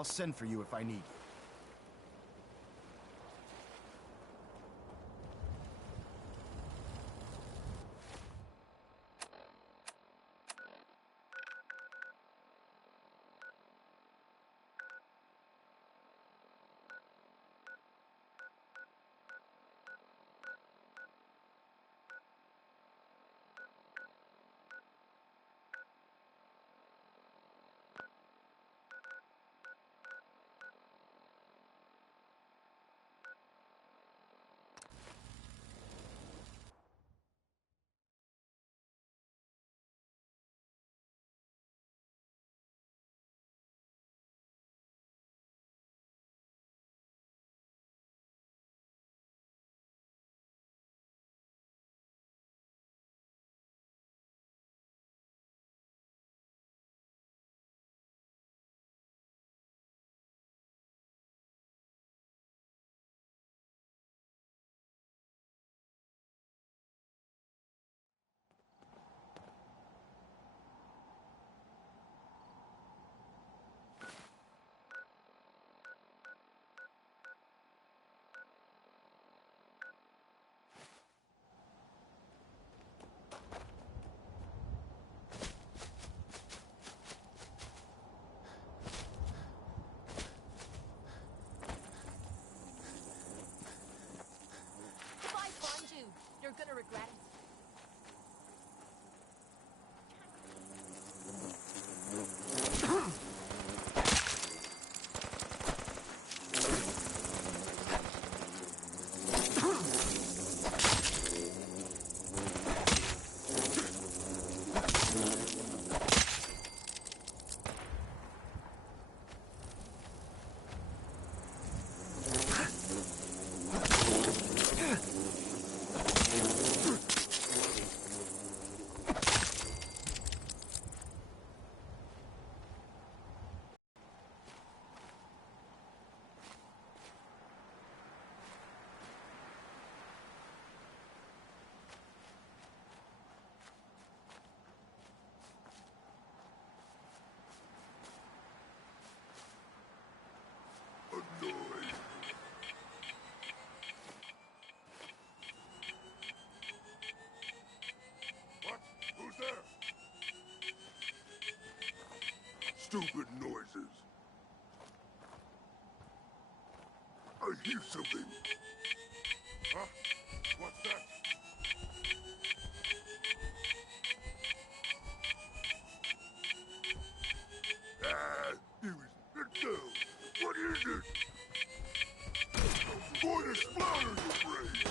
I'll send for you if I need you. You're gonna regret it. Stupid noises. I hear something. Huh? What's that? Here is it. What is it? I'm going to splatter your brain.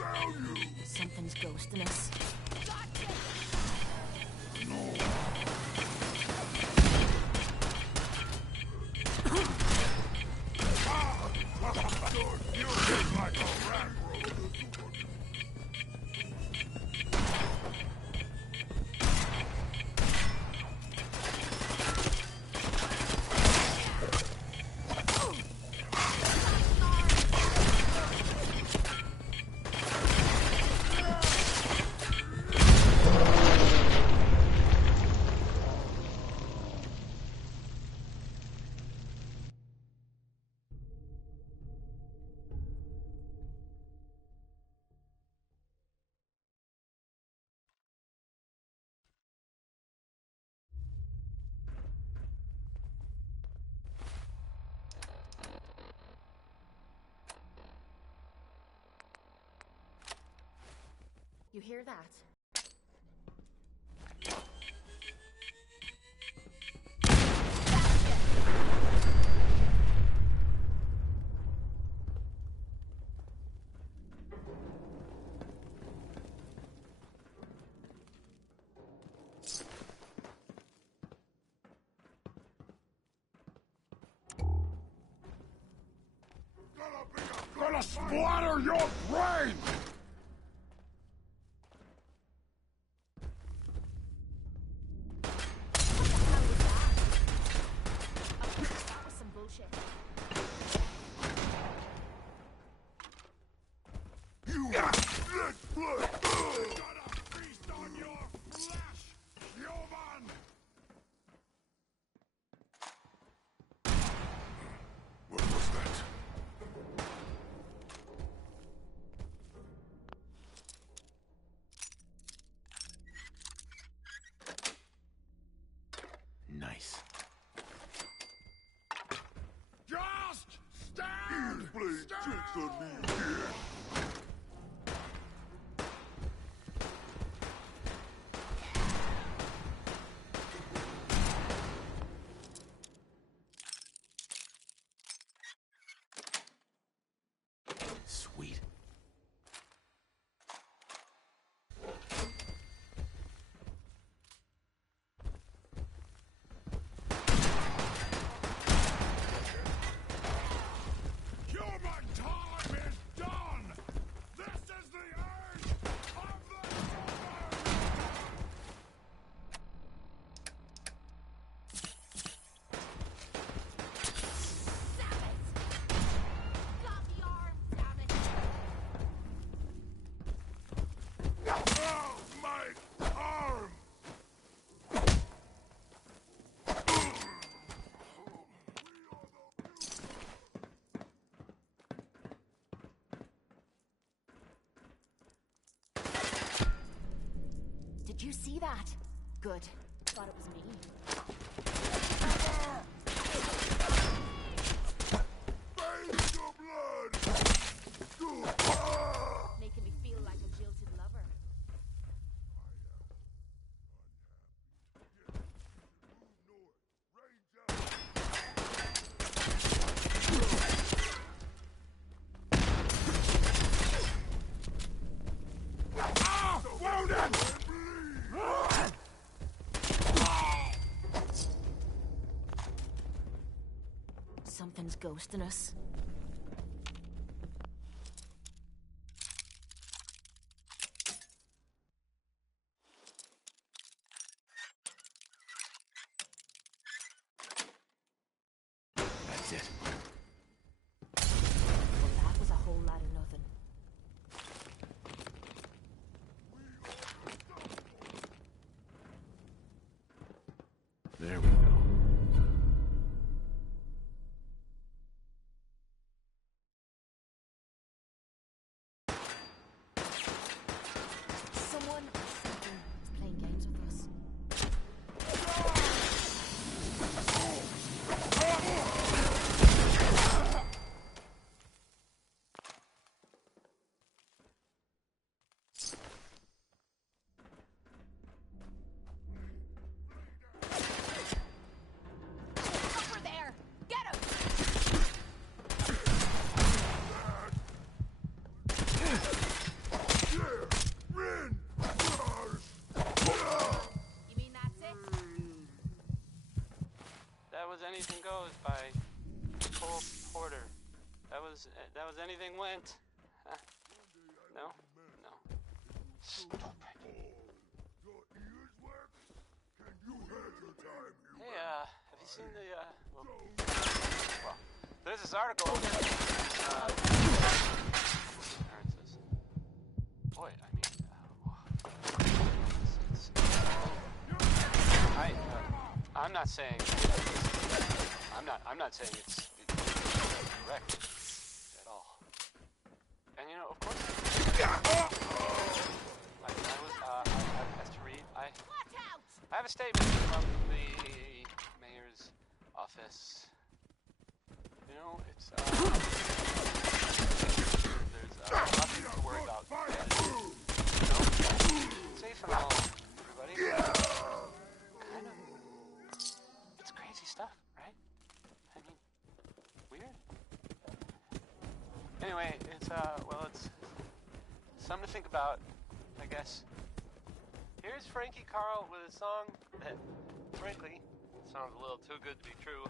found you! Something's ghosting us. You're just like a rat roll. You hear that? Gonna splatter your brain! That was some bullshit. You let blood! Gonna feast on your flesh, human! What was that? Nice. Just stand! He's playing tricks on me again. Sweet. Human time is done! This is the end of the summer! Damn it! Got the arm, damn it! Oh, my arm! Did you see that? Good. Thought it was me. Bathe your blood! Ah! Making me feel like a jilted lover. Ah! Wounded! Something's ghosting us. That's it. Well, that was a whole lot of nothing. There we go. anything went? Huh? No? No. Stupid. Your ears work? Can you have your time, you Hey, have you seen the, well, there's this article. Appearances. Boy, I mean, I'm not saying, I'm not saying it's correct at all. And you know, of course, I have to read. I have a statement from the mayor's office. You know, it's there's nothing to worry about. You know, safe and all, everybody. Kind of, it's crazy stuff, right? I mean, weird. Anyway, it's well, it's something to think about, I guess. Here's Frankie Carl with a song that, frankly, sounds a little too good to be true.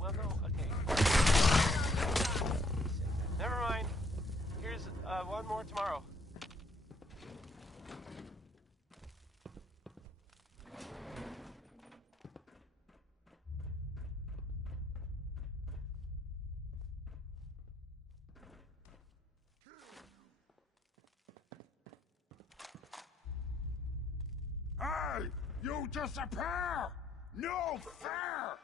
Well, no, okay. Never mind. Here's one more tomorrow. Hey! You disappear! No fair!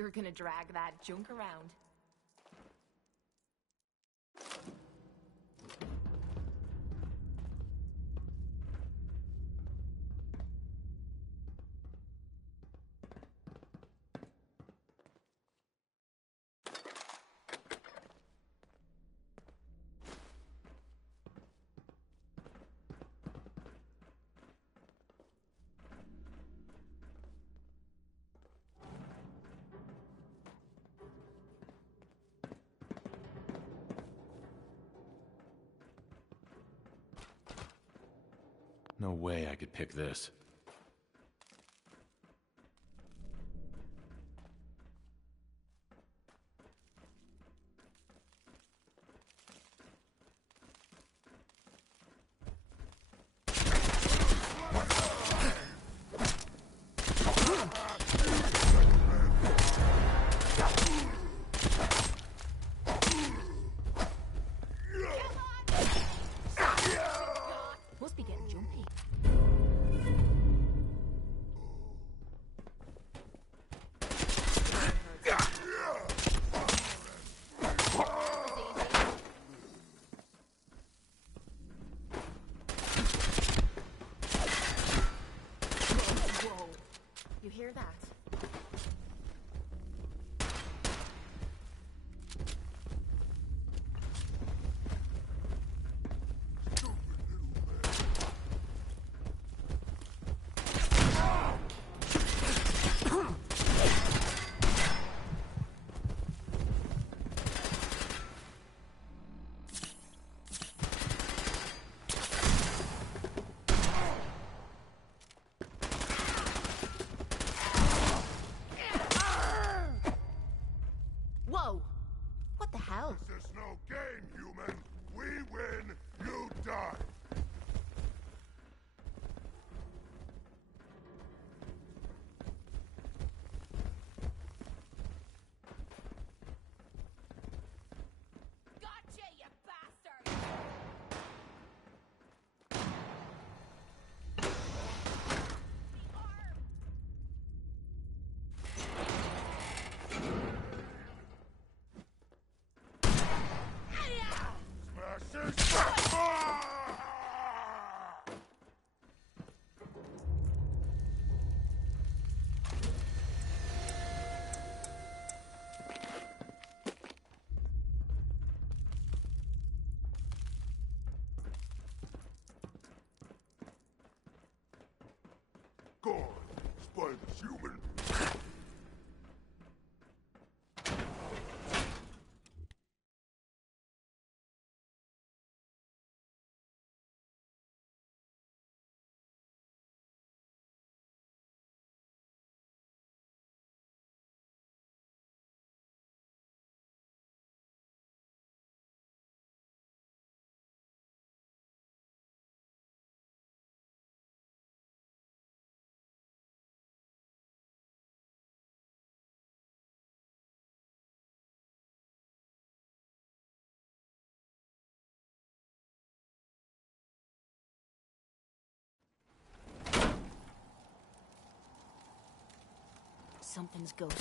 You're gonna drag that junk around. No way I could pick this. Must be getting jumpy. Whoa. You hear that? Whoa! What the hell? This is no game, human. We win, you die. Gotcha, you bastard! The arm! Smashes. Ah! Gone. Spiders, human. Something's ghost.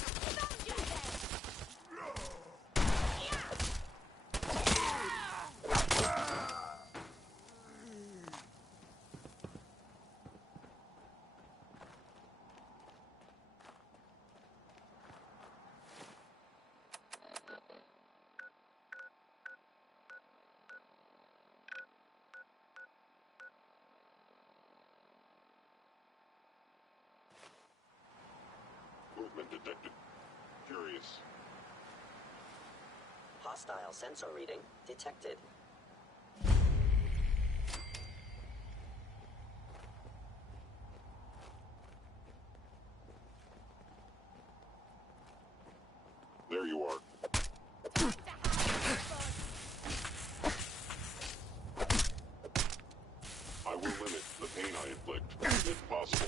Movement detected. Curious. Hostile sensor reading detected. There you are. I will limit the pain I inflict, if possible.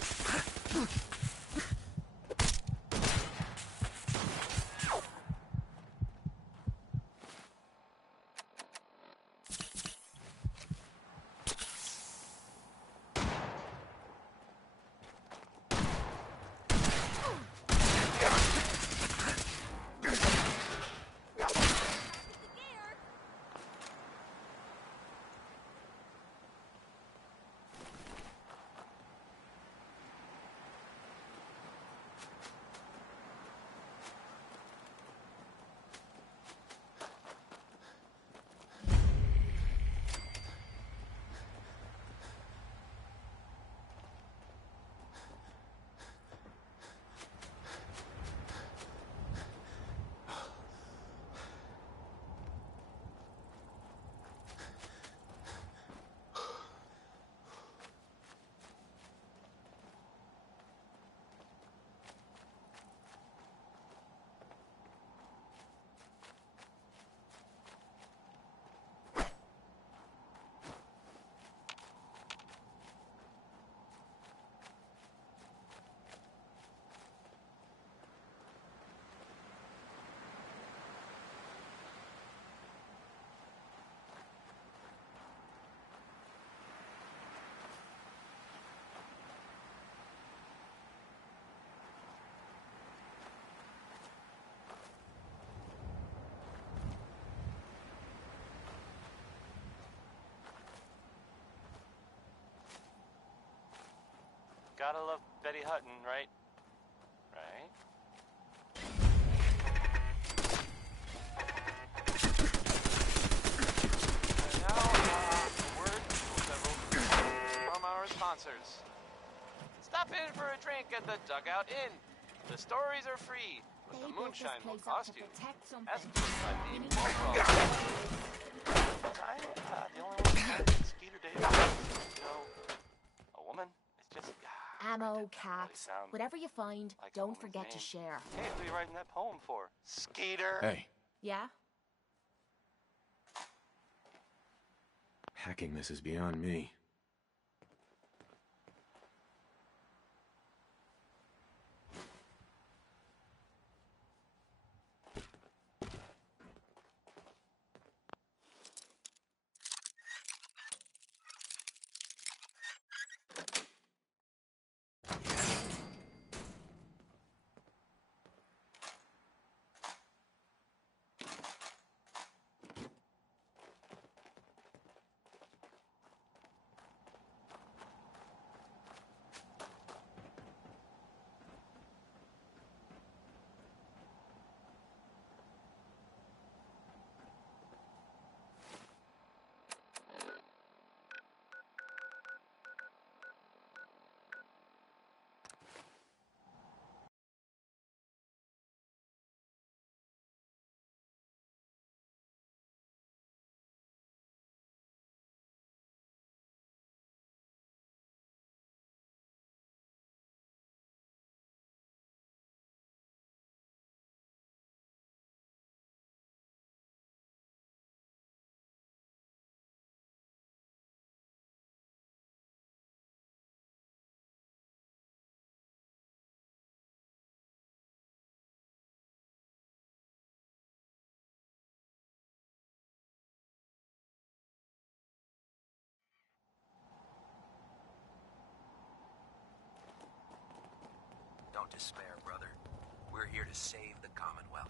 Gotta love Betty Hutton, right? Right? And now, word from our sponsors. Stop in for a drink at the Dugout Inn. The stories are free, but They the built this moonshine will place up cost to you. protect something. As proof by We the need to overall. The only one who can Skeeter Davis is, you know, a woman. It's just Ammo, that bloody caps, sound whatever you find, like a don't woman's forget to name. share. Hey, who are you writing that poem for? Skeeter. Hey, Yeah? hacking this is beyond me. Don't despair, brother. We're here to save the Commonwealth.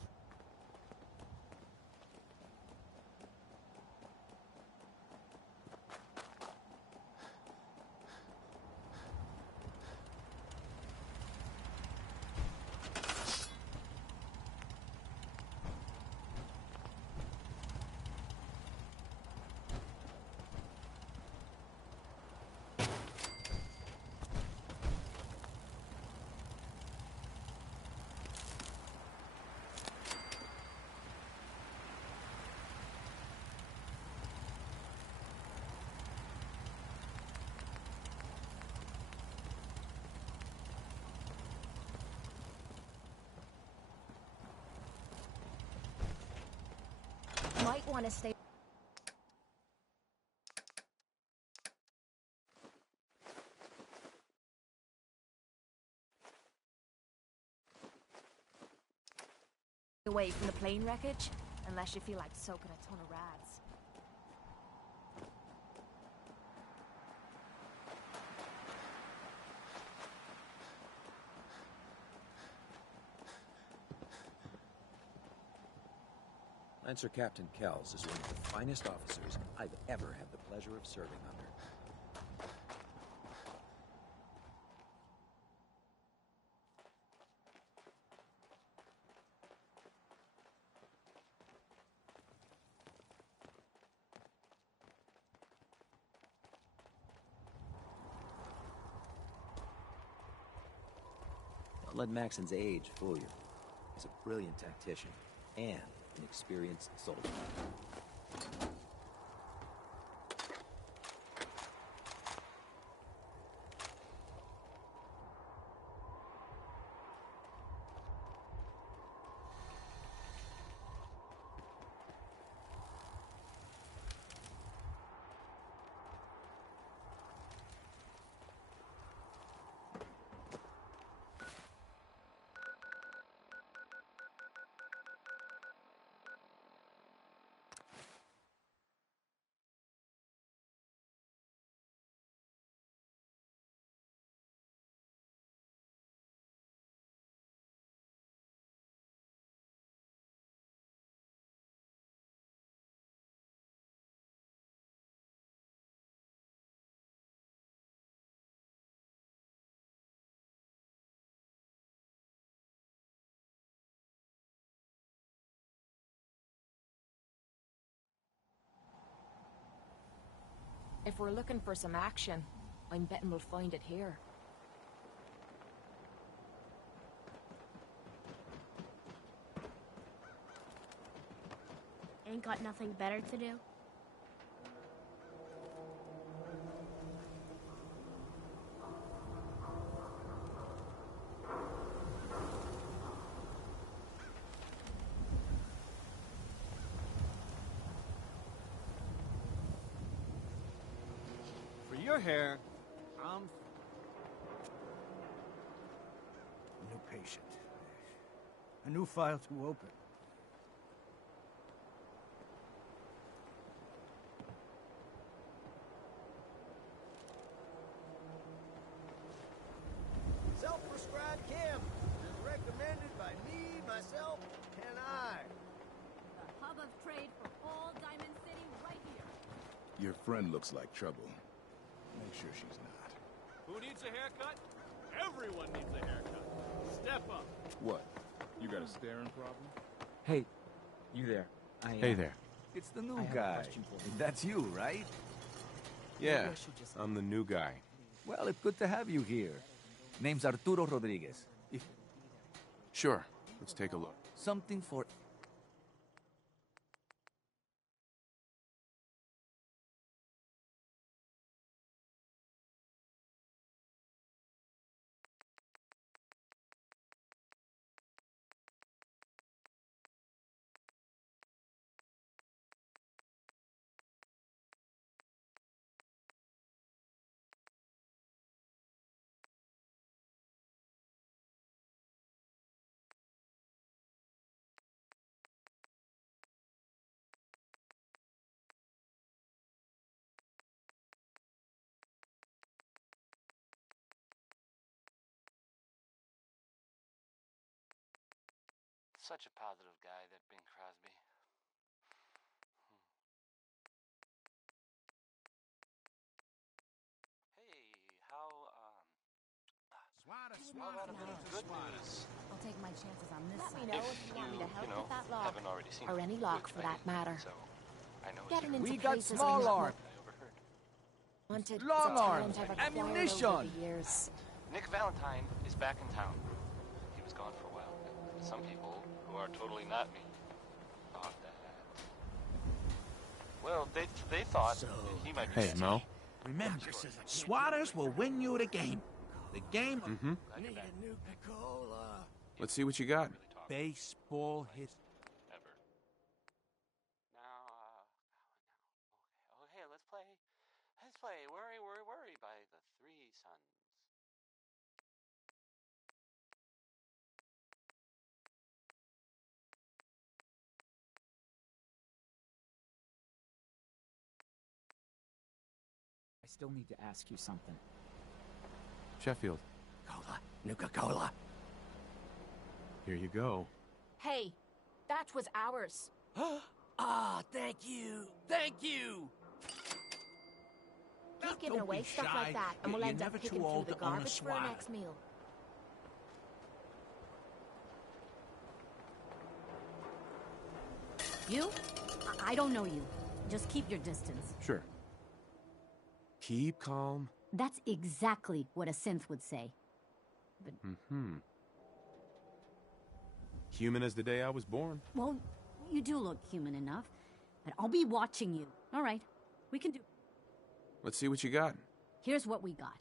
Might want to stay away from the plane wreckage, unless you feel like soaking a ton of rats. Lancer Captain Kells is one of the finest officers I've ever had the pleasure of serving under. Don't let Maxon's age fool you. He's a brilliant tactician and an experienced soldier. If we're looking for some action, I'm betting we'll find it here. Ain't got nothing better to do? For your hair, New patient. A new file to open. Self-prescribed chem is recommended by me, myself, and I. The hub of trade for all Diamond City right here. Your friend looks like trouble. Make sure she's not. who needs a haircut? Everyone needs a haircut. Step up. What? You got a staring problem? Hey, you there? Hey there. It's the new I have a guy. question for you. That's you, right? Yeah, I'm the new guy. Well, it's good to have you here. Name's Arturo Rodriguez. If Sure, let's take a look. something for... Such a positive guy, that Bing Crosby. Hey, how about a bit of good news? I'll take my chances on this. Let me know if you want me to help you know, with that lock. haven't already seen Or it. any lock, Which for I that matter. So, I know Getting it's into We got places small I'm not arms, I overheard. wanted is a long talent arms, I've acquired ammunition. over the years. Nick Valentine is back in town. He was gone for a while. Some people, who are totally not me, thought that. Well, they thought that he might be. Hey, Mo. Remember, Swatters will win you the game. The game of Need a new Coca-Cola. Let's see what you got. baseball hit. Ever. Now, okay, let's play. Let's play Worry, Worry, Worry by the Three Sons. I still need to ask you something. Sheffield, Cola, Nuka-Cola. here you go. Hey, that was ours. Ah, thank you. Thank you. Keep giving Don't be away stuff shy. like that, and we'll You're end up never too picking through old the to own a garbage for our swatter. next meal. You? I don't know you. Just keep your distance. Sure. Keep calm. That's exactly what a synth would say. Human as the day I was born. Well, you do look human enough, but I'll be watching you. All right, we can do... Let's see what you got. Here's what we got.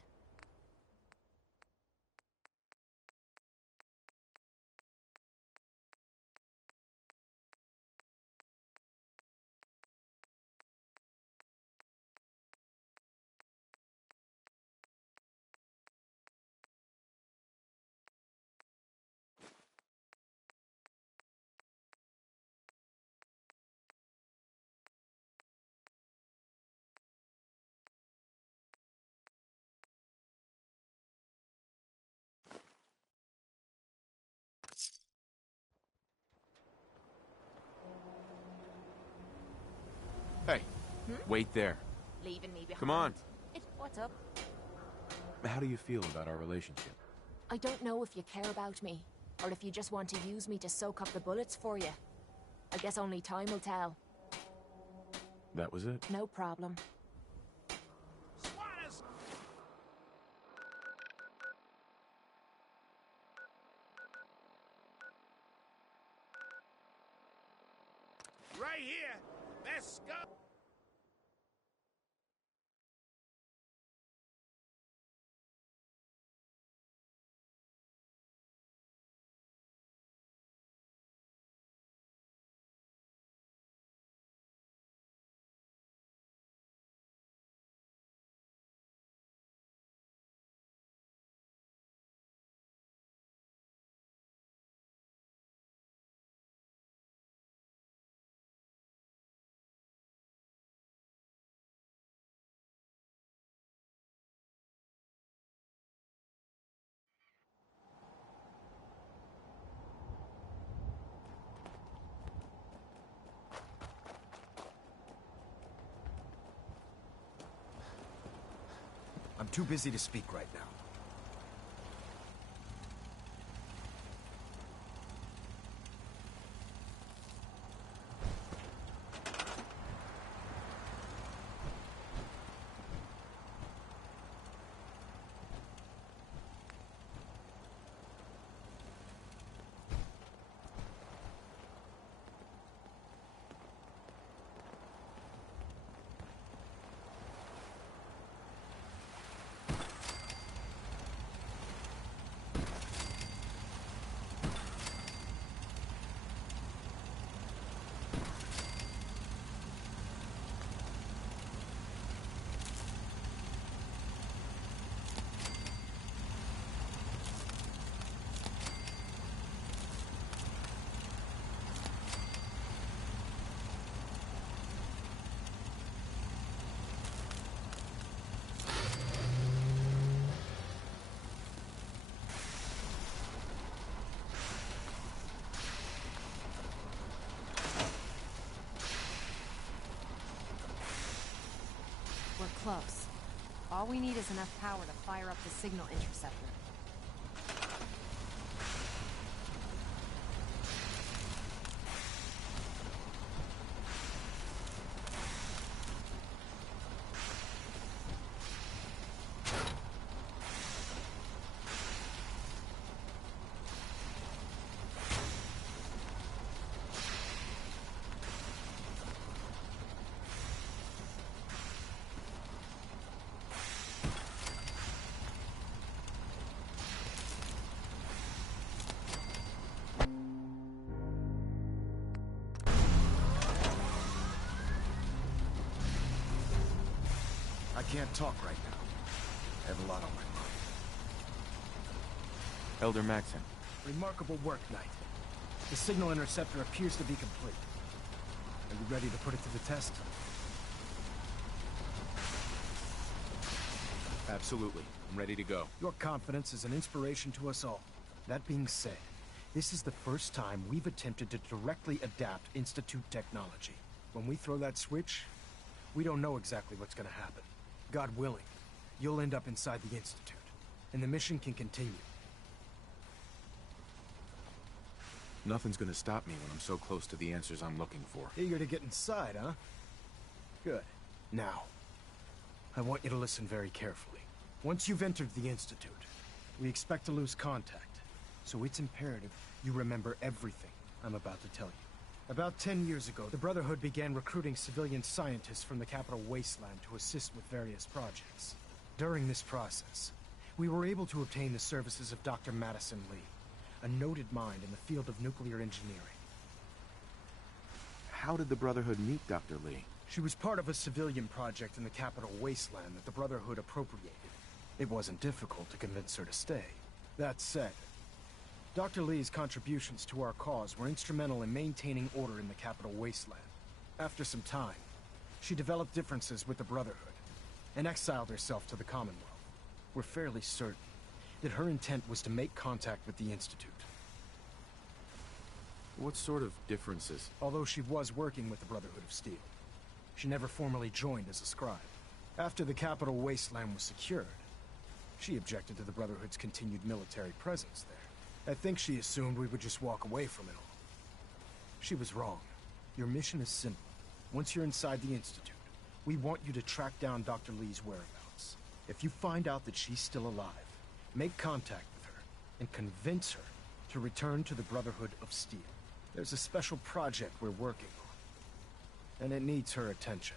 Hey, wait there. Leaving me behind. Come on. What's up? How do you feel about our relationship? I don't know if you care about me, or if you just want to use me to soak up the bullets for you. I guess only time will tell. That was it. No problem. here! Let's go! I'm too busy to speak right now. We're close. All we need is enough power to fire up the signal interceptor. I can't talk right now. I have a lot on my mind. Elder Maxon. Remarkable work, Knight. The signal interceptor appears to be complete. Are you ready to put it to the test? Absolutely. I'm ready to go. Your confidence is an inspiration to us all. That being said, this is the first time we've attempted to directly adapt Institute technology. When we throw that switch, we don't know exactly what's gonna happen. God willing, you'll end up inside the Institute, and the mission can continue. Nothing's gonna stop me when I'm so close to the answers I'm looking for. Eager to get inside, huh? Good. Now, I want you to listen very carefully. Once you've entered the Institute, we expect to lose contact, so it's imperative you remember everything I'm about to tell you. About 10 years ago, the Brotherhood began recruiting civilian scientists from the capital wasteland to assist with various projects. During this process, we were able to obtain the services of Dr. Madison Lee, a noted mind in the field of nuclear engineering. How did the Brotherhood meet Dr. Lee? She was part of a civilian project in the capital wasteland that the Brotherhood appropriated. It wasn't difficult to convince her to stay. That said, Dr. Lee's contributions to our cause were instrumental in maintaining order in the capital wasteland. After some time, she developed differences with the Brotherhood and exiled herself to the Commonwealth. We're fairly certain that her intent was to make contact with the Institute. What sort of differences? Although she was working with the Brotherhood of Steel, she never formally joined as a scribe. After the capital wasteland was secured, she objected to the Brotherhood's continued military presence there. I think she assumed we would just walk away from it all. She was wrong. Your mission is simple. Once you're inside the Institute, we want you to track down Dr. Lee's whereabouts. If you find out that she's still alive, make contact with her and convince her to return to the Brotherhood of Steel. There's a special project we're working on. and it needs her attention.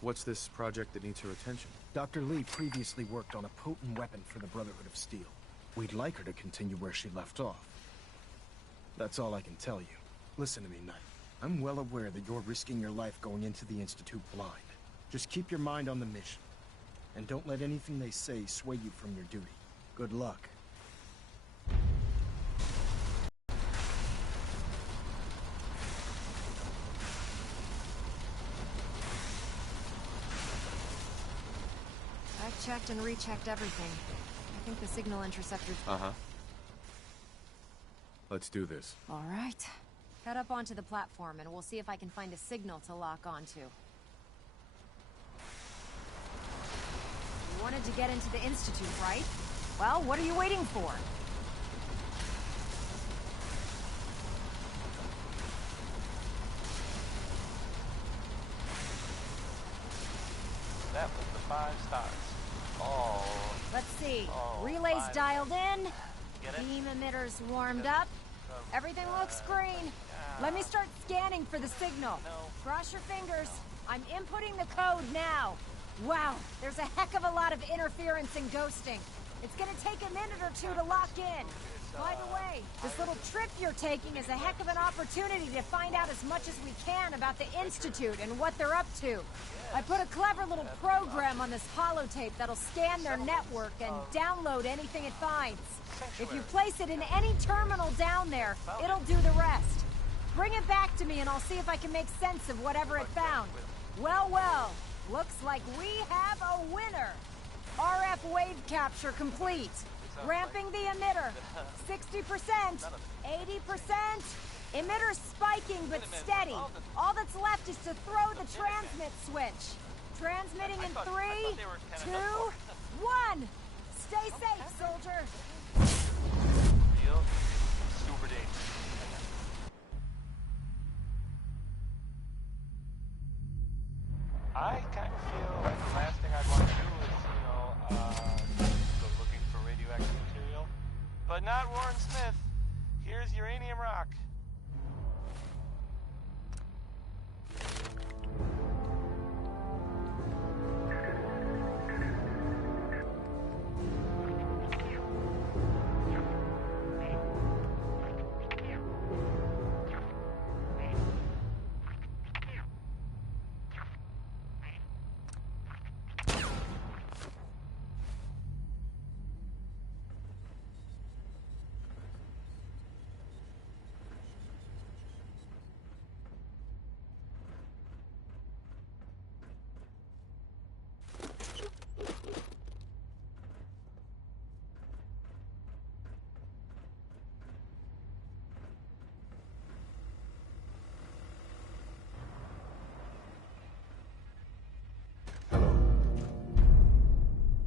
What's this project that needs her attention? Dr. Lee previously worked on a potent weapon for the Brotherhood of Steel. We'd like her to continue where she left off. That's all I can tell you. Listen to me, Knight. I'm well aware that you're risking your life going into the Institute blind. Just keep your mind on the mission. And don't let anything they say sway you from your duty. Good luck. I've checked and rechecked everything. I think the signal interceptor's... Uh-huh. Let's do this. All right. Head up onto the platform, and we'll see if I can find a signal to lock onto. You wanted to get into the Institute, right? Well, what are you waiting for? That was the 5 stars. Oh. Let's see. Oh, Relays 5. dialed in. Get it? Beam emitters warmed up. Everything looks green. Let me start scanning for the signal. Cross your fingers. I'm inputting the code now. Wow, there's a heck of a lot of interference and ghosting. It's gonna take a minute or two to lock in. By the way, this little trip you're taking is a heck of an opportunity to find out as much as we can about the Institute and what they're up to. I put a clever little program on this holotape that'll scan their network and download anything it finds. If you place it in any terminal down there, it'll do the rest. Bring it back to me and I'll see if I can make sense of whatever it found. Well, well, looks like we have a winner. RF wave capture complete. Ramping the emitter. 60%, 80%. Emitter spiking but steady. All that's left is to throw the transmit switch. Transmitting in 3, 2, 1. Stay safe, soldier. Real super dangerous. I kind of feel like the last thing I'd want to do is, go looking for radioactive material. But not Warren Smith. Here's uranium rock.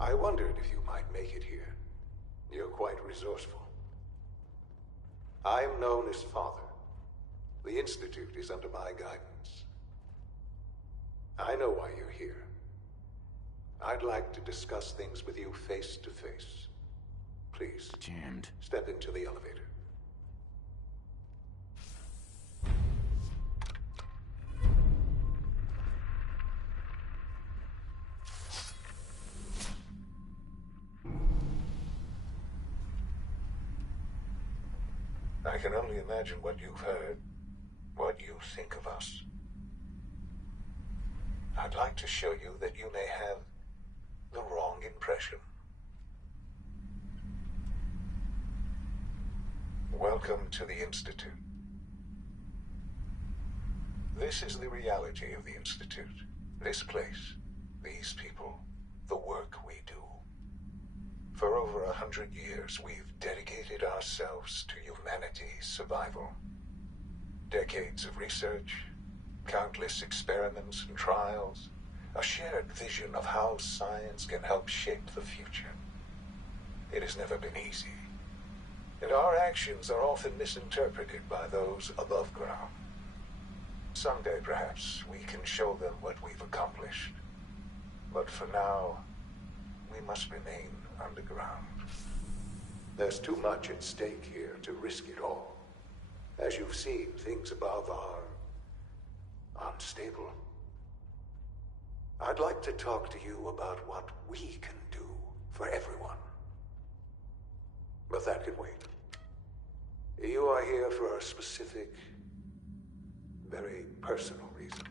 I wondered if you might make it here. You're quite resourceful. I am known as Father. The Institute is under my guidance. I know why you're here. I'd like to discuss things with you face to face. Please. Jammed. Step into the elevator. I can only imagine what you've heard, what you think of us. I'd like to show you that you may have the wrong impression. Welcome to the Institute. This is the reality of the Institute. This place, these people, the work we do. For over 100 years, we've dedicated ourselves to humanity's survival. Decades of research, countless experiments and trials, a shared vision of how science can help shape the future. It has never been easy, and our actions are often misinterpreted by those above ground. Someday, perhaps, we can show them what we've accomplished. But for now, we must remain underground. There's too much at stake here to risk it all. As you've seen, things above unstable. I'd like to talk to you about what we can do for everyone. But that can wait. You are here for a specific, very personal reason.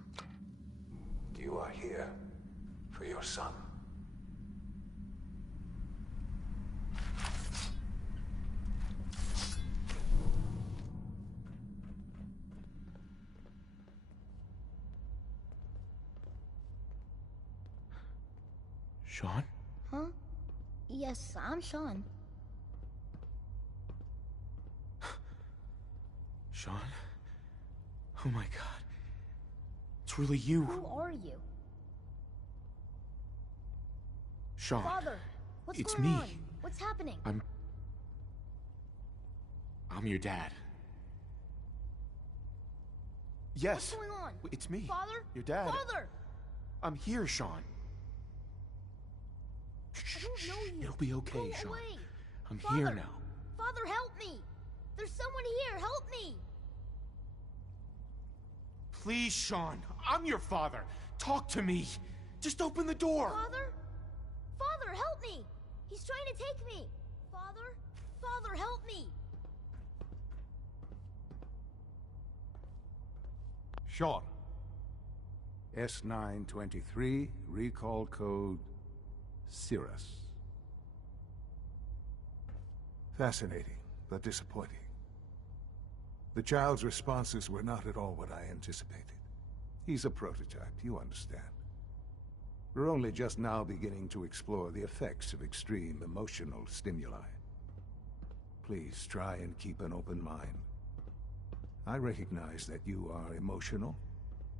You are here for your son. Sean? Huh? Yes, I'm Sean. Sean? Oh my god. It's really you. Who are you? Sean. Father, what's It's going me. on? What's happening? I'm your dad. Yes. What's going on? It's me. Father? Your dad. Father! I'm here, Sean. I don't know you. It'll be okay, Go Sean. away. I'm Father, here now. Father, help me! There's someone here, help me! Please, Sean. I'm your father. Talk to me. Just open the door. Father? Father, help me! He's trying to take me! Father? Father, help me! Sean. S923, recall code Cirrus. Fascinating, but disappointing. The child's responses were not at all what I anticipated. He's a prototype, you understand. We're only just now beginning to explore the effects of extreme emotional stimuli. Please try and keep an open mind. I recognize that you are emotional,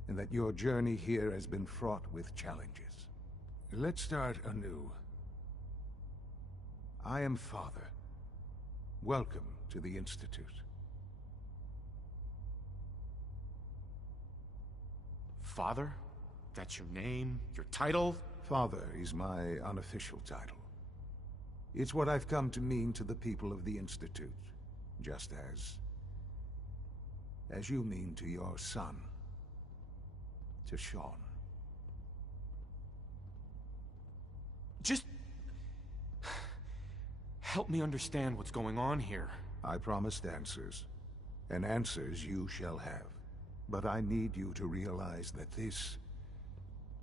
and that your journey here has been fraught with challenges. Let's start anew. I am Father. Welcome to the Institute. Father? That's your name? Your title? Father is my unofficial title. It's what I've come to mean to the people of the Institute, just as you mean to your son, to Sean. Just help me understand what's going on here. I promised answers, and answers you shall have. But I need you to realize that this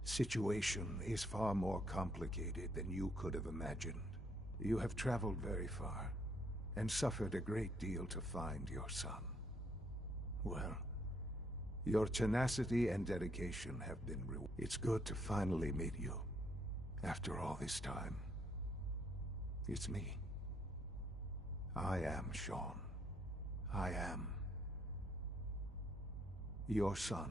situation is far more complicated than you could have imagined. You have traveled very far, and suffered a great deal to find your son. Well, your tenacity and dedication have been rewarded. It's good to finally meet you, after all this time. It's me. I am Sean. I am your son.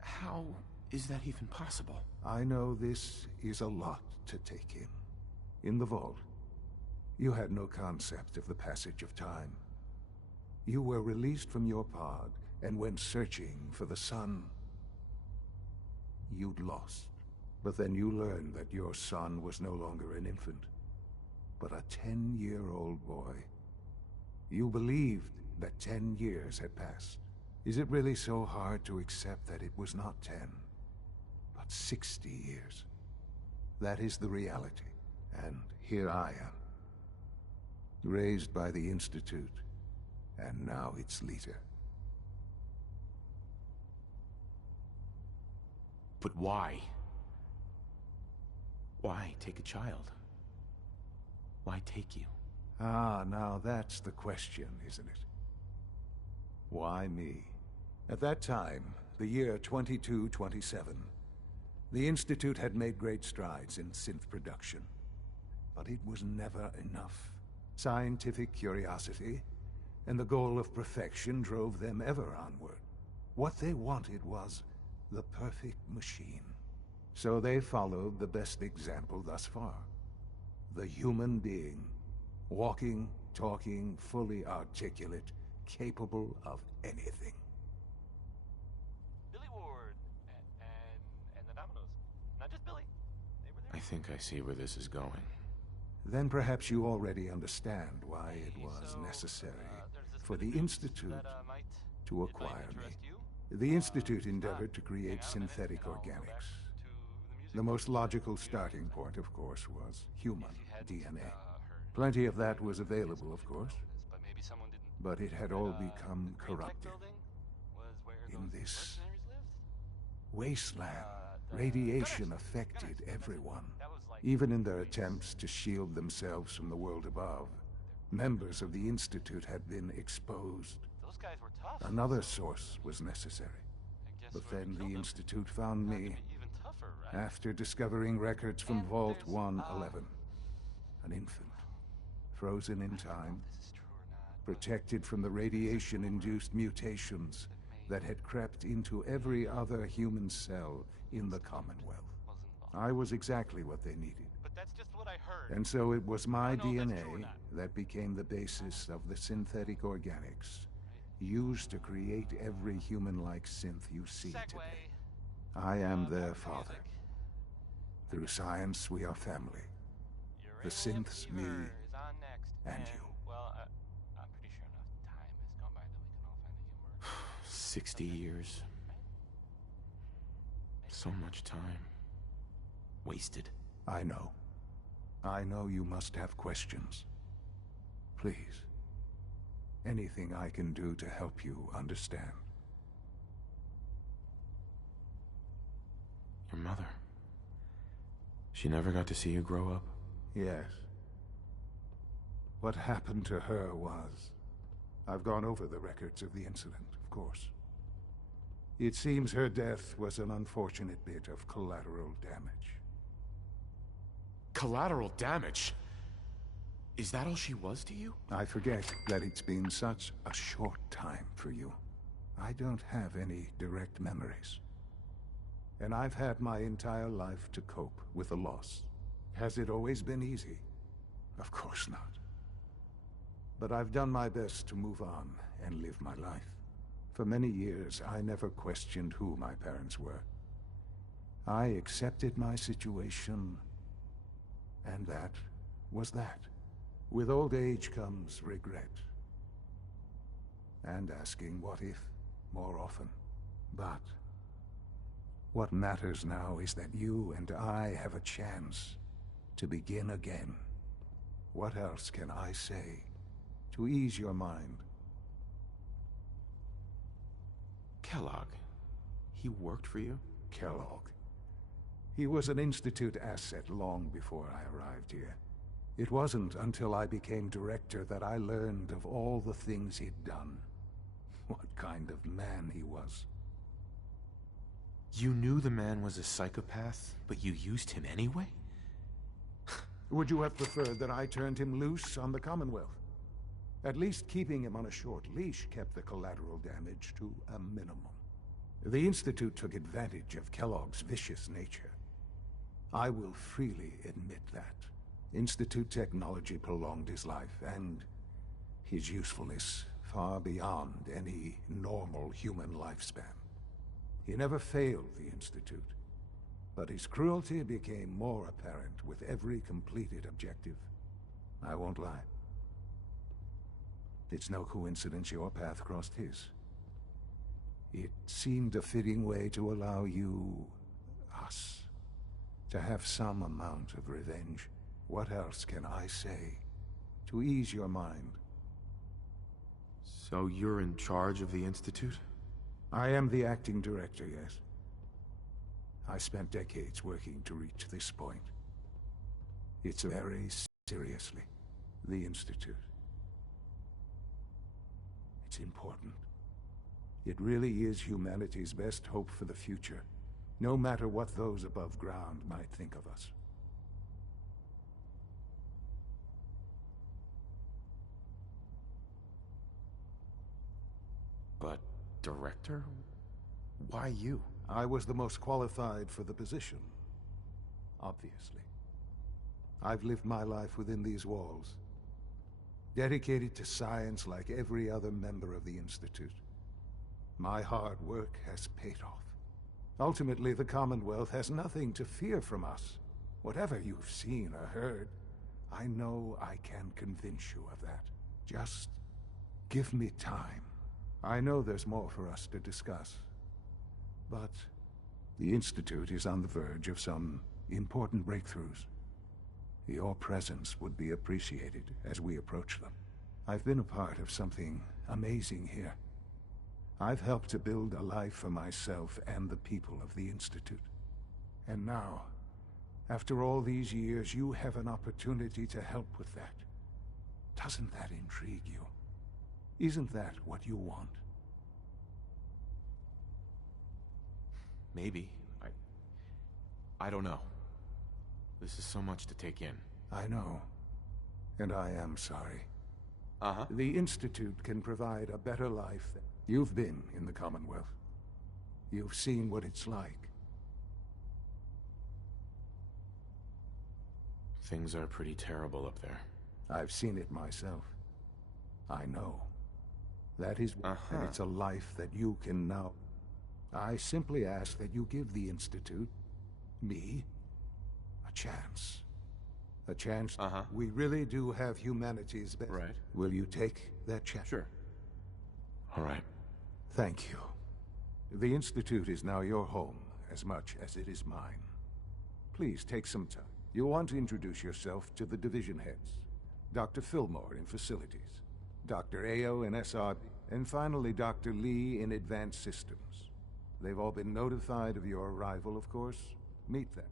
How is that even possible? I know this is a lot to take in. In the vault, you had no concept of the passage of time. You were released from your pod and went searching for the sun you'd lost. But then you learned that your son was no longer an infant, but a 10-year-old boy. You believed that 10 years had passed. Is it really so hard to accept that it was not 10, but 60 years? That is the reality, and here I am. Raised by the Institute, and now its leader. But why? Why take a child? Why take you? Ah, now that's the question, isn't it? Why me? At that time, the year 2227, the Institute had made great strides in synth production. But it was never enough. Scientific curiosity and the goal of perfection drove them ever onward. What they wanted was the perfect machine. So they followed the best example thus far. The human being. Walking, talking, fully articulate, capable of anything. Billy Ward and the Dominoes. Not just Billy. They were there. I think I see where this is going. Then perhaps you already understand why it was necessary for the Institute to acquire me. The Institute endeavored to create synthetic organics. The most logical starting point, of course, was human DNA. Plenty of that was available, of course, but it had all become corrupted. In this wasteland, radiation affected everyone. Even in their attempts to shield themselves from the world above, members of the Institute had been exposed. Another source was necessary. But then the Institute found me after discovering records from Vault 111. An infant, frozen in time, protected from the radiation-induced mutations that had crept into every other human cell in the Commonwealth. I was exactly what they needed. But that's just what I heard. And so it was my DNA that became the basis of the synthetic organics used to create every human-like synth you see today. I am their father. Through science, we are family. The synths, me, and you. Well, I'm pretty sure enough time has gone by that we can all find the humor. 60 years. So much time. Wasted. I know. I know you must have questions. Please. Anything I can do to help you understand. Your mother. She never got to see you grow up? Yes. What happened to her was... I've gone over the records of the incident, of course. It seems her death was an unfortunate bit of collateral damage. Collateral damage? Is that all she was to you? I forget that it's been such a short time for you. I don't have any direct memories. And I've had my entire life to cope with the loss. Has it always been easy? Of course not. But I've done my best to move on and live my life. For many years, I never questioned who my parents were. I accepted my situation, and that was that. With old age comes regret. And asking what if more often. But what matters now is that you and I have a chance to begin again. What else can I say to ease your mind? Kellogg. He worked for you? Kellogg. He was an Institute asset long before I arrived here. It wasn't until I became director that I learned of all the things he'd done. What kind of man he was. You knew the man was a psychopath, but you used him anyway? Would you have preferred that I turned him loose on the Commonwealth? At least keeping him on a short leash kept the collateral damage to a minimum. The Institute took advantage of Kellogg's vicious nature. I will freely admit that. Institute technology prolonged his life, and his usefulness far beyond any normal human lifespan. He never failed the Institute, but his cruelty became more apparent with every completed objective. I won't lie. It's no coincidence your path crossed his. It seemed a fitting way to allow you, us, to have some amount of revenge. What else can I say to ease your mind? So you're in charge of the Institute? I am the acting director, yes. I spent decades working to reach this point. It's very seriously the Institute. It's important. It really is humanity's best hope for the future, no matter what those above ground might think of us. But, Director? Why you? I was the most qualified for the position, obviously. I've lived my life within these walls, dedicated to science like every other member of the Institute. My hard work has paid off. Ultimately, the Commonwealth has nothing to fear from us. Whatever you've seen or heard, I know I can convince you of that. Just give me time, I know there's more for us to discuss, but the Institute is on the verge of some important breakthroughs. Your presence would be appreciated as we approach them. I've been a part of something amazing here. I've helped to build a life for myself and the people of the Institute. And now, after all these years, you have an opportunity to help with that. Doesn't that intrigue you? Isn't that what you want? Maybe. I don't know. This is so much to take in. I know. And I am sorry. Uh-huh. The Institute can provide a better life than... You've been in the Commonwealth. You've seen what it's like. Things are pretty terrible up there. I've seen it myself. I know. That is... And it's a life that you can now... I simply ask that you give the Institute, me, a chance. A chance... We really do have humanity's best. Right. Will you take that chance? Sure. All right. Thank you. The Institute is now your home, as much as it is mine. Please take some time. You'll want to introduce yourself to the division heads. Dr. Fillmore in Facilities, Dr. Ayo in SRB, and finally Dr. Lee in Advanced Systems. They've all been notified of your arrival, of course. Meet them.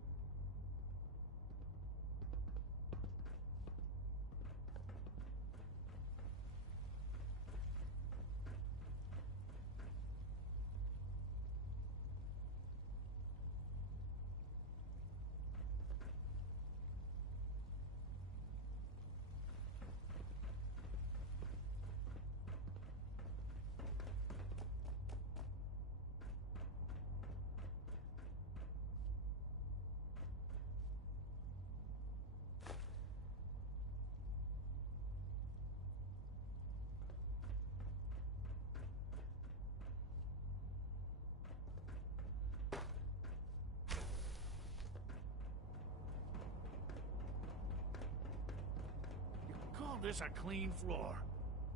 This a clean floor.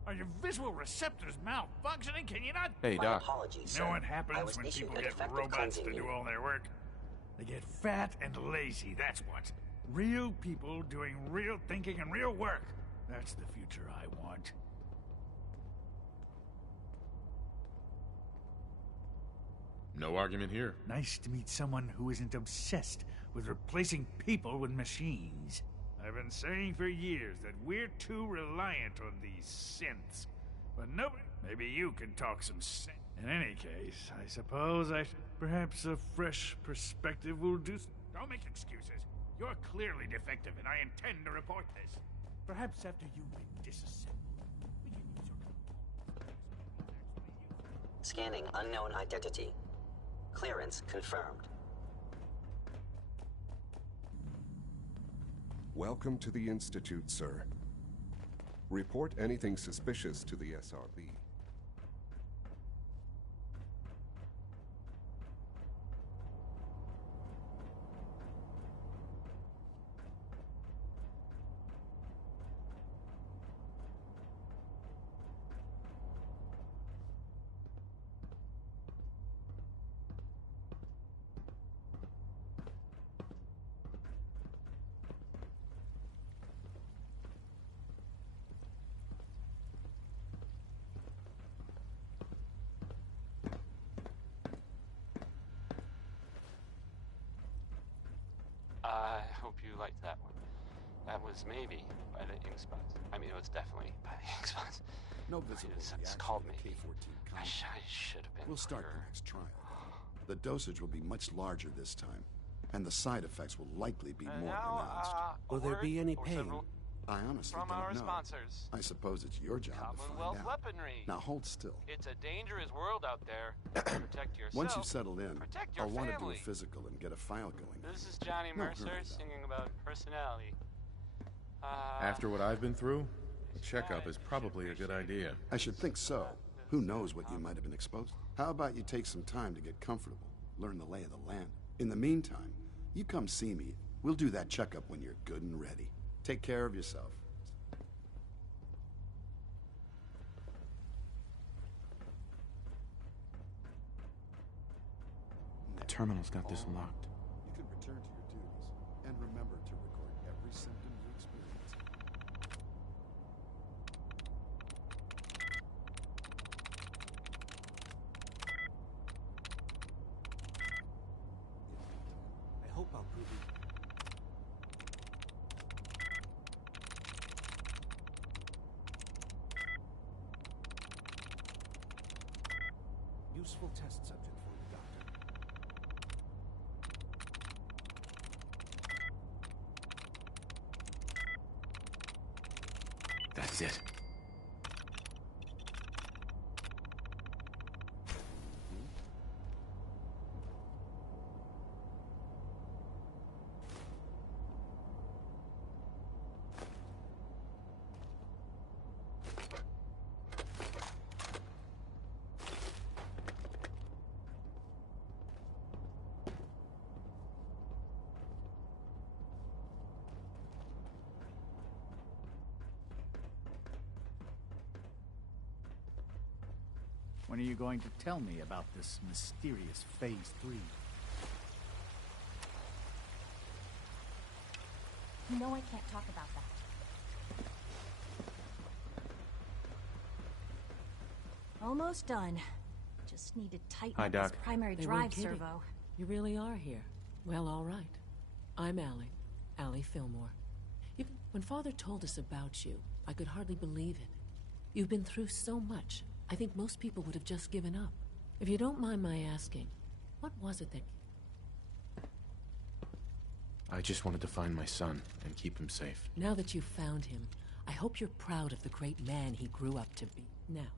Are your visual receptors malfunctioning? Can you not? Hey, Doc. Apologies, You know sir. what happens when people get robots to do all their work? They get fat and lazy, that's what. Real people doing real thinking and real work. That's the future I want. No argument here. Nice to meet someone who isn't obsessed with replacing people with machines. I've been saying for years that we're too reliant on these synths. But nobody... Maybe you can talk some sense. In any case, I suppose perhaps a fresh perspective will do... Don't make excuses. You're clearly defective, and I intend to report this. Perhaps after you've been disassembled, we can use your... Scanning unknown identity. Clearance confirmed. Welcome to the Institute, sir. Report anything suspicious to the SRB. I hope you liked that one. That was maybe by the ink spots. I mean, it was definitely by the ink spots. No visible It's called me. K-14 I should have been. We'll start the next trial. The dosage will be much larger this time, and the side effects will likely be more pronounced. Will there be any pain? I honestly From don't our know. sponsors. I suppose it's your job to Commonwealth find out. weaponry. Now hold still. It's a dangerous world out there. Protect yourself. Once you've settled in, protect your I'll want to do a family. physical and get a file going. This is Johnny No Mercer hurry, though. singing about personality. After what I've been through, a checkup is probably a good idea. I should think so. Who knows what you might have been exposed to? How about you take some time to get comfortable, learn the lay of the land. In the meantime, you come see me. We'll do that checkup when you're good and ready. Take care of yourself. terminal's got this locked. You can return to your duties, and remember to record every symptom you experience. I hope I'll prove it. Useful test subject for you, Doctor. That's it. When are you going to tell me about this mysterious Phase 3? You know I can't talk about that. Almost done. Just need to tighten Hi, up Doc. this primary They weren't drive kidding. servo. You really are here. Well, all right. I'm Allie Fillmore. When Father told us about you, I could hardly believe it. You've been through so much, I think most people would have just given up. If you don't mind my asking, what was it that... I just wanted to find my son and keep him safe. Now that you've found him, I hope you're proud of the great man he grew up to be. Now,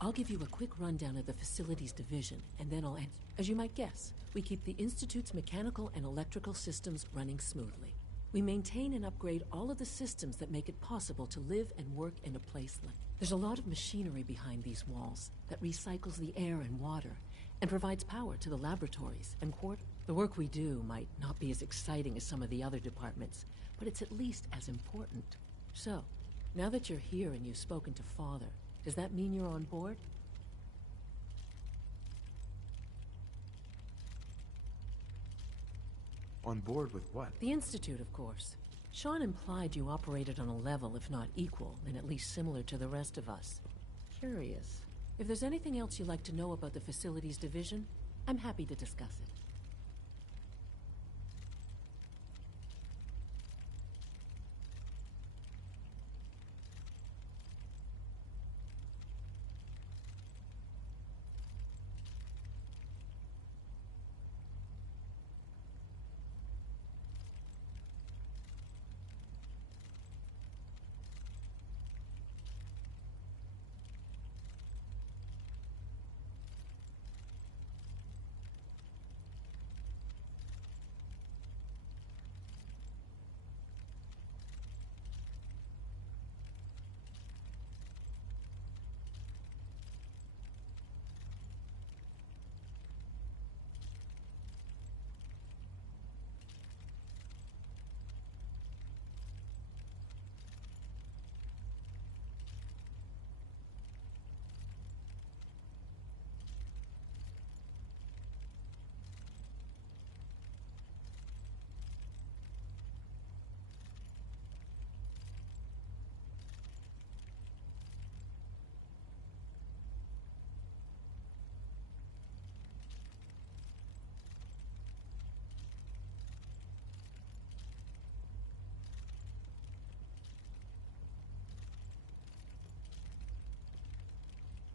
I'll give you a quick rundown of the facilities division, and then I'll answer. As you might guess, we keep the Institute's mechanical and electrical systems running smoothly. We maintain and upgrade all of the systems that make it possible to live and work in a place like... There's a lot of machinery behind these walls that recycles the air and water and provides power to the laboratories and quarters. The work we do might not be as exciting as some of the other departments, but it's at least as important. So, now that you're here and you've spoken to Father, does that mean you're on board? On board with what? The Institute, of course. Sean implied you operated on a level, if not equal, then at least similar to the rest of us. Curious. If there's anything else you'd like to know about the Facilities Division, I'm happy to discuss it.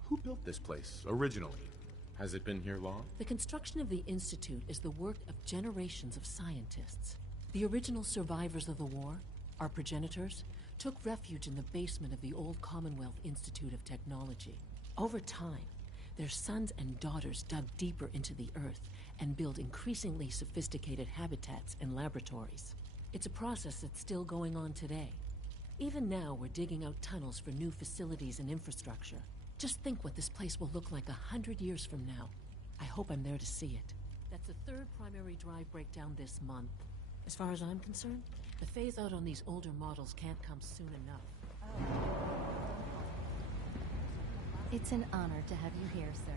Who built this place, originally? Has it been here long? The construction of the Institute is the work of generations of scientists. The original survivors of the war, our progenitors, took refuge in the basement of the old Commonwealth Institute of Technology. Over time, their sons and daughters dug deeper into the earth and built increasingly sophisticated habitats and laboratories. It's a process that's still going on today. Even now, we're digging out tunnels for new facilities and infrastructure. Just think what this place will look like 100 years from now. I hope I'm there to see it. That's the third primary drive breakdown this month. As far as I'm concerned, the phase out on these older models can't come soon enough. It's an honor to have you here, sir.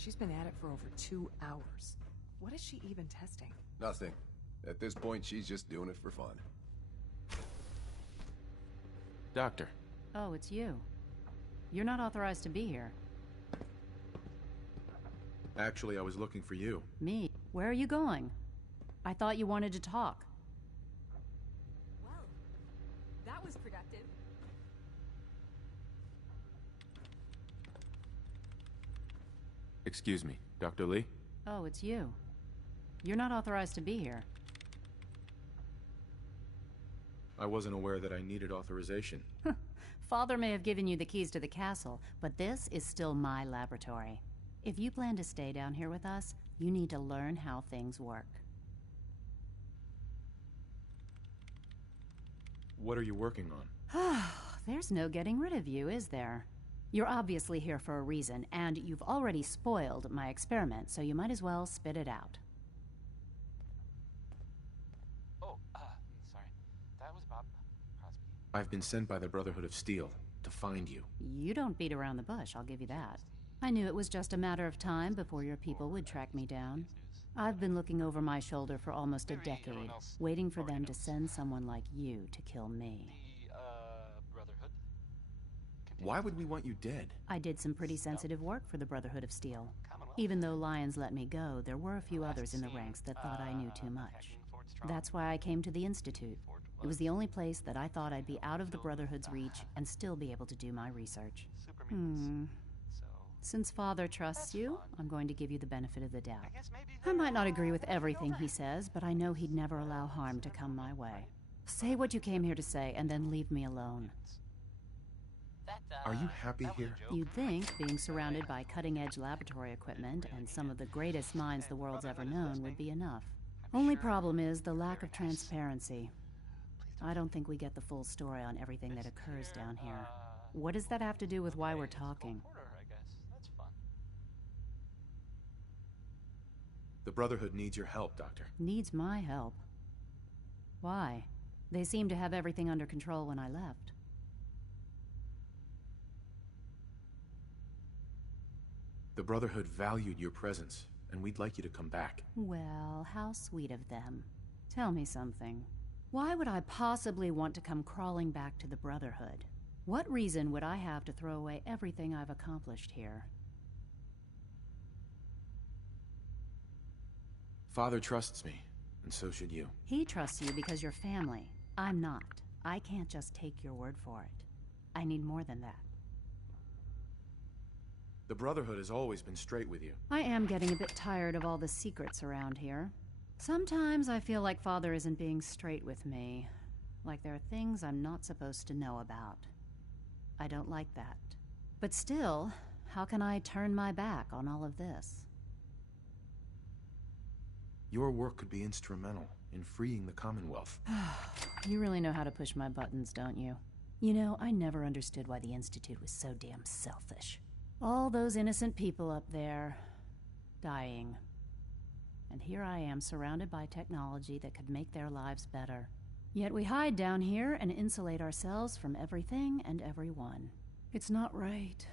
She's been at it for over 2 hours. What is she even testing? Nothing. At this point, she's just doing it for fun. Doctor. Oh, it's you. You're not authorized to be here. Actually, I was looking for you. Me? Where are you going? I thought you wanted to talk. Well, that was productive. Excuse me, Dr. Lee? Oh, it's you. You're not authorized to be here. I wasn't aware that I needed authorization. Father may have given you the keys to the castle, but this is still my laboratory. If you plan to stay down here with us, you need to learn how things work. What are you working on? There's no getting rid of you, is there? You're obviously here for a reason, and you've already spoiled my experiment, so you might as well spit it out. Oh, sorry. That was Bob Crosby. I've been sent by the Brotherhood of Steel to find you. You don't beat around the bush, I'll give you that. I knew it was just a matter of time before your people would track me down. I've been looking over my shoulder for almost a decade, waiting for them to send someone like you to kill me. Brotherhood? Why would we want you dead? I did some pretty sensitive work for the Brotherhood of Steel. Even though Lyons let me go, there were a few others in the ranks that thought I knew too much. That's why I came to the Institute. It was the only place that I thought I'd be out of the Brotherhood's reach and still be able to do my research. Since Father trusts you, I'm going to give you the benefit of the doubt. I might not agree with everything he says, but I know he'd never allow harm to come my way. Say what you came here to say, and then leave me alone. Are you happy here? You'd think being surrounded by cutting-edge laboratory equipment and some of the greatest minds the world's ever known would be enough. Only problem is the lack of transparency. I don't think we get the full story on everything that occurs down here. What does that have to do with why we're talking? The Brotherhood needs your help, Doctor. Needs my help? Why? They seemed to have everything under control when I left. The Brotherhood valued your presence, and we'd like you to come back. Well, how sweet of them. Tell me something. Why would I possibly want to come crawling back to the Brotherhood? What reason would I have to throw away everything I've accomplished here? Father trusts me, and so should you. He trusts you because you're family. I'm not. I can't just take your word for it. I need more than that. The Brotherhood has always been straight with you. I am getting a bit tired of all the secrets around here. Sometimes I feel like Father isn't being straight with me. Like there are things I'm not supposed to know about. I don't like that. But still, how can I turn my back on all of this? Your work could be instrumental in freeing the Commonwealth. You really know how to push my buttons, don't you? You know, I never understood why the Institute was so damn selfish. All those innocent people up there, dying. And here I am, surrounded by technology that could make their lives better. Yet we hide down here and insulate ourselves from everything and everyone. It's not right.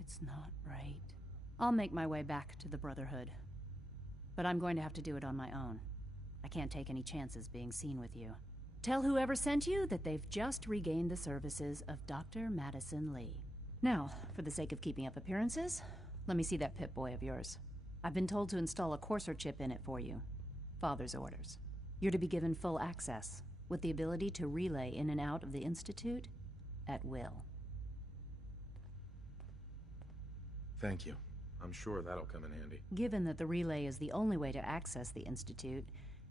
It's not right. I'll make my way back to the Brotherhood. But I'm going to have to do it on my own. I can't take any chances being seen with you. Tell whoever sent you that they've just regained the services of Dr. Madison Lee. Now, for the sake of keeping up appearances, let me see that Pip-Boy of yours. I've been told to install a courser chip in it for you. Father's orders. You're to be given full access, with the ability to relay in and out of the Institute at will. Thank you. I'm sure that'll come in handy. Given that the relay is the only way to access the Institute,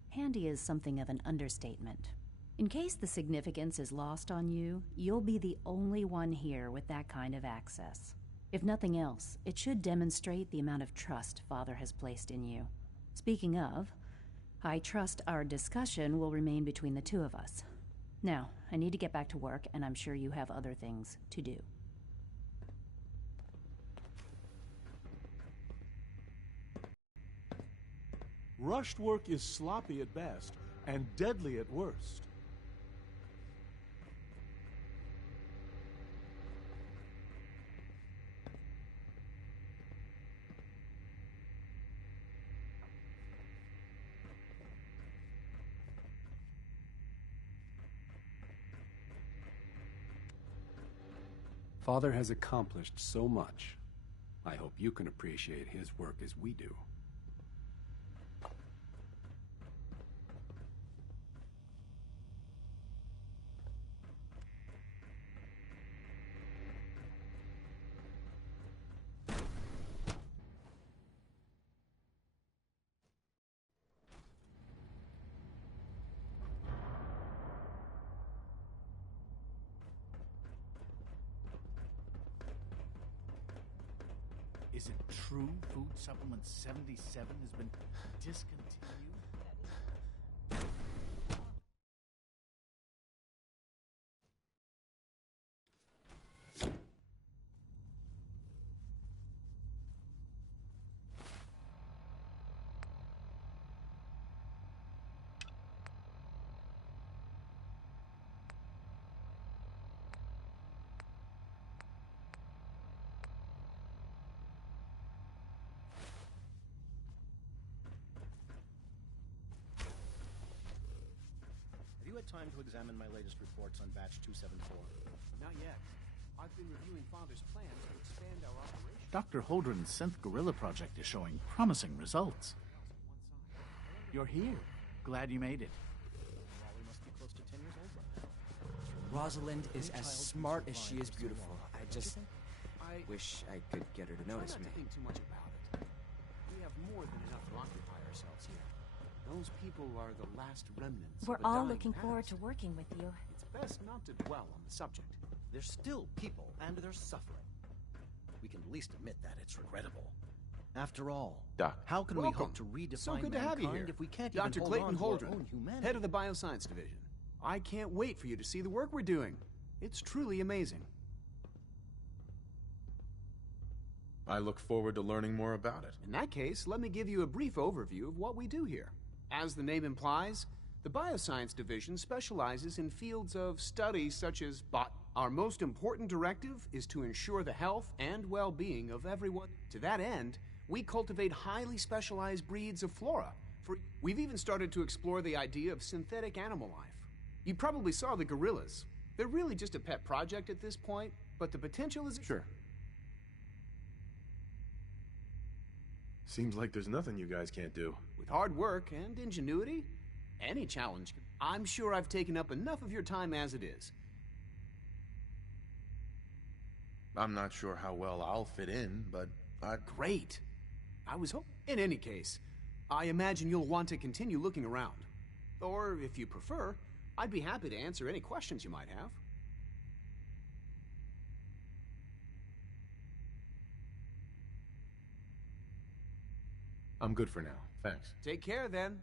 handy is something of an understatement. In case the significance is lost on you, you'll be the only one here with that kind of access. If nothing else, it should demonstrate the amount of trust Father has placed in you. Speaking of, I trust our discussion will remain between the two of us. Now, I need to get back to work, and I'm sure you have other things to do. Rushed work is sloppy at best and deadly at worst. Father has accomplished so much. I hope you can appreciate his work as we do. Is it true Food Supplement 77 has been discontinued? Have you had time to examine my latest reports on batch 274? Not yet. I've been reviewing Father's plans to expand our operation. Dr. Holdren's synth gorilla project is showing promising results. You're here. Glad you made it. Wally must be close to 10 years old right now. Rosalind is as smart as she is beautiful. I just wish I could get her to notice me. Try not to think too much about it. We have more than enough to occupy ourselves here. Those people are the last remnants We're of a all dying looking forward past. to working with you. It's best not to dwell on the subject. They're still people, and they're suffering. We can at least admit that it's regrettable. After all, Doc. how can we Welcome. hope to redefine So good to have you mankind here. if we can't Dr. even hold Clayton on to our Holdren, own humanity? head of the Bioscience Division. I can't wait for you to see the work we're doing. It's truly amazing. I look forward to learning more about it. In that case, let me give you a brief overview of what we do here. As the name implies, the Bioscience Division specializes in fields of study such as Our most important directive is to ensure the health and well-being of everyone. To that end, we cultivate highly specialized breeds of flora. We've even started to explore the idea of synthetic animal life. You probably saw the gorillas. They're really just a pet project at this point, but the potential is... Sure. Seems like there's nothing you guys can't do. With hard work and ingenuity, any challenge. I'm sure I've taken up enough of your time as it is. I'm not sure how well I'll fit in, but Great. I was hoping... In any case, I imagine you'll want to continue looking around. Or, if you prefer, I'd be happy to answer any questions you might have. I'm good for now. Thanks. Take care, then.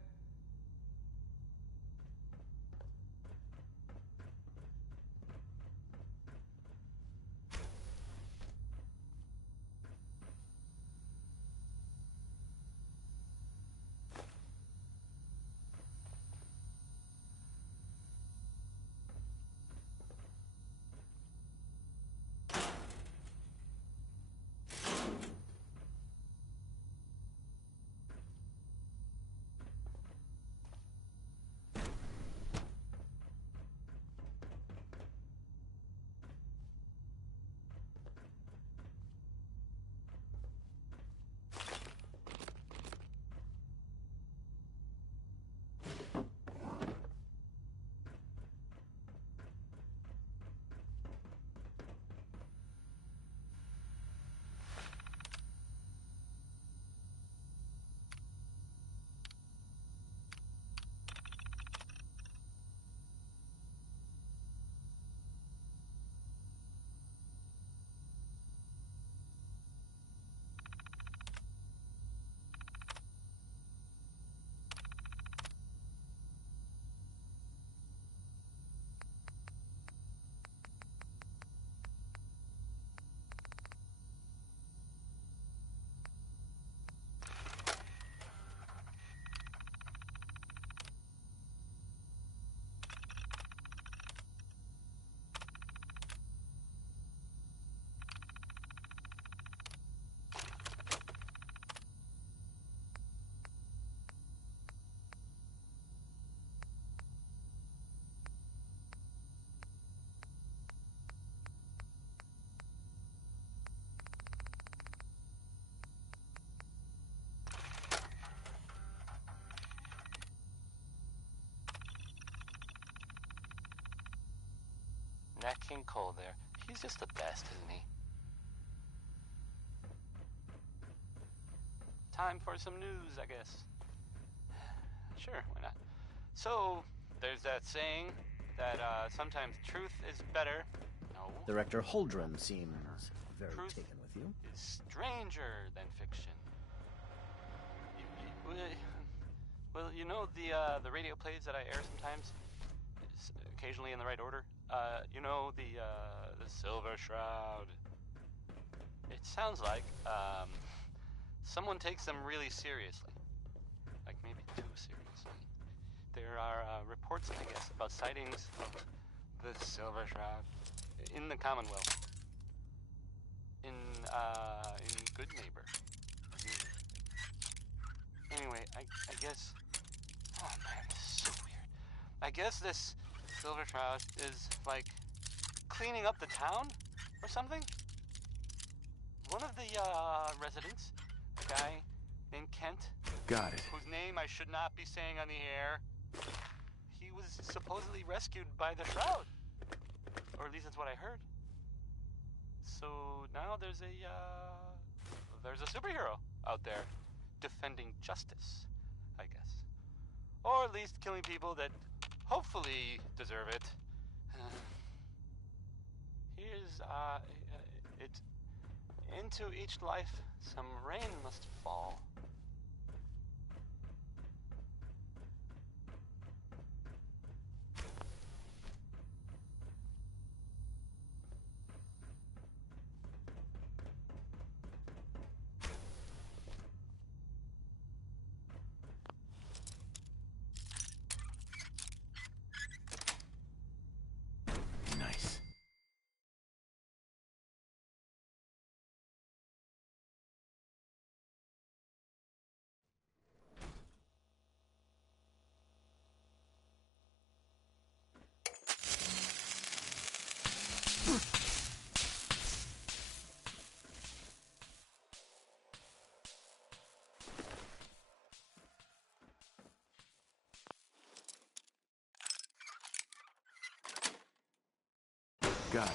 that King Cole there, he's just the best, isn't he? Time for some news, I guess. Sure, why not? So, there's that saying that sometimes truth is better. No. Director Holdren seems very Truth taken with you. is stranger than fiction. Well, you know the radio plays that I air sometimes, occasionally in the right order. You know the Silver Shroud. It sounds like someone takes them really seriously, like maybe too seriously. There are reports, I guess, about sightings of the Silver Shroud in the Commonwealth, in Good Neighbor. Anyway, I guess. Oh man, this is so weird. I guess this Silver Shroud is like cleaning up the town or something. One of the residents, a guy named Kent. Got it. Whose name I should not be saying on the air. He was supposedly rescued by the Shroud. Or at least that's what I heard. So now there's a superhero out there defending justice, I guess. Or at least killing people that hopefully deserve it. Here's it. Into each life some rain must fall. Nice. Got it.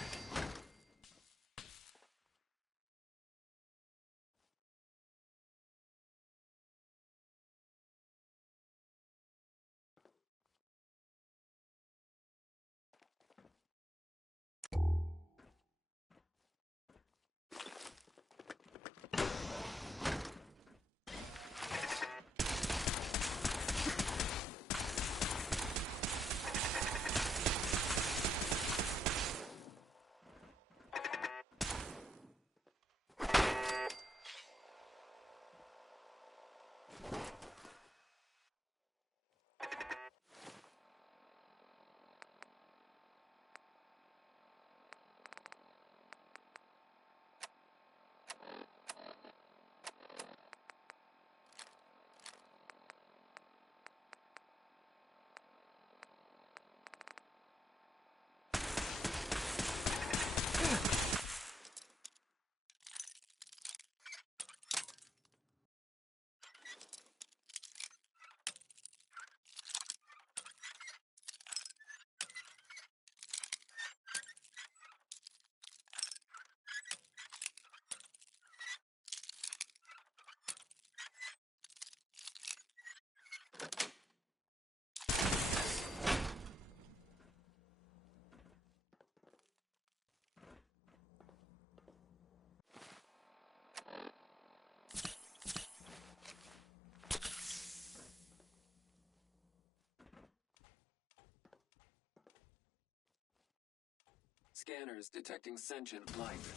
Scanners detecting sentient life.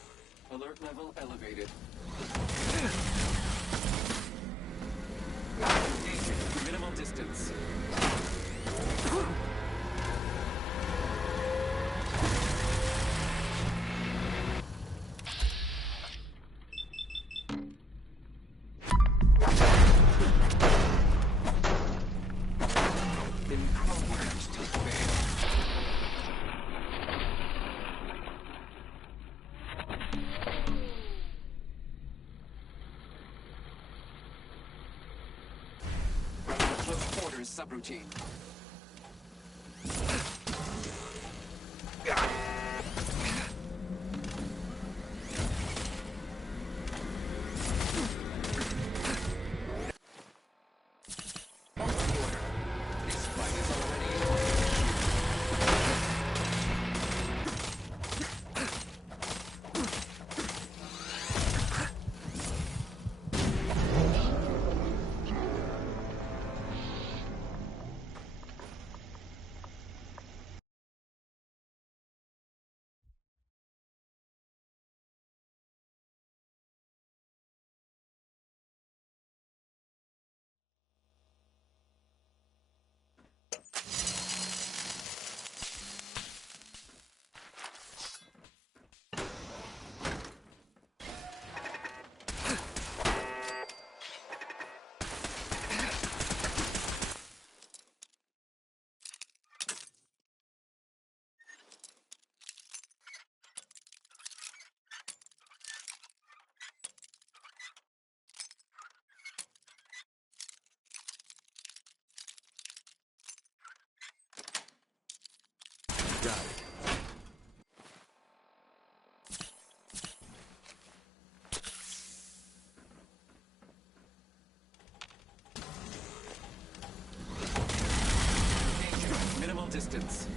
Alert level elevated. Engaging minimal distance. Been programmed to fail. Close quarters subroutine. distance.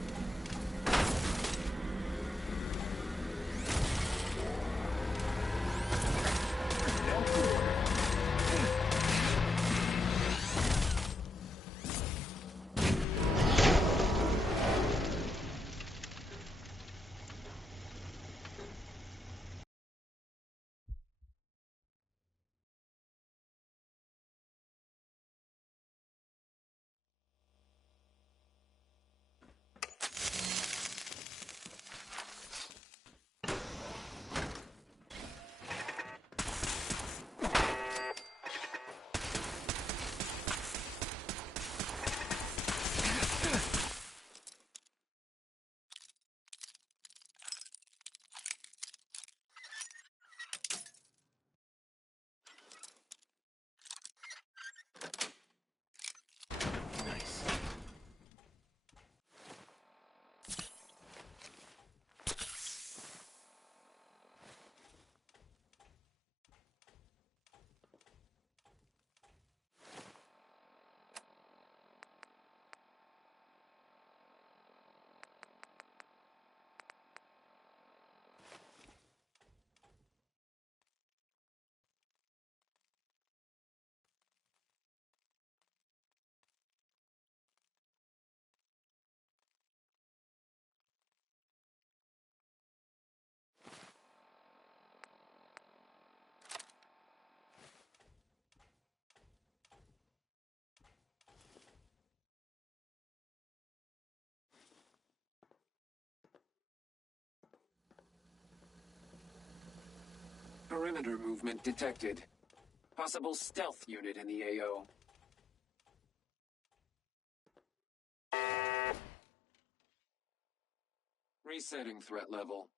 Perimeter movement detected. Possible stealth unit in the AO. Resetting threat level.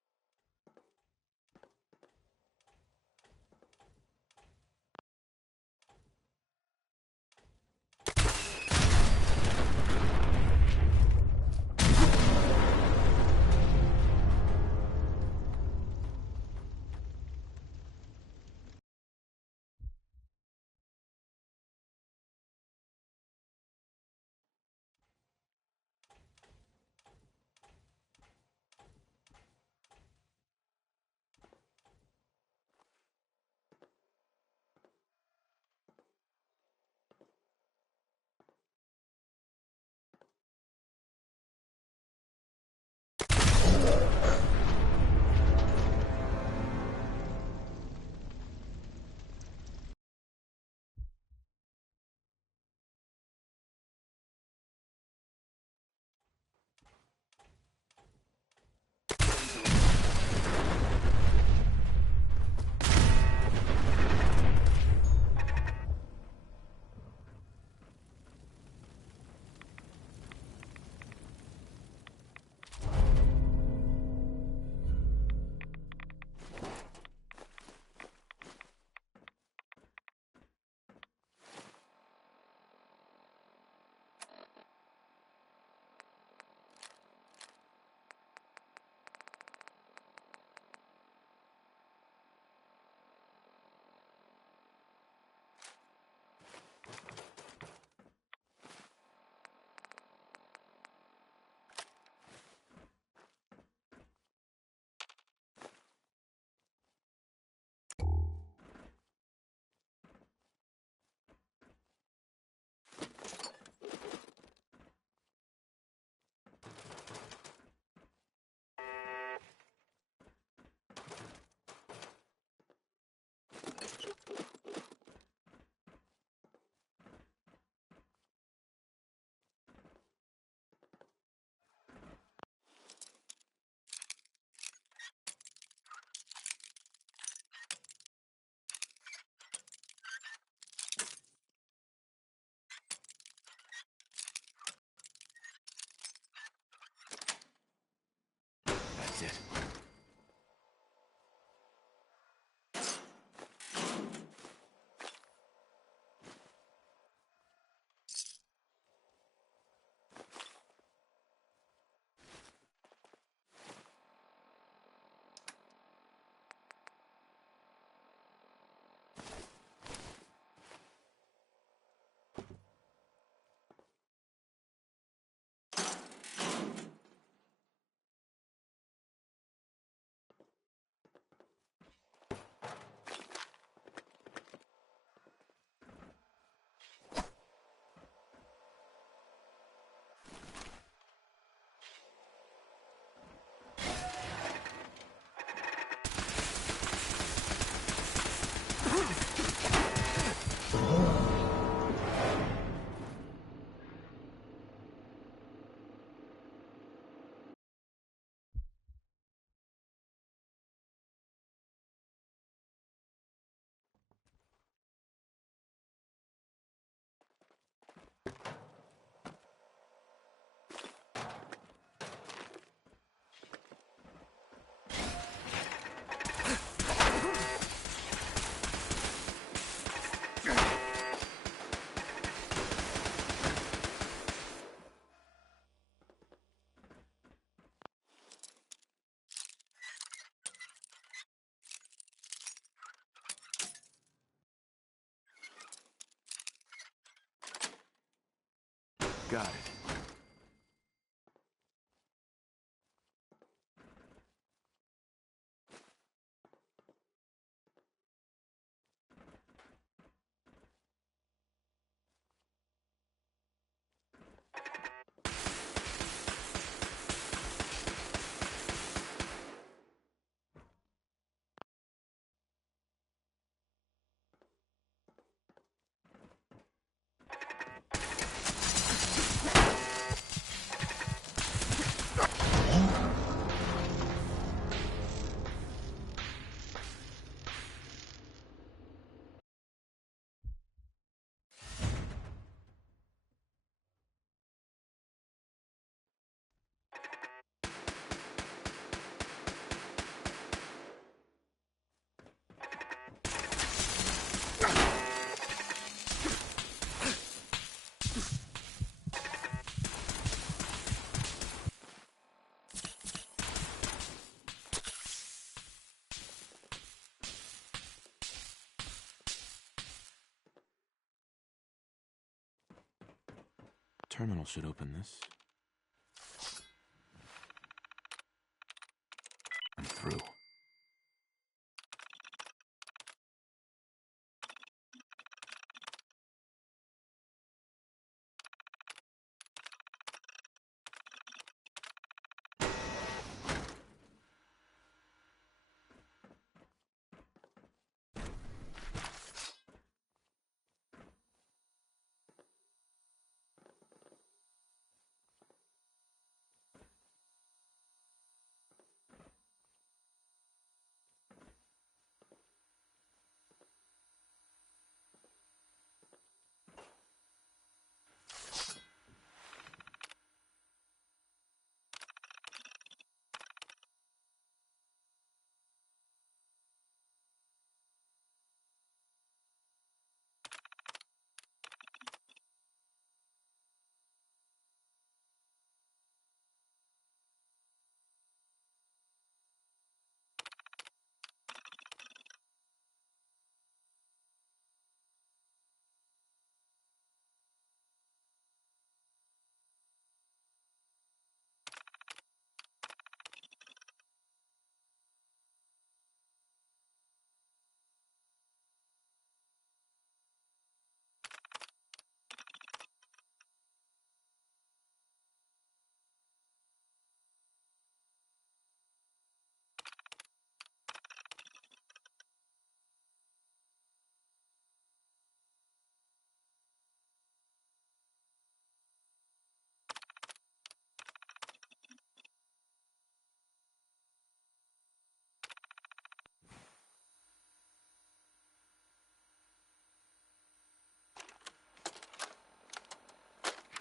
Got it. Terminal should open this. I'm through.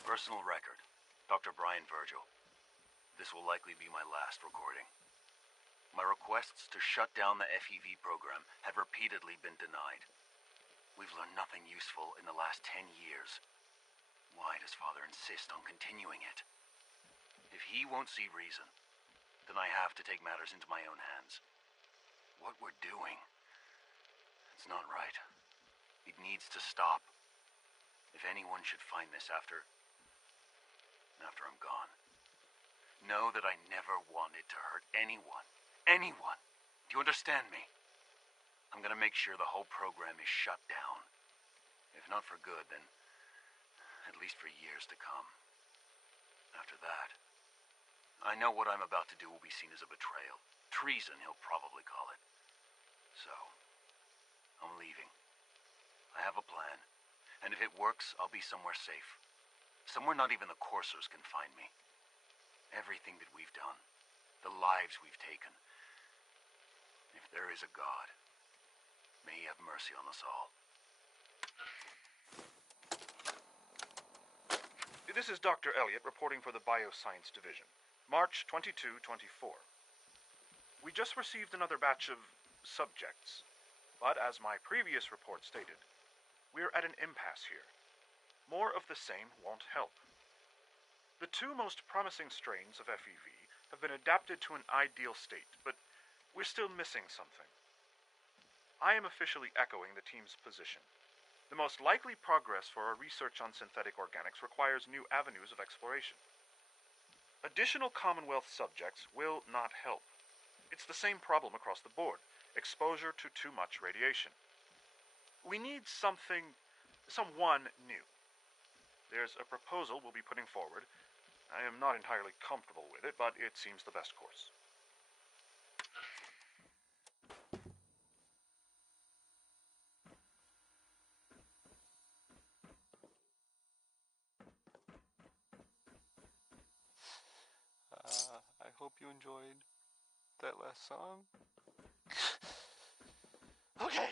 Personal record, Dr. Brian Virgil. This will likely be my last recording. My requests to shut down the FEV program have repeatedly been denied. We've learned nothing useful in the last 10 years. Why does Father insist on continuing it? If he won't see reason, then I have to take matters into my own hands. What we're doing, it's not right. It needs to stop. If anyone should find this after I'm gone, know that I never wanted to hurt anyone. Anyone. Do you understand me? I'm gonna make sure the whole program is shut down. If not for good, then at least for years to come. After that, I know what I'm about to do will be seen as a betrayal. Treason, he'll probably call it. So, I'm leaving. I have a plan, and if it works, I'll be somewhere safe. Somewhere not even the coursers can find me. Everything that we've done, the lives we've taken. If there is a God, may he have mercy on us all. This is Dr. Elliot reporting for the Bioscience Division. March 22-24. We just received another batch of subjects, but as my previous report stated, we're at an impasse here. More of the same won't help. The two most promising strains of FEV have been adapted to an ideal state, but we're still missing something. I am officially echoing the team's position. The most likely progress for our research on synthetic organics requires new avenues of exploration. Additional Commonwealth subjects will not help. It's the same problem across the board: exposure to too much radiation. We need someone new. There's a proposal we'll be putting forward. I am not entirely comfortable with it, but it seems the best course. I hope you enjoyed that last song. Okay.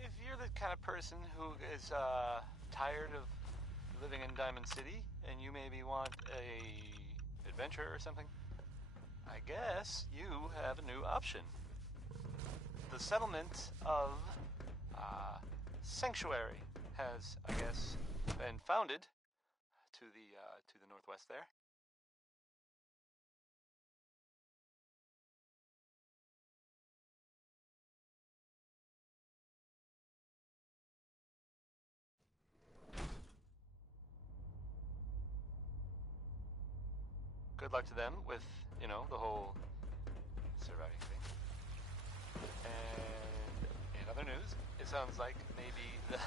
If you're the kind of person who is tired of living in Diamond City and you maybe want a adventure or something, I guess you have a new option. The settlement of Sanctuary has, I guess, been founded to the northwest there. Good luck to them with, the whole surviving thing. And in other news, it sounds like maybe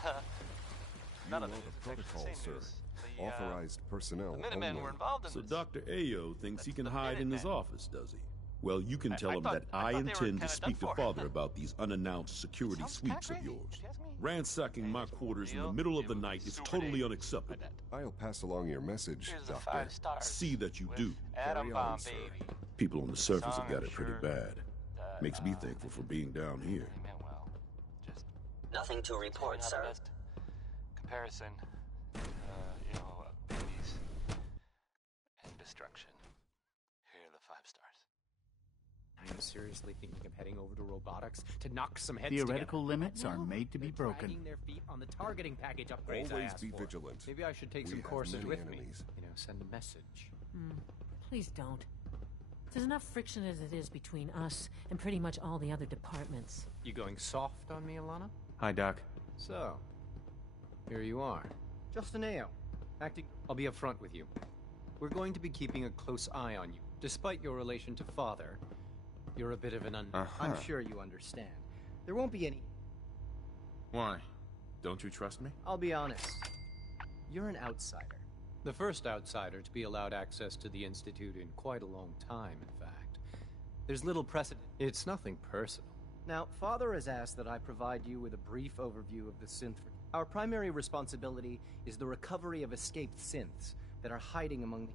none of the protocol, sir. news. Authorized personnel The Minutemen only. were involved in So this. Dr. Ayo thinks he can hide in his office, does he? Well, you can tell him thought- that I I thought they were intend kinda to speak to done for. Father about these unannounced security sweeps of yours. Ransacking my quarters in the middle of the night is totally unacceptable. I'll pass along your message, Here's the Doctor. 5 stars. See that you do. Atom Carry bomb, on, sir. baby. People on the surface Song, have got I'm it pretty sure bad. that, Makes me thankful for being down here. They meant well. Just Nothing to report, not the sir. best comparison, babies and destruction. Here are the 5 stars. Are you seriously thinking of heading over to robotics to knock some heads Theoretical together? limits are made to be They're broken. dragging their feet on the targeting package upgrades I Always asked be for. vigilant. Maybe I should take We some have courses many with enemies. me. Send a message. Please don't. There's enough friction as it is between us and pretty much all the other departments. You going soft on me, Alana? Hi, Doc. So, here you are. Justin Ayo. I'll be upfront with you. We're going to be keeping a close eye on you. Despite your relation to Father, you're a bit of an I'm sure you understand. There won't be any... Why? Don't you trust me? I'll be honest. You're an outsider. The first outsider to be allowed access to the Institute in quite a long time, in fact. There's little precedent. It's nothing personal. Now, Father has asked that I provide you with a brief overview of the synth. Our primary responsibility is the recovery of escaped synths that are hiding among the...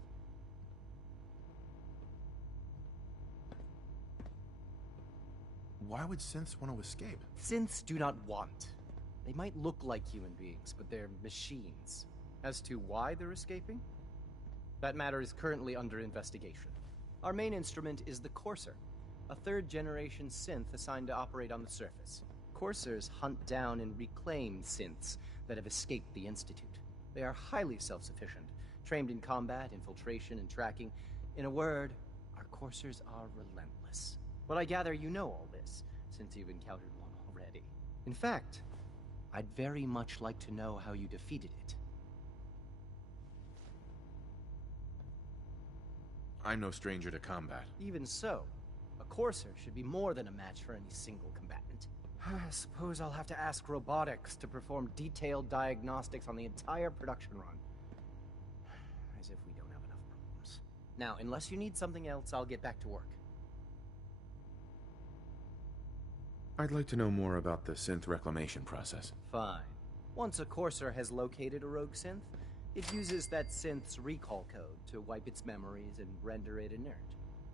Why would synths want to escape? Synths do not want. They might look like human beings, but they're machines. As to why they're escaping? That matter is currently under investigation. Our main instrument is the Courser, a third-generation synth assigned to operate on the surface. Coursers hunt down and reclaim synths that have escaped the Institute. They are highly self-sufficient, trained in combat, infiltration, and tracking. In a word, our Coursers are relentless. But I gather you know all this, since you've encountered one already. In fact, I'd very much like to know how you defeated it. I'm no stranger to combat. Even so, a Courser should be more than a match for any single combatant. I suppose I'll have to ask robotics to perform detailed diagnostics on the entire production run. As if we don't have enough problems. Now, unless you need something else, I'll get back to work. I'd like to know more about the synth reclamation process. Fine. Once a Courser has located a rogue synth, it uses that synth's recall code to wipe its memories and render it inert.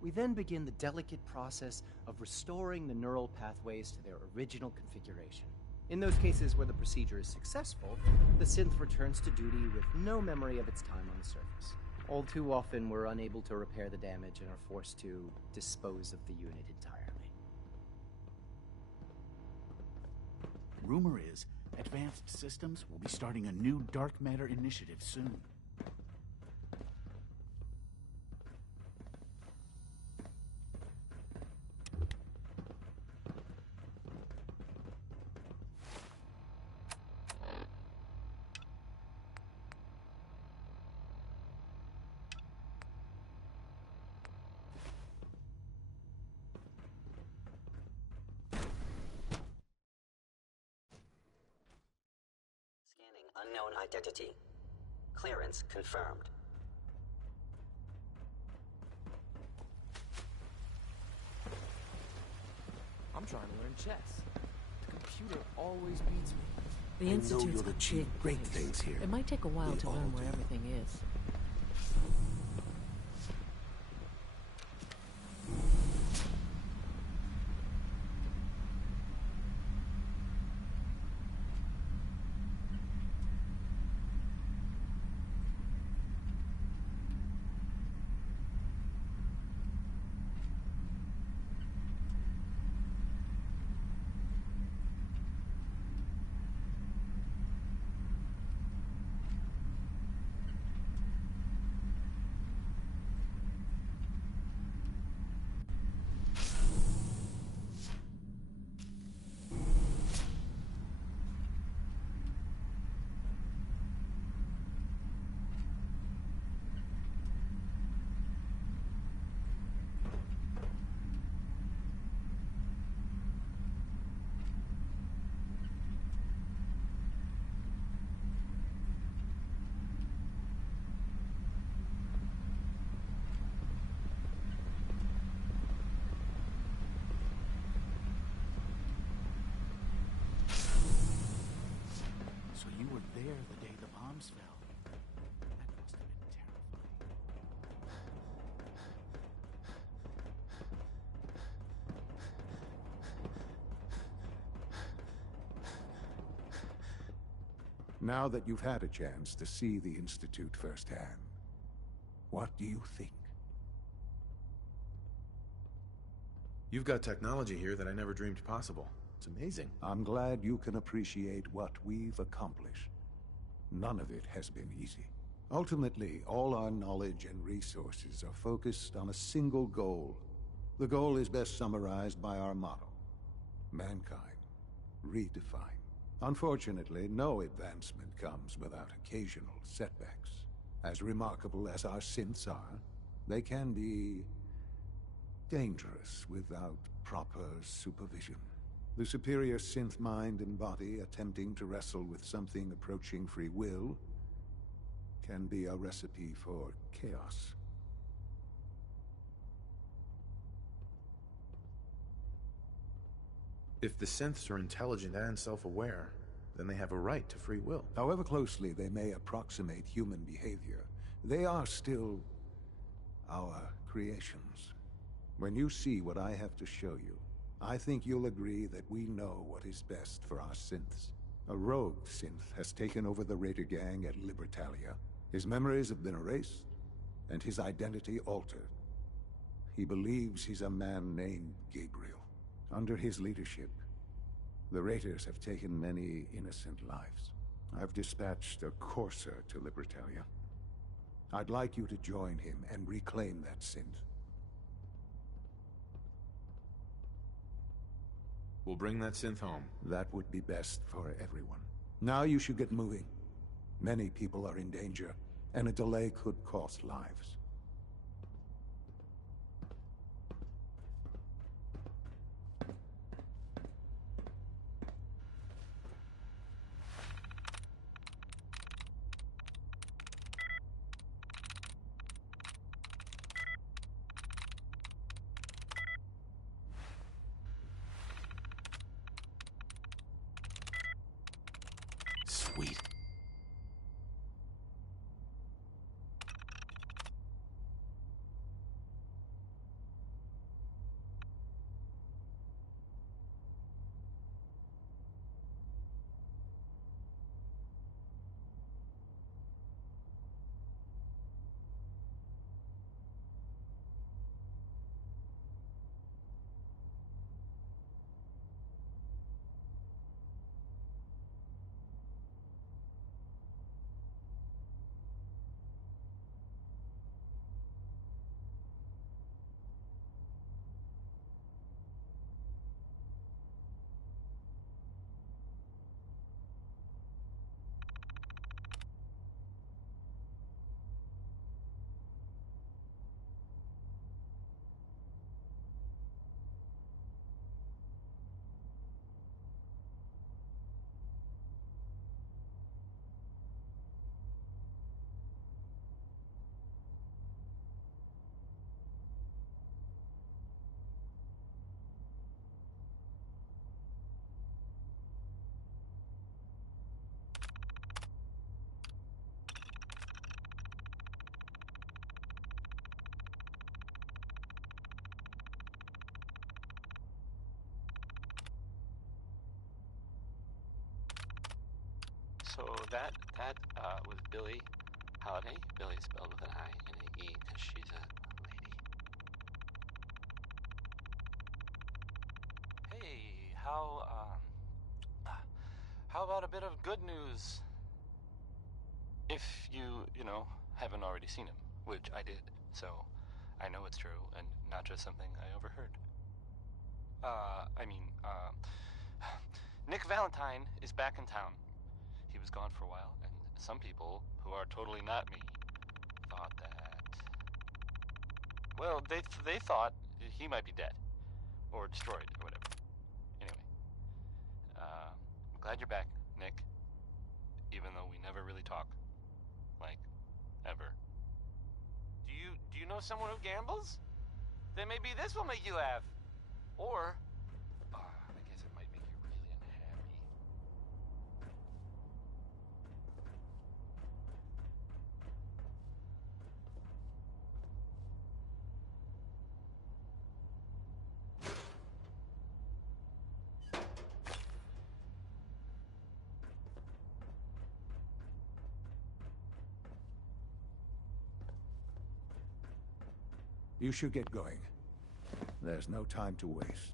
We then begin the delicate process of restoring the neural pathways to their original configuration. In those cases where the procedure is successful, the synth returns to duty with no memory of its time on the surface. All too often, we're unable to repair the damage and are forced to dispose of the unit entirely. Rumor is Advanced Systems will be starting a new dark matter initiative soon. Unknown identity. Clearance confirmed. I'm trying to learn chess. The computer always beats me. The Institute's you'll a achieve big great place. things here. It might take a while We to all learn where do. everything is. So you were there the day the bombs fell. That must have been terrifying. Now that you've had a chance to see the Institute firsthand, what do you think? You've got technology here that I never dreamed possible. It's amazing. I'm glad you can appreciate what we've accomplished. None of it has been easy. Ultimately, all our knowledge and resources are focused on a single goal. The goal is best summarized by our motto: mankind, redefined. Unfortunately, no advancement comes without occasional setbacks. As remarkable as our synths are, they can be dangerous without proper supervision. The superior synth mind and body attempting to wrestle with something approaching free will can be a recipe for chaos. If the synths are intelligent and self-aware, then they have a right to free will. However closely they may approximate human behavior, they are still our creations. When you see what I have to show you, I think you'll agree that we know what is best for our synths. A rogue synth has taken over the Raider gang at Libertalia. His memories have been erased, and his identity altered. He believes he's a man named Gabriel. Under his leadership, the Raiders have taken many innocent lives. I've dispatched a courser to Libertalia. I'd like you to join him and reclaim that synth. We'll bring that synth home. That would be best for everyone. Now you should get moving. Many people are in danger, and a delay could cost lives. Sweet. that was Billie Holiday. Billie spelled with an I and an E because she's a lady. Hey, how about a bit of good news? If you haven't already seen him, which I did, so I know it's true and not just something I overheard. Nick Valentine is back in town. He was gone for a while, and some people, who are totally not me, thought that... Well, they thought he might be dead, or destroyed, or whatever. Anyway, I'm glad you're back, Nick, even though we never really talk. Like, ever. Do you know someone who gambles? Then maybe this will make you laugh. Or, I guess it might make you really unhappy. You should get going. There's no time to waste.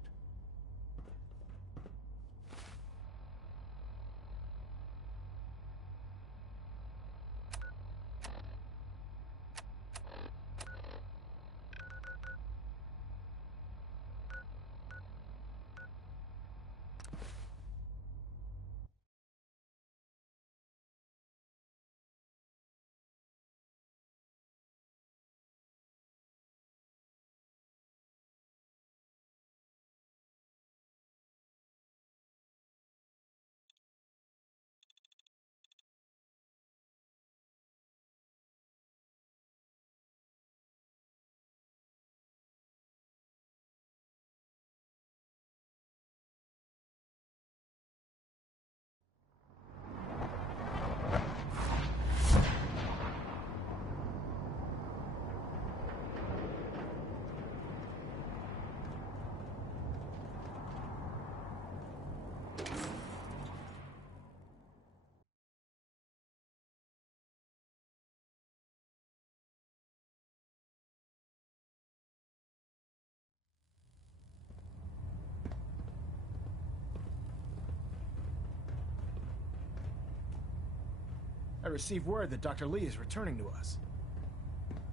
I received word that Dr. Lee is returning to us.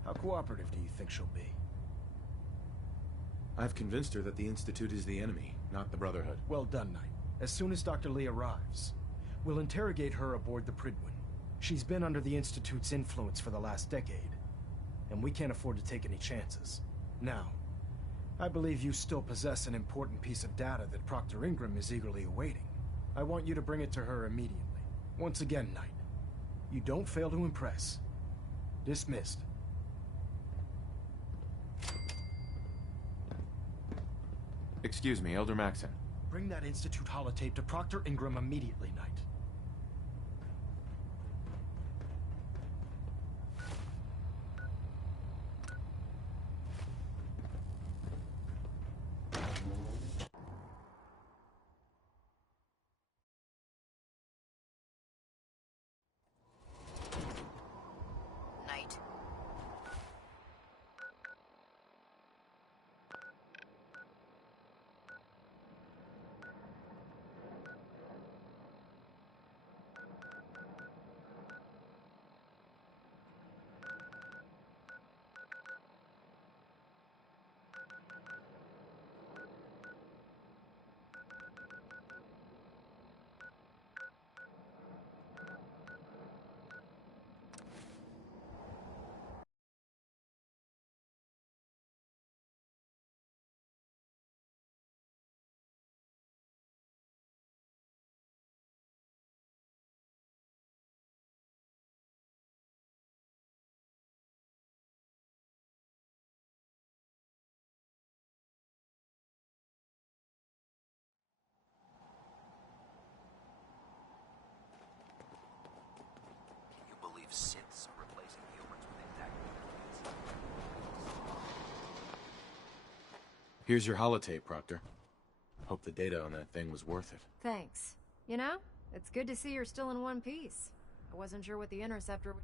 How cooperative do you think she'll be? I've convinced her that the Institute is the enemy, not the Brotherhood. Well done, Knight. As soon as Dr. Lee arrives, we'll interrogate her aboard the Pridwin. She's been under the Institute's influence for the last decade, and we can't afford to take any chances. Now, I believe you still possess an important piece of data that Proctor Ingram is eagerly awaiting. I want you to bring it to her immediately. Once again, Knight, you don't fail to impress. Dismissed. Excuse me, Elder Maxon. Bring that Institute holotape to Proctor Ingram immediately, Knight. Knight. Synths are replacing humans with intact machines. Here's your holotape, Proctor. Hope the data on that thing was worth it. Thanks. You know, it's good to see you're still in one piece. I wasn't sure what the interceptor would...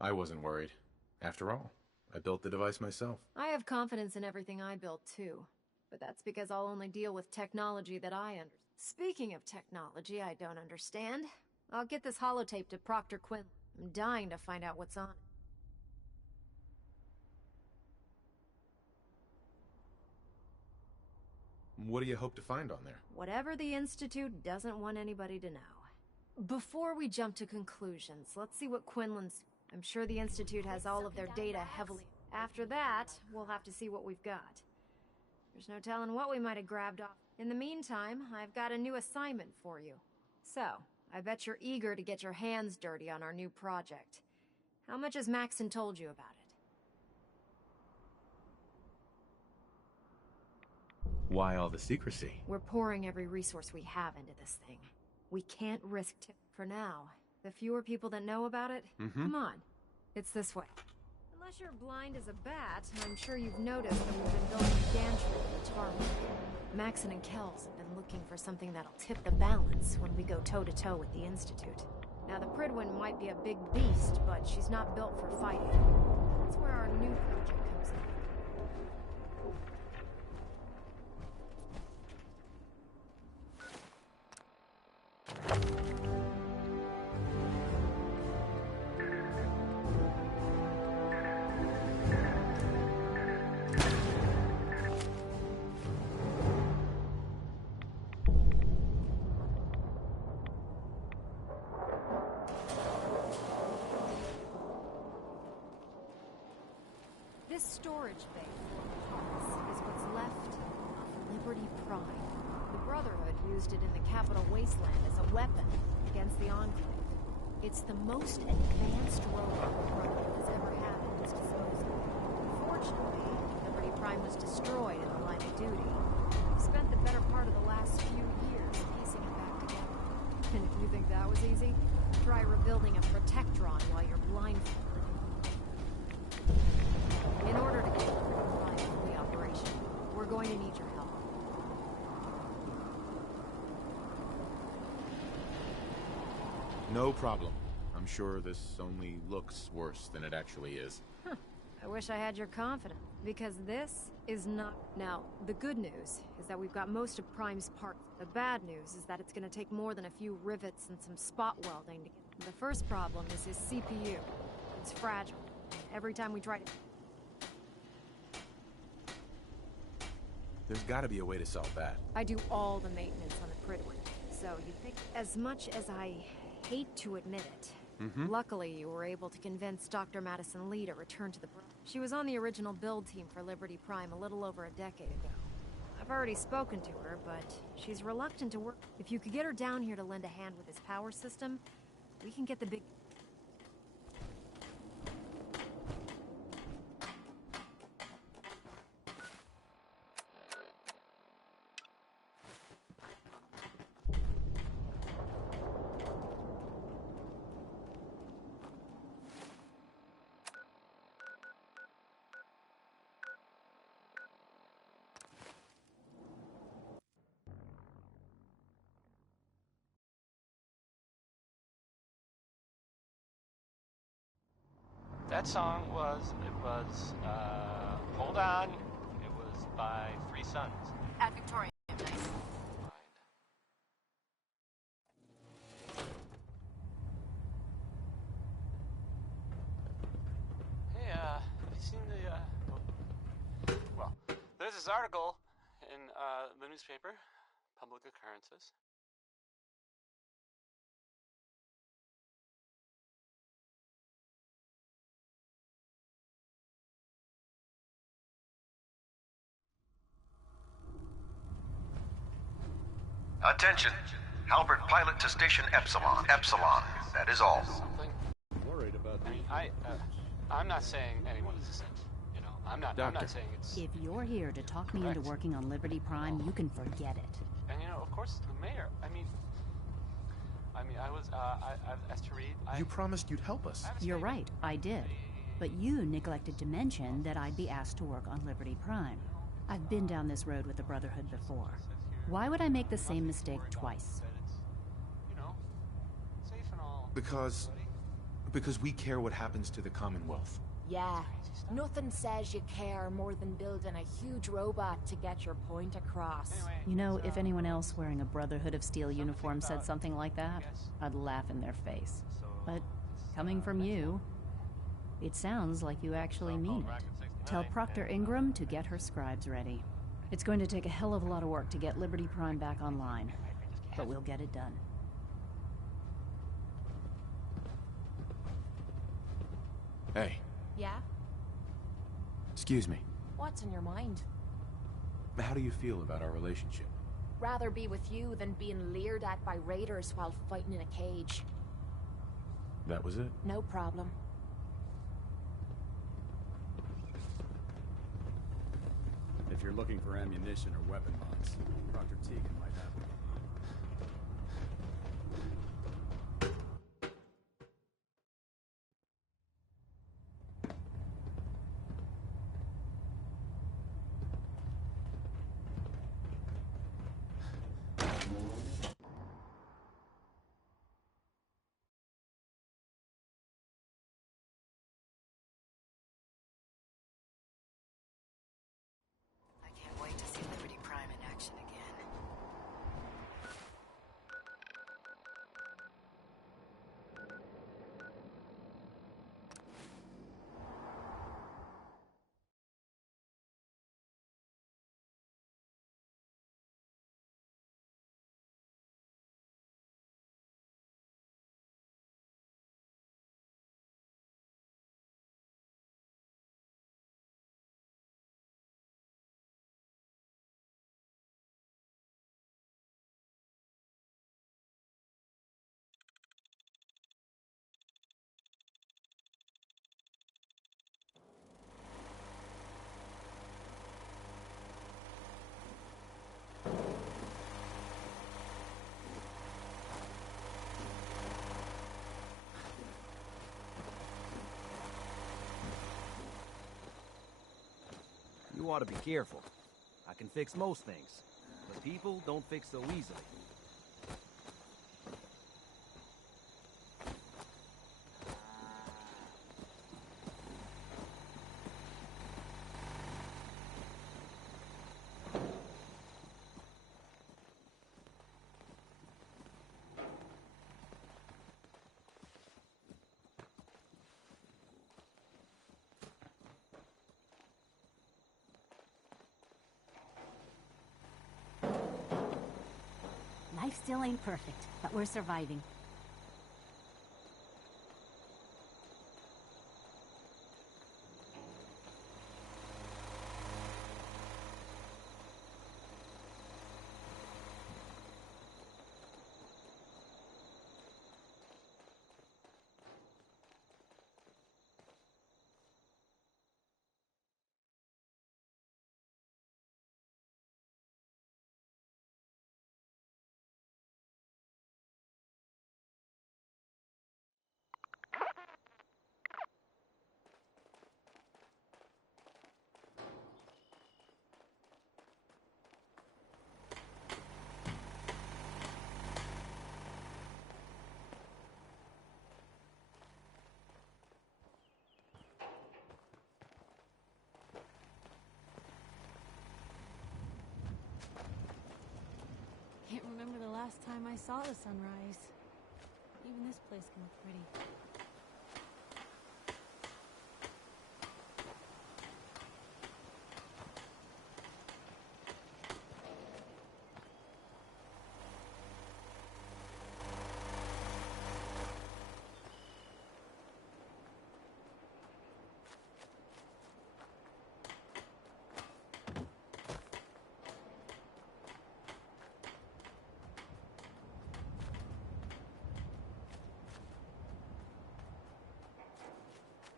I wasn't worried. After all, I built the device myself. I have confidence in everything I built, too. But that's because I'll only deal with technology that I understand. Speaking of technology I don't understand, I'll get this holotape to Proctor Quinn. I'm dying to find out what's on it. What do you hope to find on there? Whatever the Institute doesn't want anybody to know. Before we jump to conclusions, let's see what Quinlan's... I'm sure the Institute has all of their data heavily... After that, we'll have to see what we've got. There's no telling what we might have grabbed off. In the meantime, I've got a new assignment for you. So, I bet you're eager to get your hands dirty on our new project. How much has Maxon told you about it? Why all the secrecy? We're pouring every resource we have into this thing. We can't risk it. For now, the fewer people that know about it, come on. It's this way. Unless you're blind as a bat, I'm sure you've noticed that we've been building a gantry in the tarmac. Maxon and Kells have been looking for something that'll tip the balance when we go toe-to-toe with the Institute. Now, the Pridwin might be a big beast, but she's not built for fighting. That's where our new project comes in. This storage bay is what's left of Liberty Prime. The Brotherhood used it in the Capital Wasteland as a weapon against the Enclave. It's the most advanced robot the Brotherhood has ever had at its disposal. Unfortunately, Liberty Prime was destroyed in the line of duty. We spent the better part of the last few years piecing it back together. And if you think that was easy, try rebuilding a Protectron while you're blindfolded. In order to get the operation, we're going to need your help. No problem. I'm sure this only looks worse than it actually is. I wish I had your confidence, because this is not... Now, the good news is that we've got most of Prime's parts. The bad news is that it's going to take more than a few rivets and some spot welding to get... The first problem is his CPU. It's fragile. Every time we try to... There's gotta be a way to solve that. I do all the maintenance on the Pridwin, so you think... As much as I hate to admit it, luckily you were able to convince Dr. Madison Lee to return to the... She was on the original build team for Liberty Prime a little over a decade ago. I've already spoken to her, but she's reluctant to work. If you could get her down here to lend a hand with his power system, we can get the big... That song was, Hold On. It was by Free Sons. At Victoria. Hey, have you seen the, well, there's this article in, the newspaper, Public Occurrences. Attention. Halbert pilot to station Epsilon. Epsilon. That is all. Worried about I mean, I'm not saying anyone is a saint. You know, I'm not saying it's... If you're here to talk me into working on Liberty Prime, you can forget it. And you know, of course, the mayor, I mean, I asked to read... You promised you'd help us. You're right, I did. But you neglected to mention that I'd be asked to work on Liberty Prime. I've been down this road with the Brotherhood before. Why would I make the same mistake twice? You know, safe and all. Because we care what happens to the Commonwealth. Yeah, nothing says you care more than building a huge robot to get your point across. You know, if anyone else wearing a Brotherhood of Steel uniform said something like that, I'd laugh in their face. But coming from you, it sounds like you actually mean it. Tell Proctor Ingram to get her scribes ready. It's going to take a hell of a lot of work to get Liberty Prime back online, but we'll get it done. Hey. Yeah? Excuse me. What's in your mind? How do you feel about our relationship? Rather be with you than being leered at by raiders while fighting in a cage. That was it? No problem. If you're looking for ammunition or weapon mods, Dr. Tegan might have one. I can't wait to see Liberty Prime in action again. You ought to be careful. I can fix most things, but people don't fix so easily. Life still ain't perfect, but we're surviving. Can't remember the last time I saw the sunrise. Even this place can look pretty.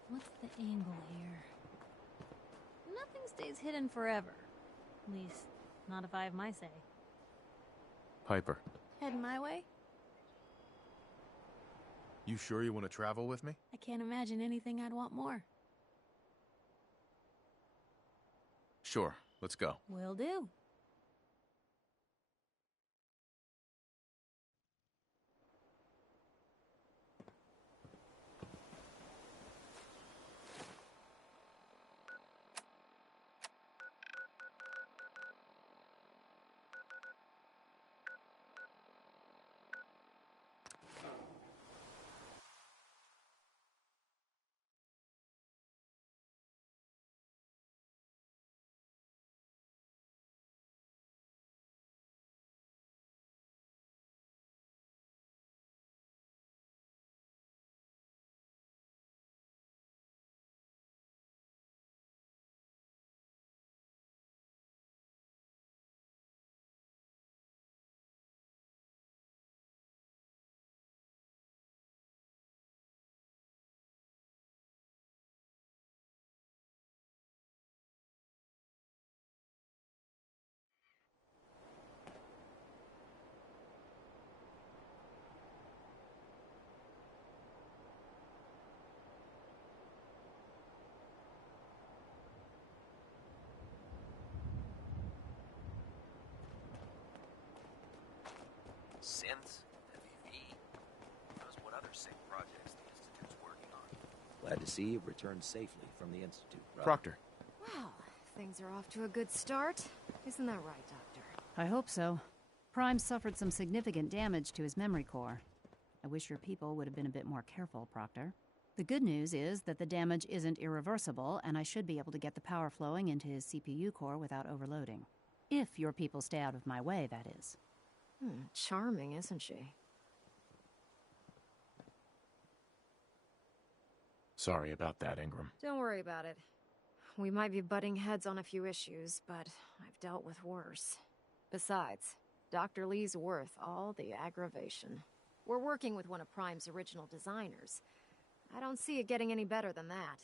What's the angle here? Nothing stays hidden forever. At least, not if I have my say. Piper. Heading my way? You sure you want to travel with me? I can't imagine anything I'd want more. Sure, let's go. Will do. synths, FEV. Who knows what other sick projects the Institute's working on. Glad to see you've returned safely from the Institute, brother. Proctor. Well, things are off to a good start. Isn't that right, Doctor? I hope so. Prime suffered some significant damage to his memory core. I wish your people would have been a bit more careful, Proctor. The good news is that the damage isn't irreversible, and I should be able to get the power flowing into his CPU core without overloading. If your people stay out of my way, that is. Charming, isn't she? Sorry about that, Ingram. Don't worry about it. We might be butting heads on a few issues, but I've dealt with worse. Besides, Dr. Lee's worth all the aggravation. We're working with one of Prime's original designers. I don't see it getting any better than that.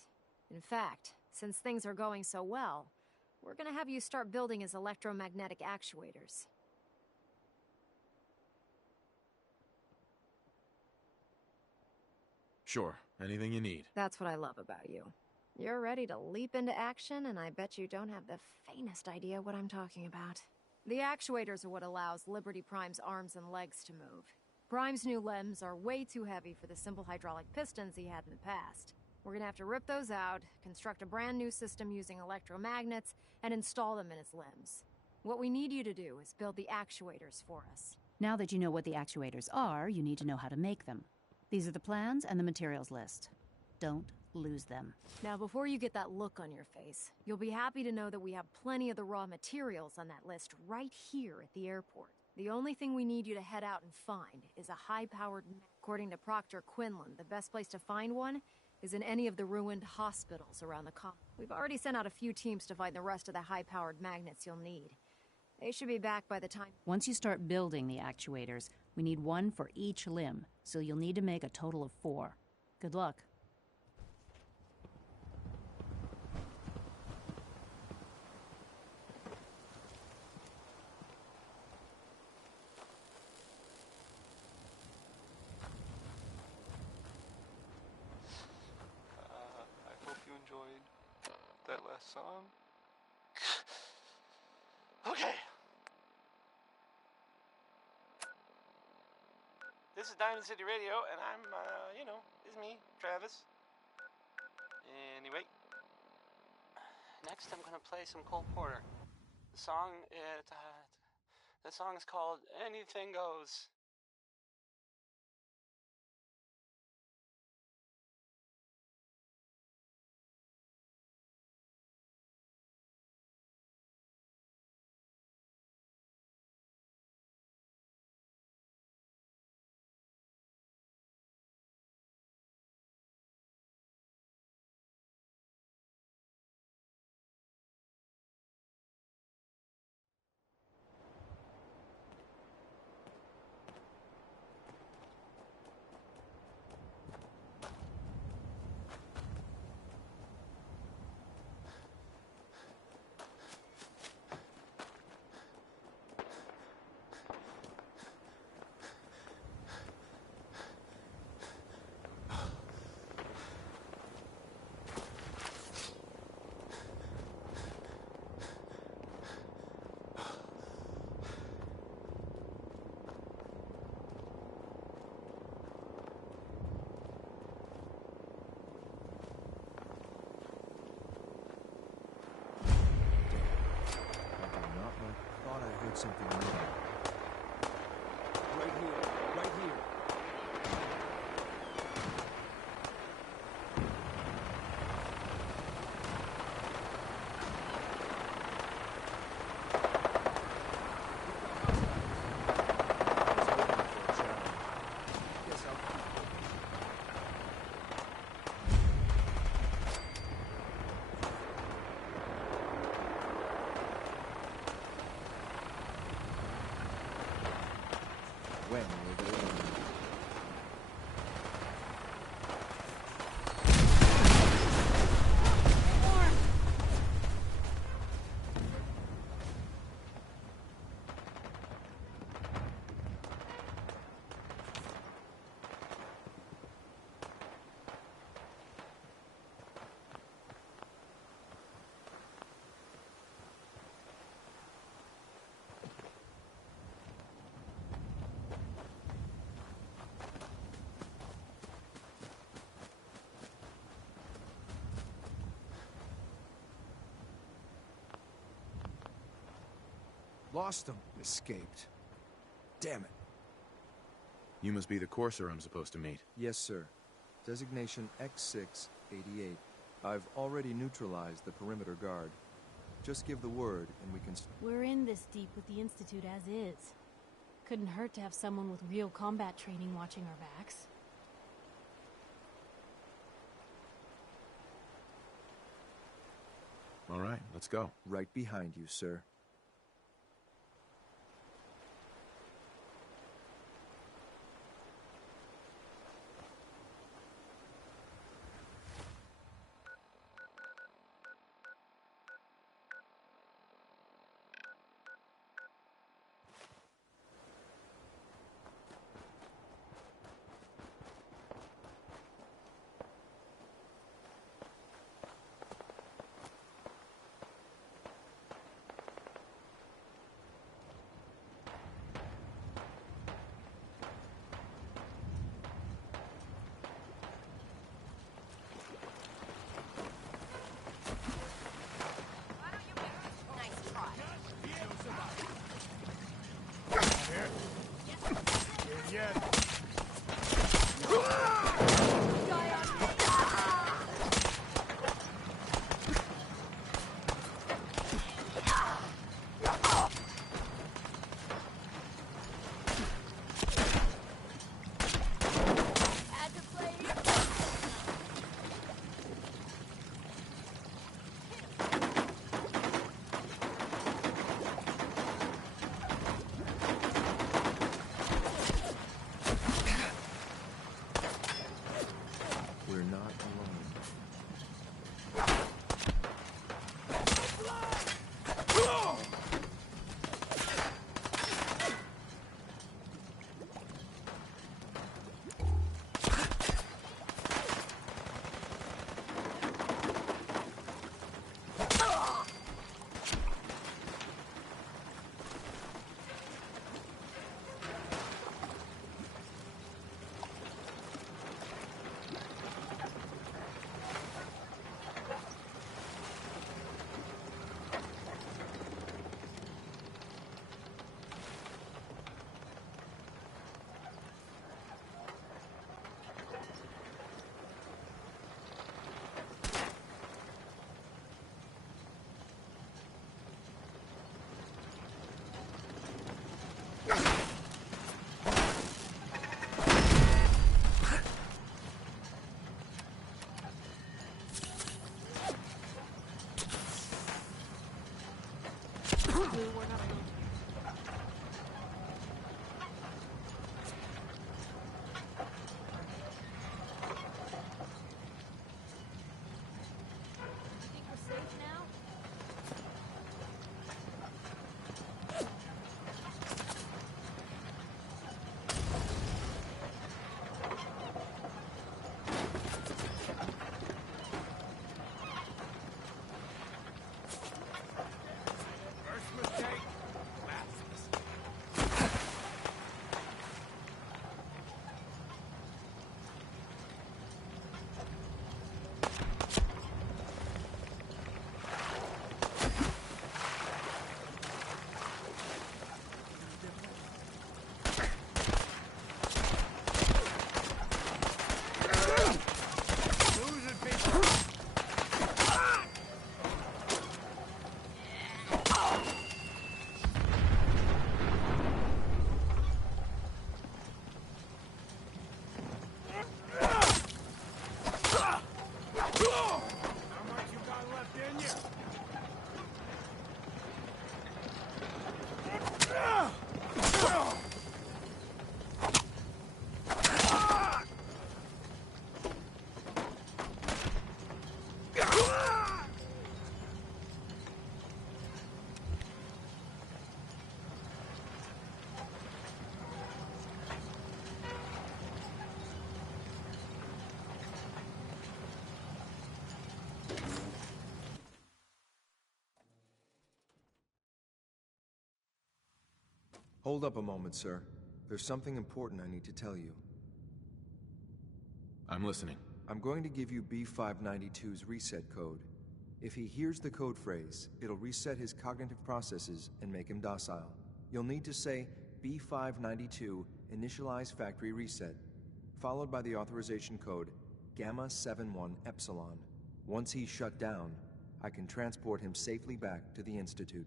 In fact, since things are going so well, we're gonna have you start building his electromagnetic actuators. Sure, anything you need. That's what I love about you. You're ready to leap into action, and I bet you don't have the faintest idea what I'm talking about. The actuators are what allows Liberty Prime's arms and legs to move. Prime's new limbs are way too heavy for the simple hydraulic pistons he had in the past. We're gonna have to rip those out, construct a brand new system using electromagnets, and install them in his limbs. What we need you to do is build the actuators for us. Now that you know what the actuators are, you need to know how to make them. These are the plans and the materials list. Don't lose them. Now, before you get that look on your face, you'll be happy to know that we have plenty of the raw materials on that list right here at the airport. The only thing we need you to head out and find is a high-powered... According to Proctor Quinlan, the best place to find one is in any of the ruined hospitals around the colony. We've already sent out a few teams to find the rest of the high-powered magnets you'll need. They should be back by the time... Once you start building the actuators, we need one for each limb, so you'll need to make a total of 4. Good luck. I hope you enjoyed that last song. Okay. This is Diamond City Radio, and I'm, it's me, Travis. Anyway, next I'm gonna play some Cole Porter. The song is called Anything Goes. Something new. Right here, right here. Lost them. Escaped. Damn it. You must be the courser I'm supposed to meet. Yes, sir. Designation X688. I've already neutralized the perimeter guard. Just give the word, and we can... We're in this deep with the Institute as is. Couldn't hurt to have someone with real combat training watching our backs. All right, let's go. Right behind you, sir. Hold up a moment, sir. There's something important I need to tell you. I'm listening. I'm going to give you B-592's reset code. If he hears the code phrase, it'll reset his cognitive processes and make him docile. You'll need to say B592 initialize factory reset, followed by the authorization code Gamma 71 Epsilon. Once he's shut down, I can transport him safely back to the Institute.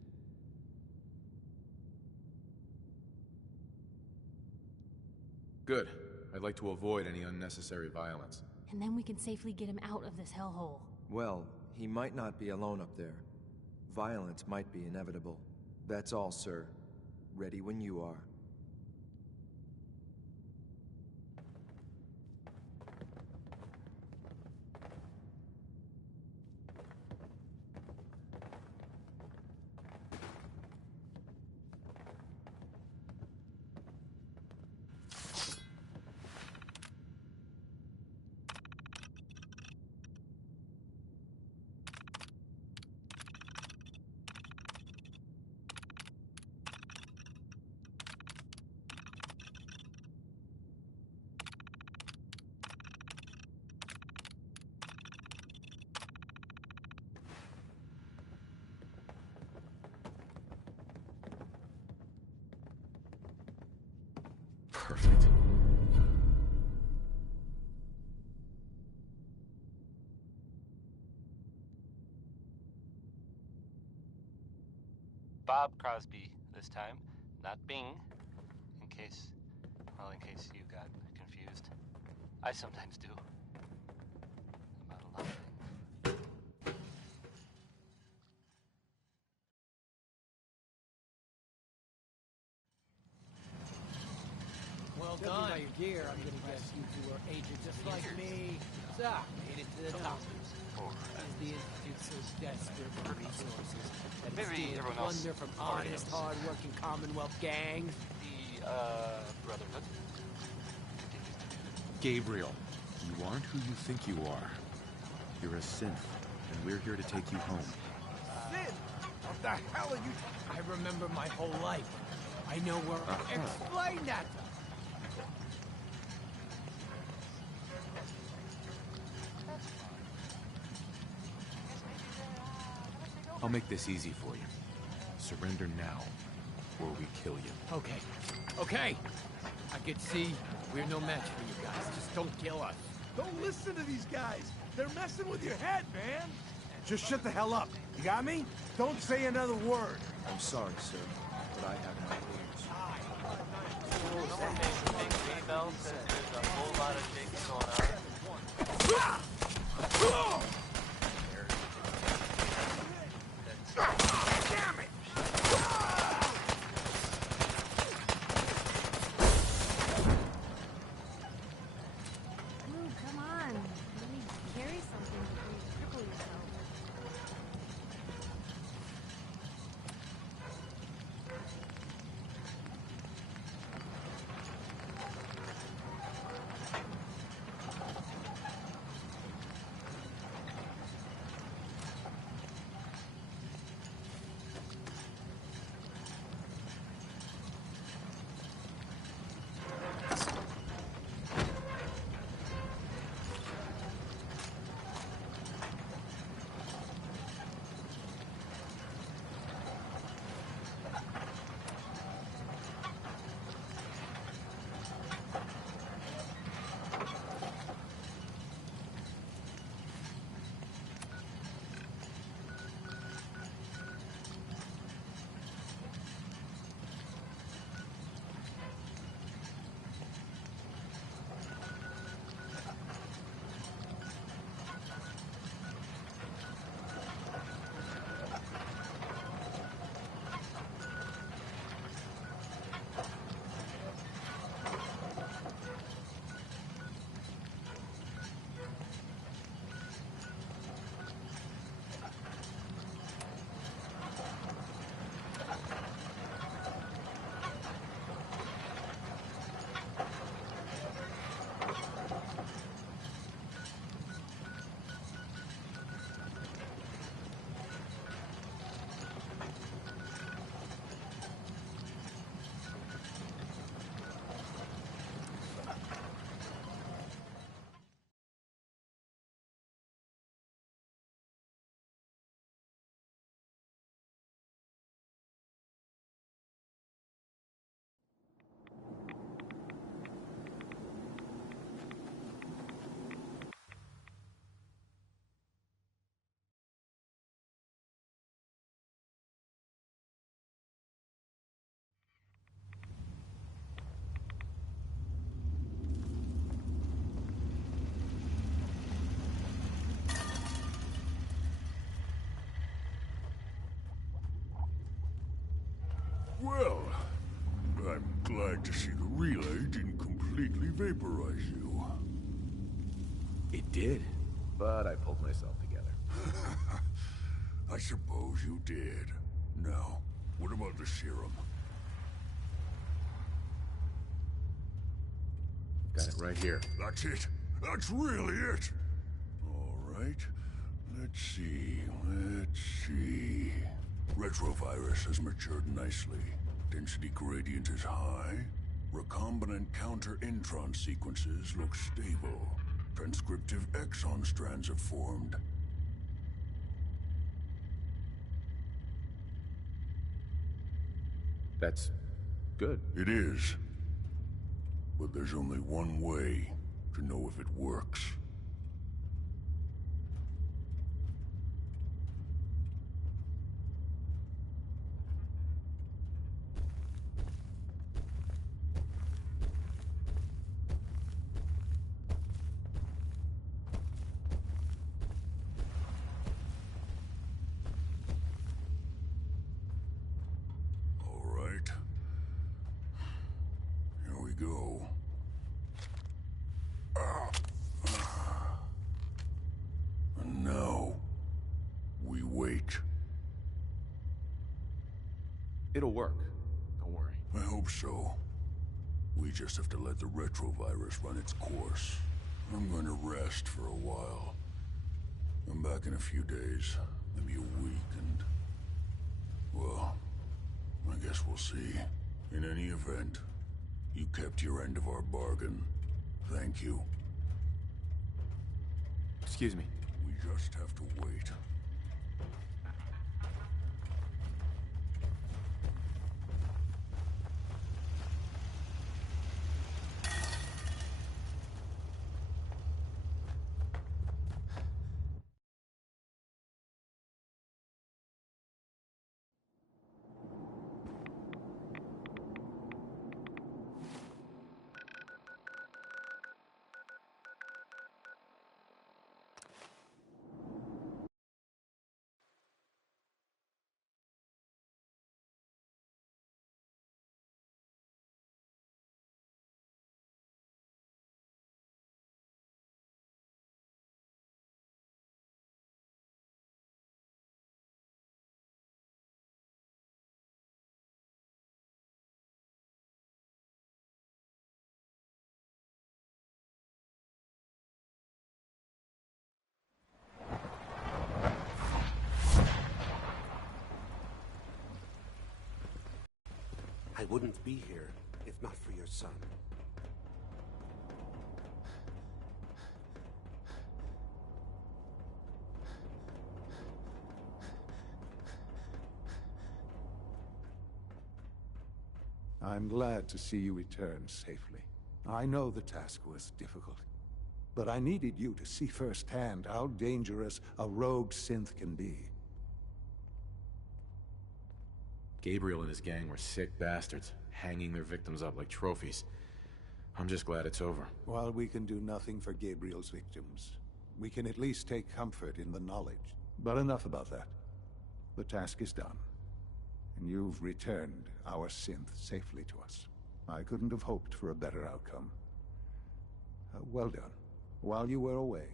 Good. I'd like to avoid any unnecessary violence. And then we can safely get him out of this hellhole. Well, he might not be alone up there. Violence might be inevitable. That's all, sir. Ready when you are. Perfect. Bob Crosby this time, not Bing. In case you got confused. I sometimes do. About a lot of things. Well done. By your gear, I'm gonna guess you two are agents just like me. So, made it to the top. Is the Institute so desperate for resources that it's stealing plunder from honest, hard-working Commonwealth gangs? The, Brotherhood. Gabriel, you aren't who you think you are. You're a synth, and we're here to take you home. Sid! What the hell are you... I remember my whole life. I know where... Explain that! I'll make this easy for you. Surrender now, or we kill you. Okay. Okay! I can see we're no match for you guys. Just don't kill us. Don't listen to these guys. They're messing with your head, man. Just shut the hell up. You got me? Don't say another word. I'm sorry, sir, but I have my orders. There's a whole lot of shaking going on. Damn it! Ooh, come on. Let me carry something before you cripple yourself. glad to see the relay didn't completely vaporize you. It did, but I pulled myself together. I suppose you did. Now, what about the serum? Got it right here. That's it. That's really it. All right. Let's see. Retrovirus has matured nicely. Density gradient is high. Recombinant counter-intron sequences look stable. Transcriptive exon strands have formed. That's good. It is. But there's only one way to know if it works. All right. Here we go. And now, we wait. It'll work. Don't worry. I hope so. We just have to let the retrovirus run its course. I'm going to rest for a while. I'm back in a few days, maybe a week, and... well, I guess we'll see. In any event, you kept your end of our bargain. Thank you. Excuse me. We just have to wait. I wouldn't be here if not for your son. I'm glad to see you return safely. I know the task was difficult, but I needed you to see firsthand how dangerous a rogue synth can be. Gabriel and his gang were sick bastards, hanging their victims up like trophies. I'm just glad it's over. While we can do nothing for Gabriel's victims, we can at least take comfort in the knowledge. But enough about that. The task is done, and you've returned our synth safely to us. I couldn't have hoped for a better outcome. Well done. While you were away,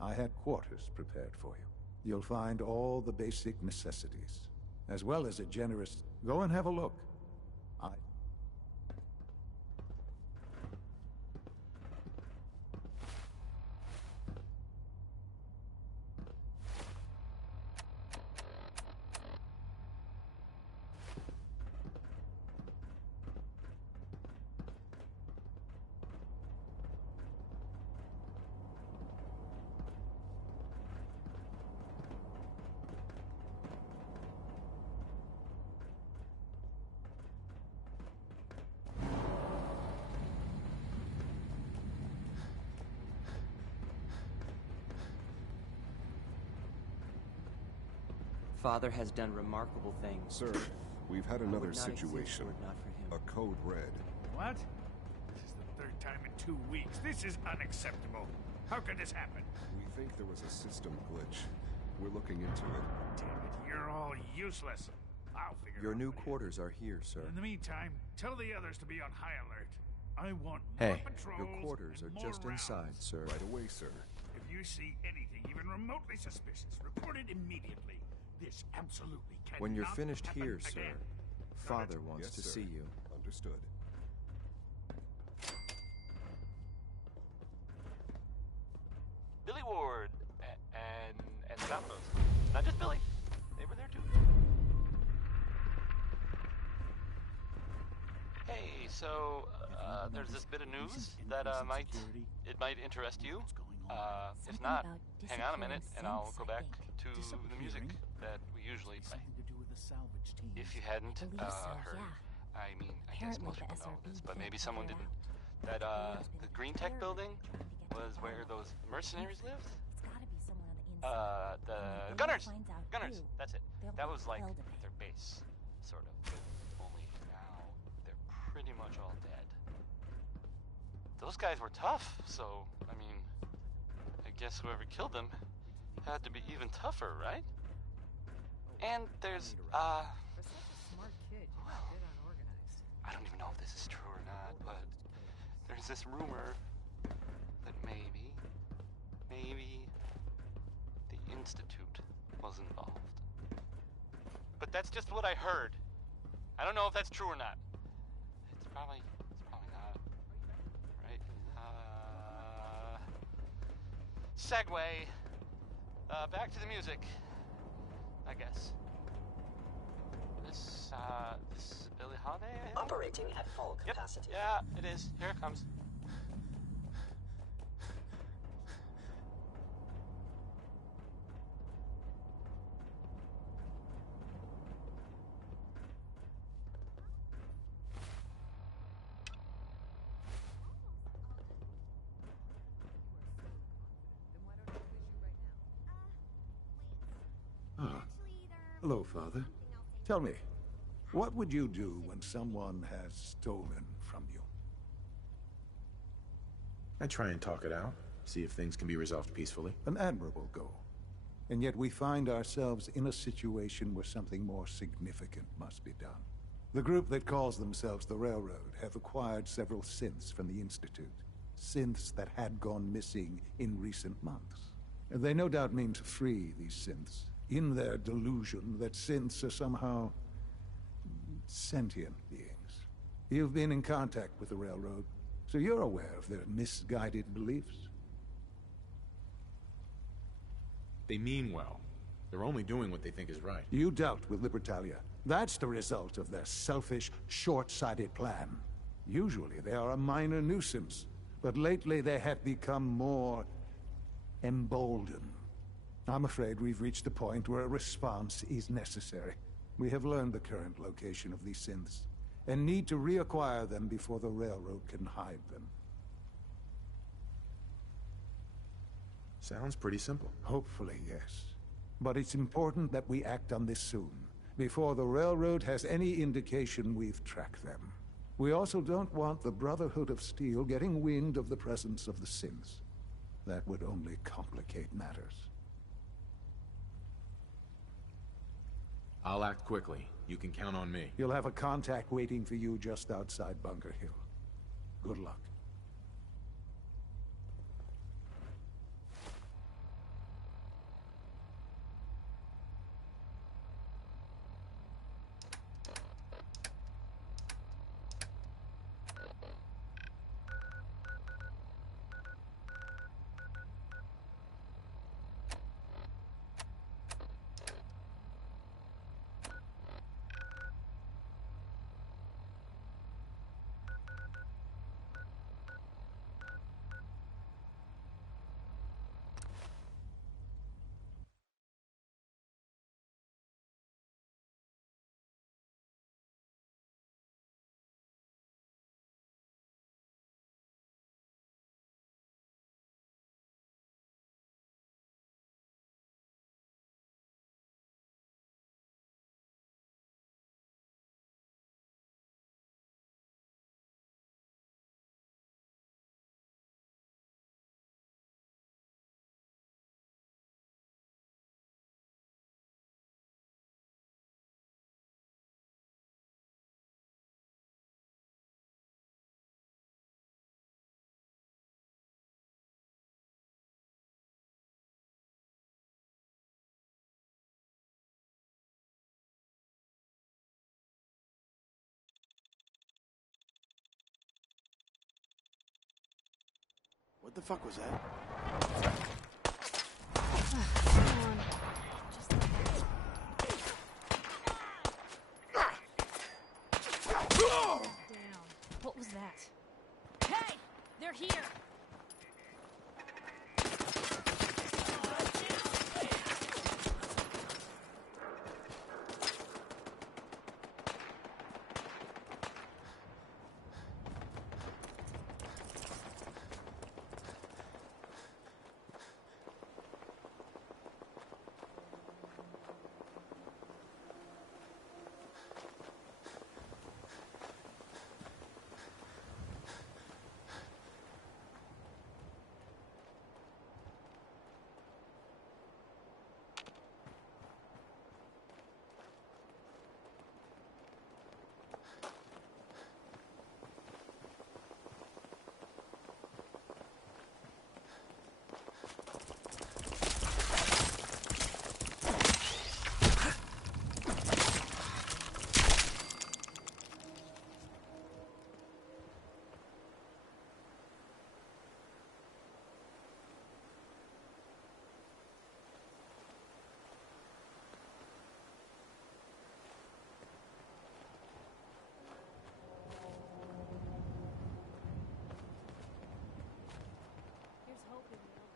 I had quarters prepared for you. You'll find all the basic necessities, as well as a generous... Go and have a look. Father has done remarkable things. Sir, we've had another situation. A code red. What? This is the third time in 2 weeks. This is unacceptable. How could this happen? We think there was a system glitch. We're looking into it. Damn it, you're all useless. I'll figure Your out new what it is. quarters are here, sir. In the meantime, tell the others to be on high alert. I want Hey. more patrols. Your quarters and are more just rounds. inside, sir. Right away, sir. If you see anything even remotely suspicious, report it immediately. This absolutely cannot When you're finished happen here, sir, again. Father wants Yes, to sir. see you. Understood. Billy Ward and the Outpost. Not just Billy. They were there too. Hey, so there's this bit of news that might interest you. If not, hang on a minute and I'll go back to the music that we usually play. If you hadn't heard, I mean, I guess most people know this, but maybe someone didn't. That the Green Tech building was where those mercenaries lived. The Gunners! Gunners, that's it. That was like their base, sort of. Only now they're pretty much all dead. Those guys were tough, so, I mean, I guess whoever killed them had to be even tougher, right? And there's, For such a smart kid, you're a bit unorganized. I don't even know if this is true or not, but there's this rumor that maybe the Institute was involved. But that's just what I heard. I don't know if that's true or not. It's probably not. Right? Segue. Back to the music, I guess. This is Billie Holiday, I think? Operating at full capacity. Yeah, it is. Here it comes. Ah. Hello, Father. Tell me, what would you do when someone has stolen from you? I try and talk it out, see if things can be resolved peacefully. An admirable goal. And yet we find ourselves in a situation where something more significant must be done. The group that calls themselves the Railroad have acquired several synths from the Institute. Synths that had gone missing in recent months. And they no doubt mean to free these synths, in their delusion that synths are somehow sentient beings. You've been in contact with the Railroad, so you're aware of their misguided beliefs. They mean well. They're only doing what they think is right. You dealt with Libertalia. That's the result of their selfish, short-sighted plan. Usually they are a minor nuisance, but lately they have become more emboldened. I'm afraid we've reached the point where a response is necessary. We have learned the current location of these synths, and need to reacquire them before the Railroad can hide them. Sounds pretty simple. Hopefully, yes. But it's important that we act on this soon, before the Railroad has any indication we've tracked them. We also don't want the Brotherhood of Steel getting wind of the presence of the synths. That would only complicate matters. I'll act quickly. You can count on me. You'll have a contact waiting for you just outside Bunker Hill. Good luck. What the fuck was that? Come on. Just like that. Down. What was that? Hey! They're here!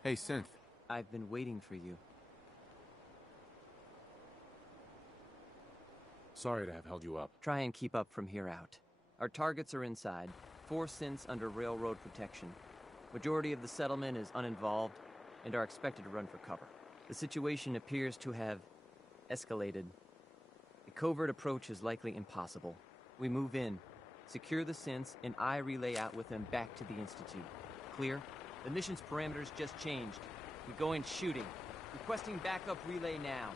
Hey, Synth. I've been waiting for you. Sorry to have held you up. Try and keep up from here out. Our targets are inside, 4 synths under railroad protection. Majority of the settlement is uninvolved and are expected to run for cover. The situation appears to have escalated. A covert approach is likely impossible. We move in, secure the synths, and I relay out with them back to the Institute. Clear? The mission's parameters just changed. We go in shooting. Requesting backup relay now.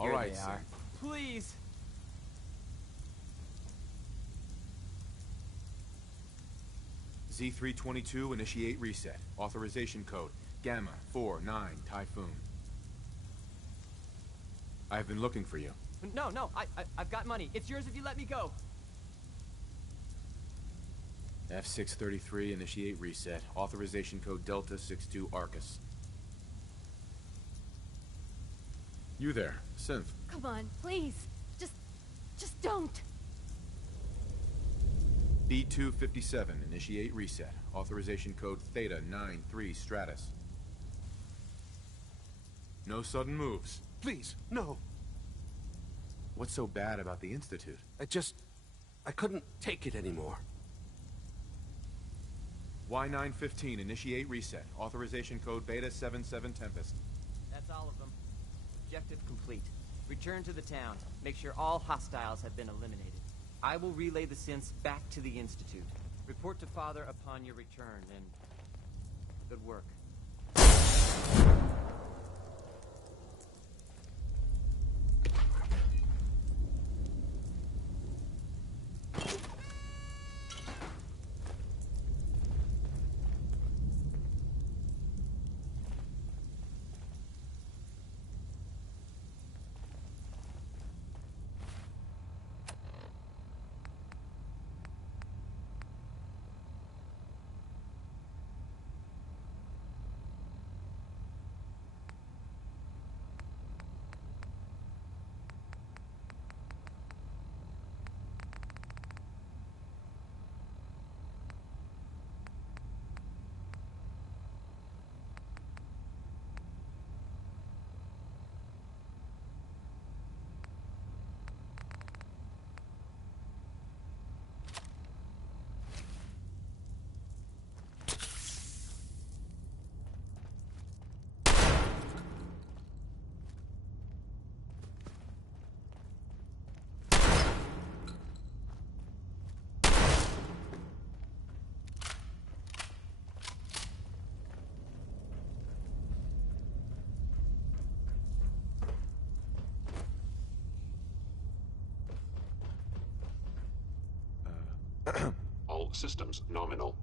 All Here right, they are. Please! Z322, initiate reset. Authorization code, Gamma 49 Typhoon. I've been looking for you. No, I've got money. It's yours if you let me go. F633, initiate reset. Authorization code Delta 62 Arcus. You there, Synth. Come on, please. Just don't. B257, initiate reset. Authorization code Theta 93 Stratus. No sudden moves. Please, no. What's so bad about the Institute? I couldn't take it anymore. Y915, initiate reset. Authorization code Beta 77 Tempest. That's all of them. Objective complete. Return to the town. Make sure all hostiles have been eliminated. I will relay the synths back to the Institute. Report to Father upon your return, and good work. All systems nominal.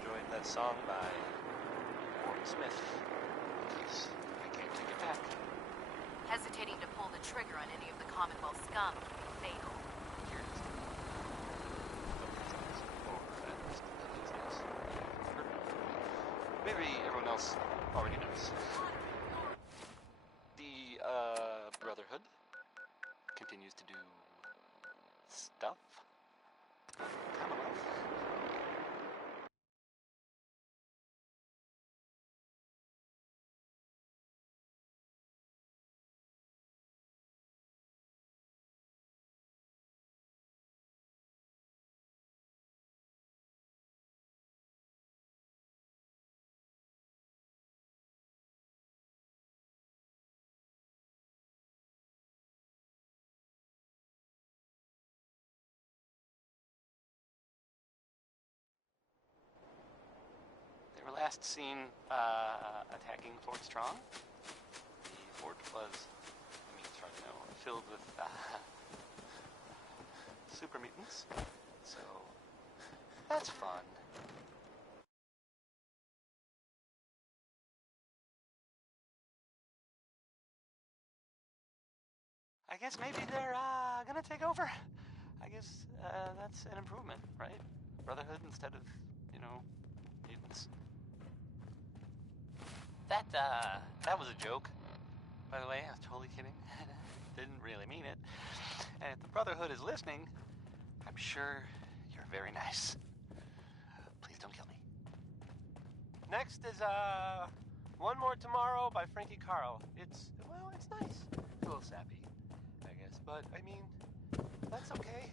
Enjoyed that song by Warren Smith. Please, I can't take it back. Hesitating to pull the trigger on any of the Commonwealth scum. Fatal. Here it is. Maybe everyone else already knows. The Brotherhood continues to do stuff. Commonwealth. They were last seen attacking Fort Strong. fort was, filled with super mutants. So that's fun. I guess maybe they're gonna take over. I guess that's an improvement, right? Brotherhood instead of, mutants. That was a joke, by the way. I was totally kidding. Didn't really mean it. And if the Brotherhood is listening, I'm sure you're very nice. Please don't kill me. Next is, One More Tomorrow by Frankie Carl. It's nice. It's a little sappy, I guess. But, I mean, that's okay.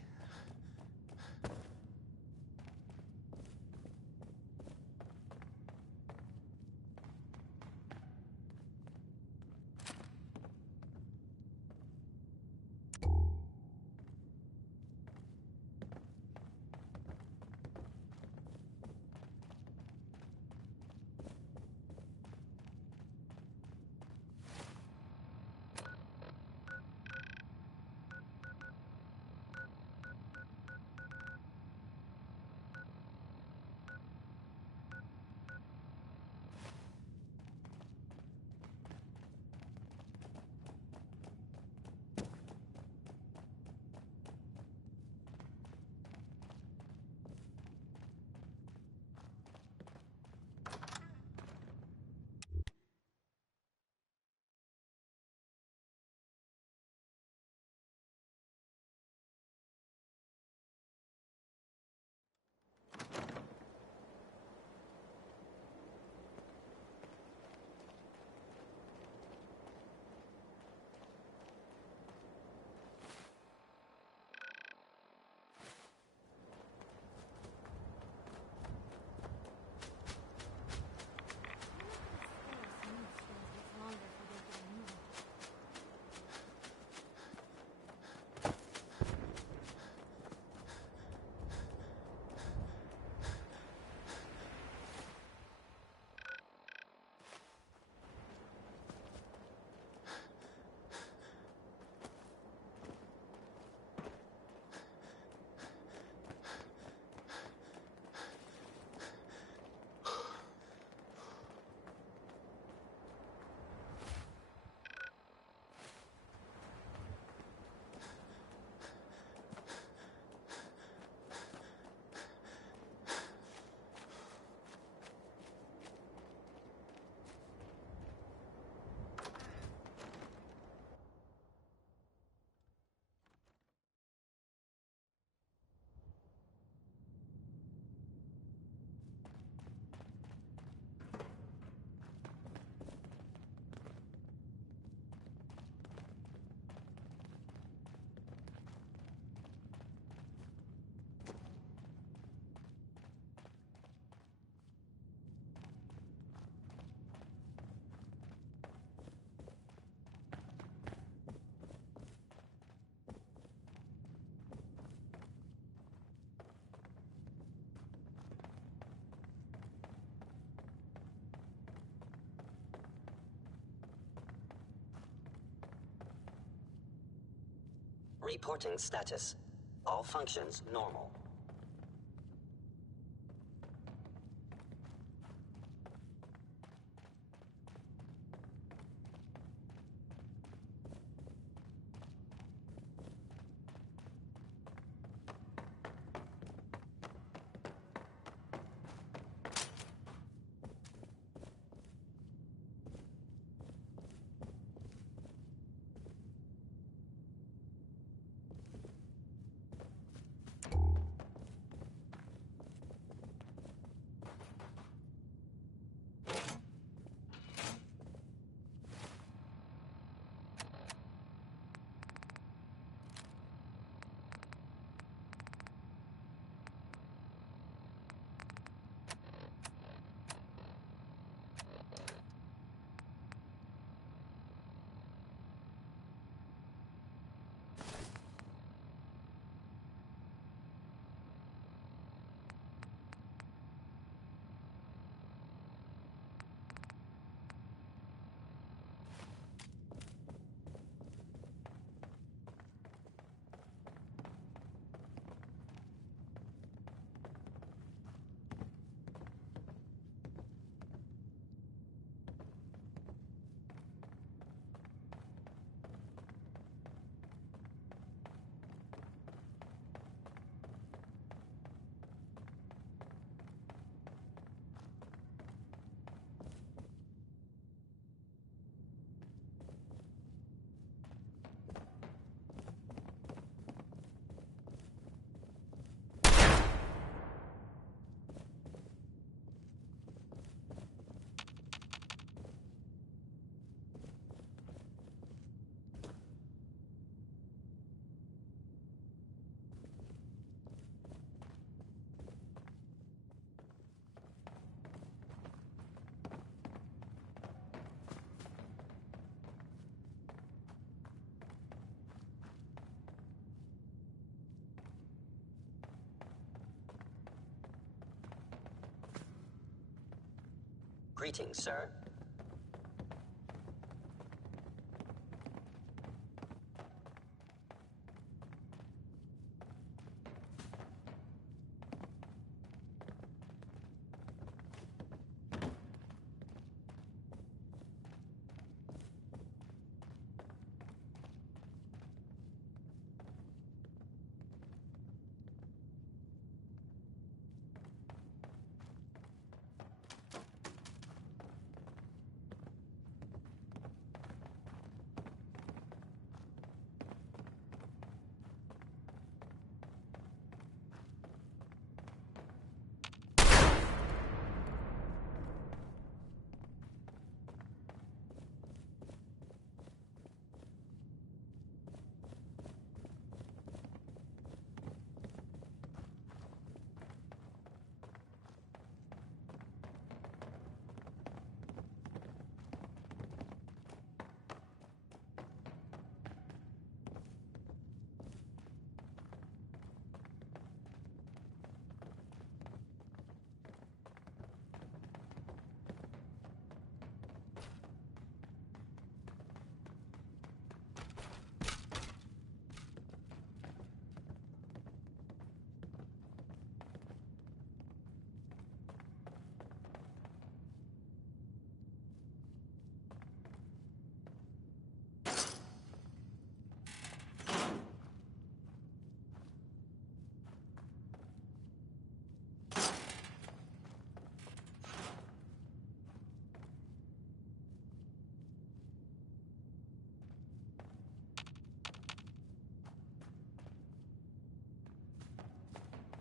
Reporting status. All functions normal. Greetings, sir.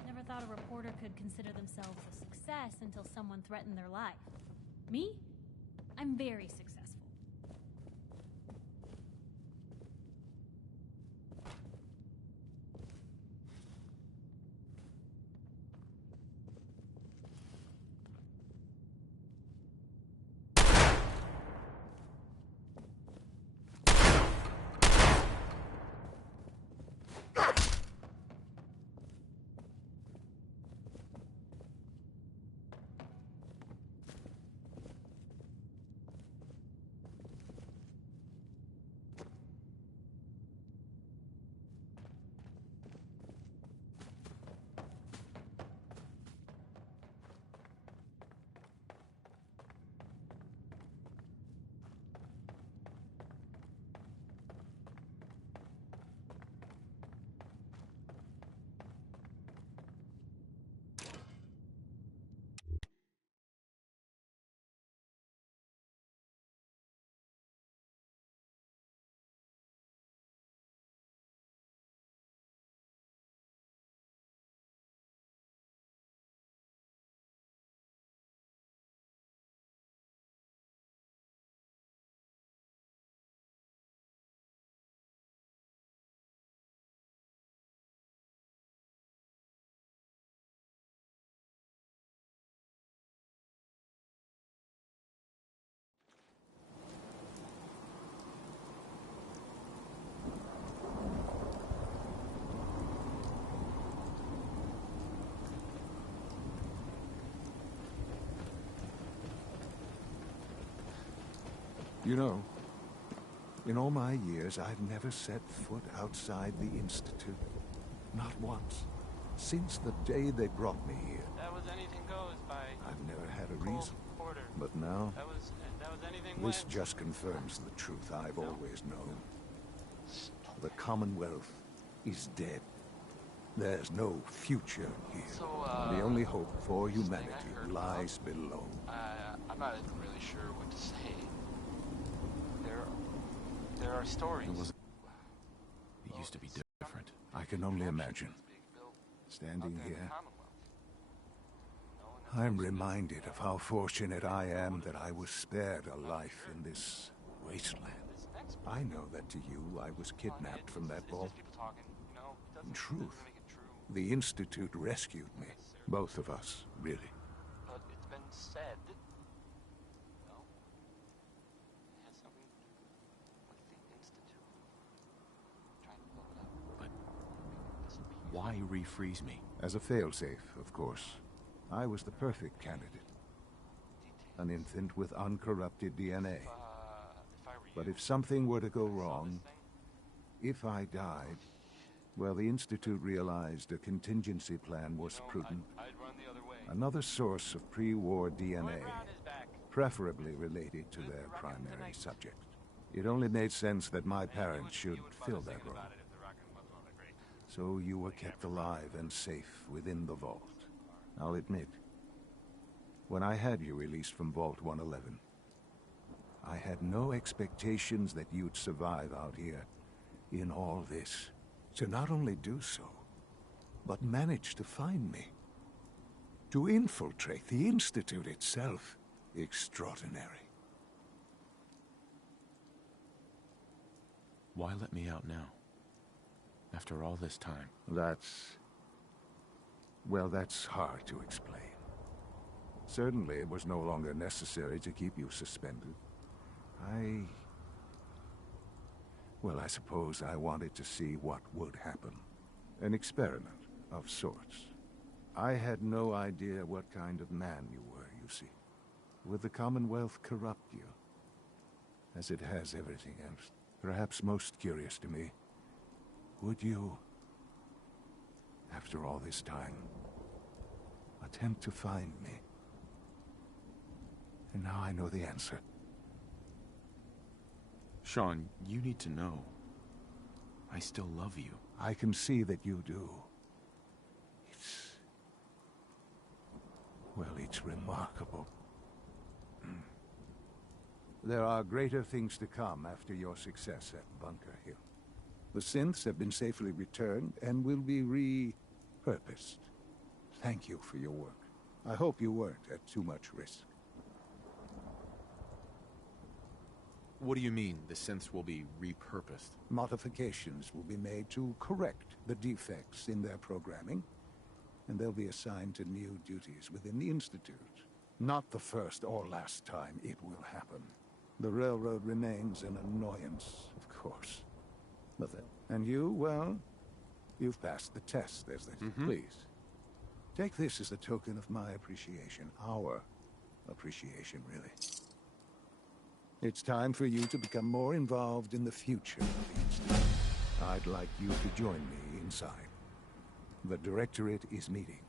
Never thought a reporter could consider themselves a success until someone threatened their life. Me? I'm very successful. You know, in all my years, I've never set foot outside the Institute. Not once. Since the day they brought me here. That was Anything Goes by... I've never had a reason. Porter. But now, That was Anything this Went. just confirms the truth I've always known. The Commonwealth is dead. There's no future here. So, the only hope for humanity lies about, below. I'm not even really sure what to say. There are stories. It used to be different. I can only imagine. Standing here, I'm reminded of how fortunate I am that I was spared a life in this wasteland. I know that to you, I was kidnapped from that vault. In truth, the Institute rescued me. Both of us, really. But it's been said... Why refreeze me? As a failsafe, of course. I was the perfect candidate. an infant with uncorrupted DNA. But if something were to go wrong, if I died, well, the Institute realized a contingency plan was prudent. Another source of pre-war DNA, preferably related to their primary subject. It only made sense that my parents should fill that role. So you were kept alive and safe within the vault. I'll admit, when I had you released from Vault 111, I had no expectations that you'd survive out here in all this. To not only do so, but manage to find me. To infiltrate the Institute itself. Extraordinary. Why let me out now? After all this time? Well, that's hard to explain. Certainly it was no longer necessary to keep you suspended. Well, I suppose I wanted to see what would happen. An experiment of sorts. I had no idea what kind of man you were, you see. Would the Commonwealth corrupt you? As it has everything else. Perhaps most curious to me, would you, after all this time, attempt to find me? And now I know the answer. Sean, you need to know. I still love you. I can see that you do. It's remarkable. There are greater things to come after your success at Bunker Hill. The synths have been safely returned and will be repurposed. Thank you for your work. I hope you weren't at too much risk. What do you mean, the synths will be repurposed? Modifications will be made to correct the defects in their programming, and they'll be assigned to new duties within the Institute. Not the first or last time it will happen. The railroad remains an annoyance, of course. And you, well, you've passed the test, as they say. Please, take this as a token of my appreciation. Our appreciation, really. It's time for you to become more involved in the future of the Institute. I'd like you to join me inside. The Directorate is meeting,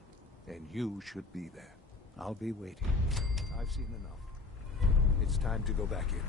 and you should be there. I'll be waiting. I've seen enough. It's time to go back in.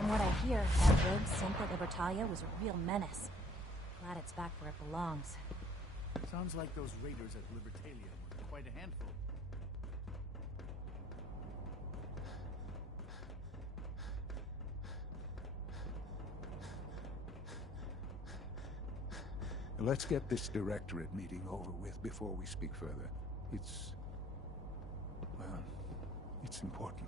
From what I hear, that rogue synth at Libertalia was a real menace. Glad it's back where it belongs. Sounds like those raiders at Libertalia were quite a handful. Let's get this Directorate meeting over with before we speak further. It's important.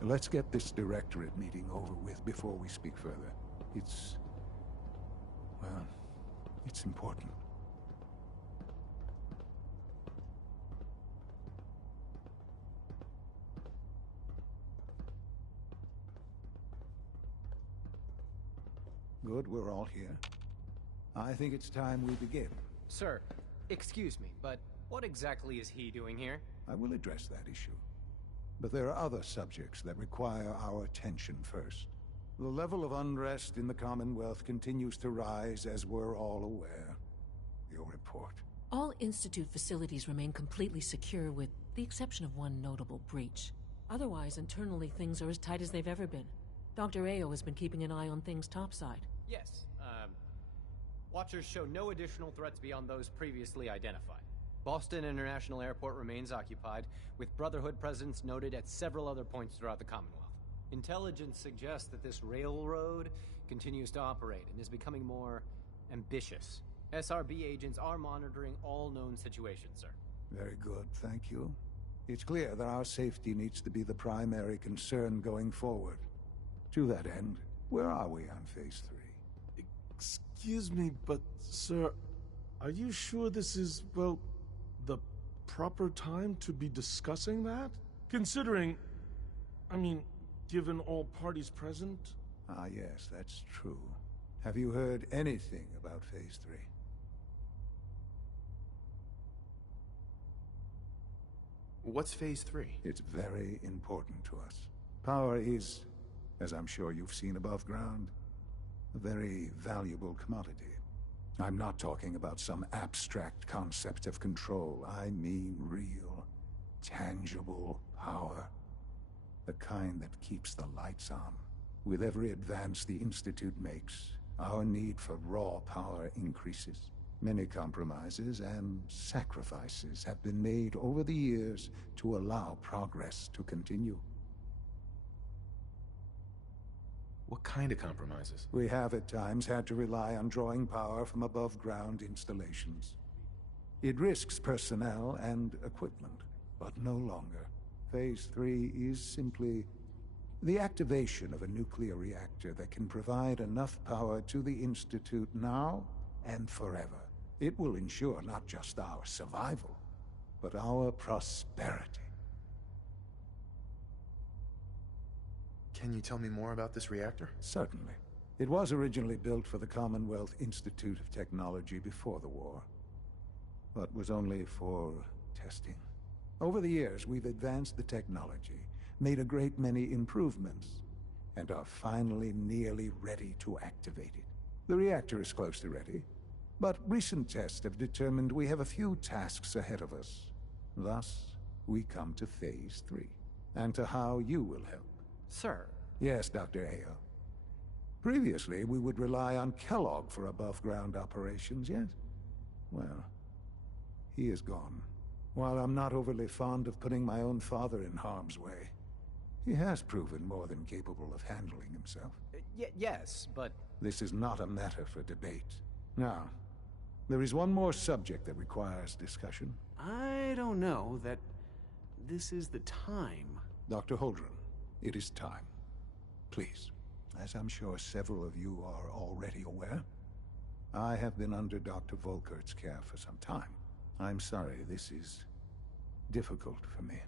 Let's get this Directorate meeting over with before we speak further. It's important. Good, we're all here. I think it's time we begin. Sir, excuse me, but what exactly is he doing here? I will address that issue. But there are other subjects that require our attention first. The level of unrest in the Commonwealth continues to rise, as we're all aware. Your report. All Institute facilities remain completely secure, with the exception of one notable breach. Otherwise, internally, things are as tight as they've ever been. Dr. Ayo has been keeping an eye on things topside. Yes, Watchers show no additional threats beyond those previously identified. Boston International Airport remains occupied, with Brotherhood presence noted at several other points throughout the Commonwealth. Intelligence suggests that this railroad continues to operate and is becoming more ambitious. SRB agents are monitoring all known situations, sir. Very good, thank you. It's clear that our safety needs to be the primary concern going forward. To that end, where are we on Phase 3? Excuse me, but, sir, are you sure this is, well, the proper time to be discussing that? Considering, given all parties present? Ah, yes, that's true. Have you heard anything about Phase 3? What's Phase 3? It's very important to us. Power is, as I'm sure you've seen above ground, a very valuable commodity. I'm not talking about some abstract concept of control. I mean real, tangible power. The kind that keeps the lights on. With every advance the Institute makes, our need for raw power increases. Many compromises and sacrifices have been made over the years to allow progress to continue. What kind of compromises? We have at times had to rely on drawing power from above-ground installations. It risks personnel and equipment, but no longer. Phase 3 is simply the activation of a nuclear reactor that can provide enough power to the Institute now and forever. It will ensure not just our survival, but our prosperity. Can you tell me more about this reactor? Certainly. It was originally built for the Commonwealth Institute of Technology before the war, but was only for testing. Over the years, we've advanced the technology, made a great many improvements, and are finally nearly ready to activate it. The reactor is close to ready, but recent tests have determined we have a few tasks ahead of us. Thus, we come to Phase 3, and to how you will help. Sir? Yes, Dr. Ayo. Previously, we would rely on Kellogg for above-ground operations, yes? Well, he is gone. While I'm not overly fond of putting my own father in harm's way, he has proven more than capable of handling himself. Yes, but... This is not a matter for debate. Now, there is one more subject that requires discussion. I don't know that this is the time. Dr. Holdren, it is time. Please, as I'm sure several of you are already aware, I have been under Dr. Volkert's care for some time. I'm sorry, this is difficult for me.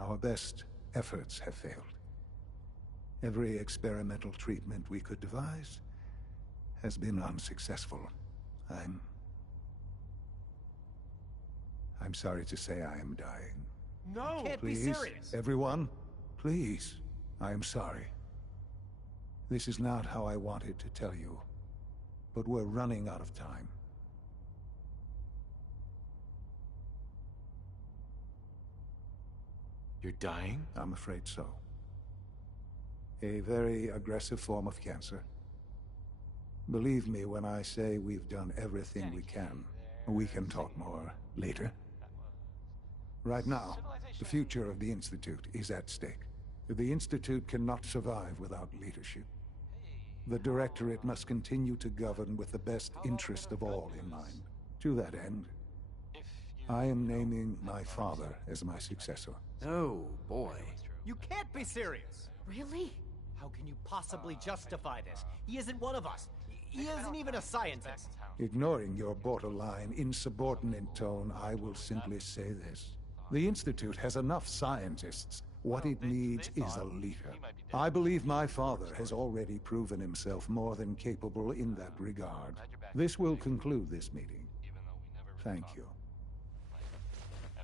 Our best efforts have failed. Every experimental treatment we could devise has been unsuccessful. I'm sorry to say I am dying. No! You can't Please, be serious! Everyone, please. I am sorry. This is not how I wanted to tell you, but we're running out of time. You're dying? I'm afraid so. A very aggressive form of cancer. Believe me when I say we've done everything we can. We can talk more later. Right now, the future of the Institute is at stake. The Institute cannot survive without leadership. The Directorate must continue to govern with the best interest of all in mind. To that end, I am naming my father as my successor. Oh, boy. You can't be serious! Really? How can you possibly justify this? He isn't one of us. He isn't even a scientist. Ignoring your borderline, insubordinate tone, I will simply say this. The Institute has enough scientists What it needs is a leader. I believe my father has already proven himself more than capable in that regard. This will conclude this meeting. Thank you.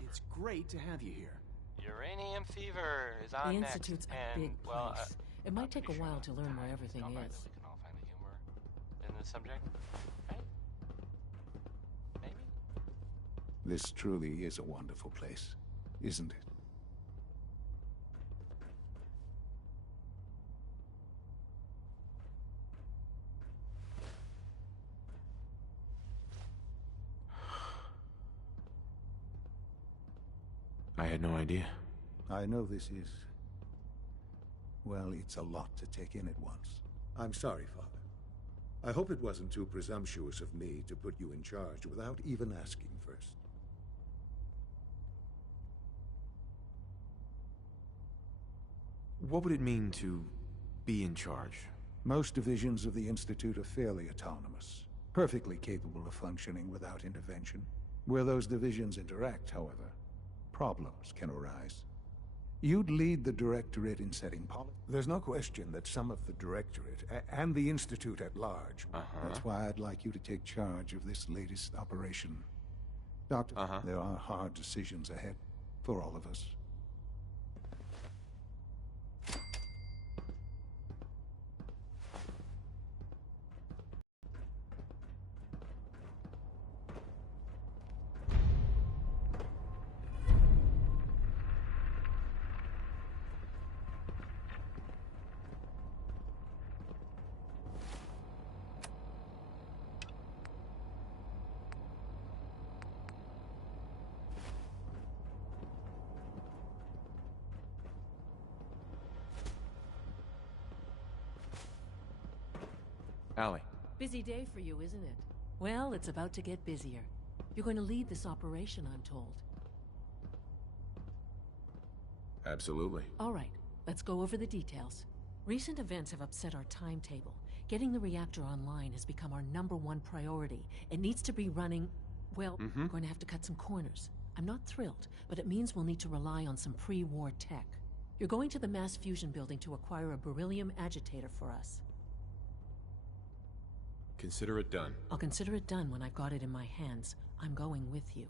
It's great to have you here. Uranium fever is on The next, Institute's a and, big well, place. It might take a while to learn where everything is. We can all find the humor in this subject, right? Maybe? This truly is a wonderful place, isn't it? I had no idea. I know this is... well, it's a lot to take in at once. I'm sorry, Father. I hope it wasn't too presumptuous of me to put you in charge without even asking first. What would it mean to be in charge? Most divisions of the Institute are fairly autonomous, perfectly capable of functioning without intervention. Where those divisions interact, however, problems can arise. You'd lead the Directorate in setting policy. There's no question that some of the Directorate, and the Institute at large, that's why I'd like you to take charge of this latest operation. Doctor, there are hard decisions ahead for all of us. Allie. Busy day for you, isn't it? Well, it's about to get busier. You're going to lead this operation, I'm told. Absolutely. All right, let's go over the details. Recent events have upset our timetable. Getting the reactor online has become our #1 priority. It needs to be running... well, we're going to have to cut some corners. I'm not thrilled, but it means we'll need to rely on some pre-war tech. You're going to the mass fusion building to acquire a beryllium agitator for us. Consider it done. I'll consider it done when I've got it in my hands. I'm going with you.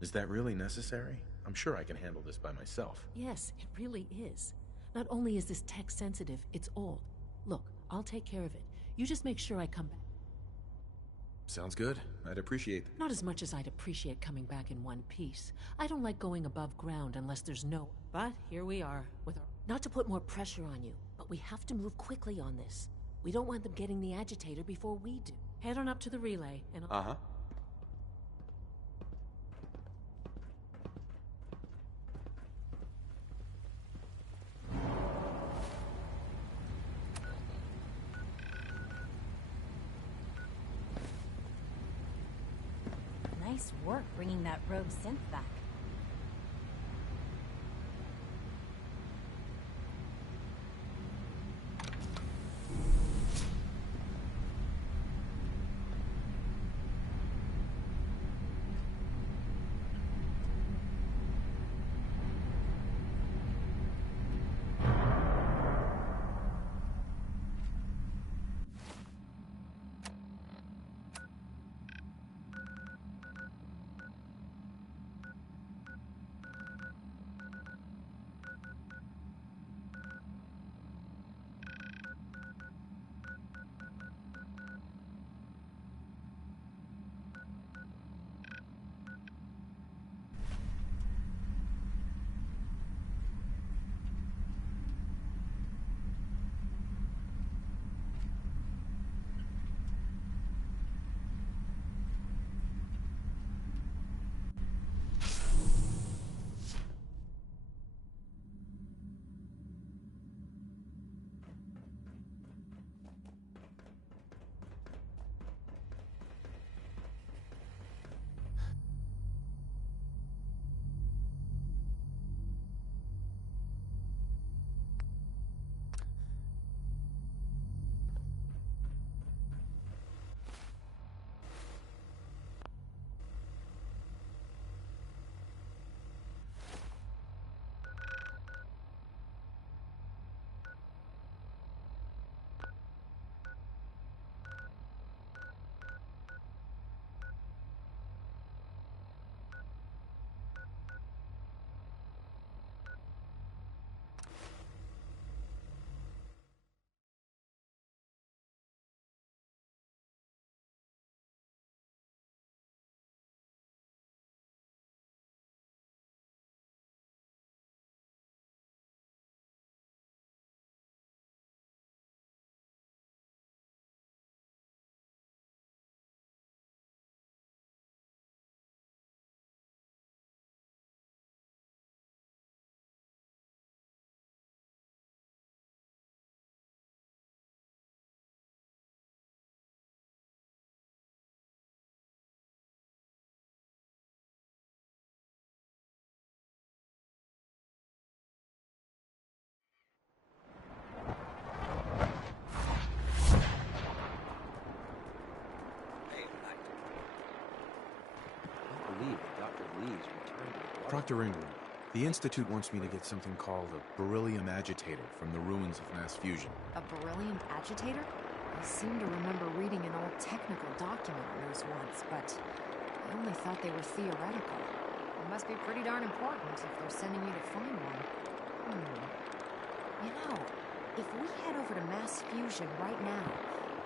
Is that really necessary? I'm sure I can handle this by myself. Yes, it really is. Not only is this tech sensitive, it's old. Look, I'll take care of it. You just make sure I come back. Sounds good. I'd appreciate that. Not as much as I'd appreciate coming back in one piece. I don't like going above ground unless there's no... But here we are, with our... Not to put more pressure on you, but we have to move quickly on this. We don't want them getting the agitator before we do. Head on up to the relay, and I'll... Nice work bringing that rogue synth back. Dr. Lee's return to the Proctor Ingram, the Institute wants me to get something called a beryllium agitator from the ruins of mass fusion. A beryllium agitator? I seem to remember reading an old technical document on those once, but I only thought they were theoretical. It must be pretty darn important if they're sending you to find one. You know, if we head over to mass fusion right now,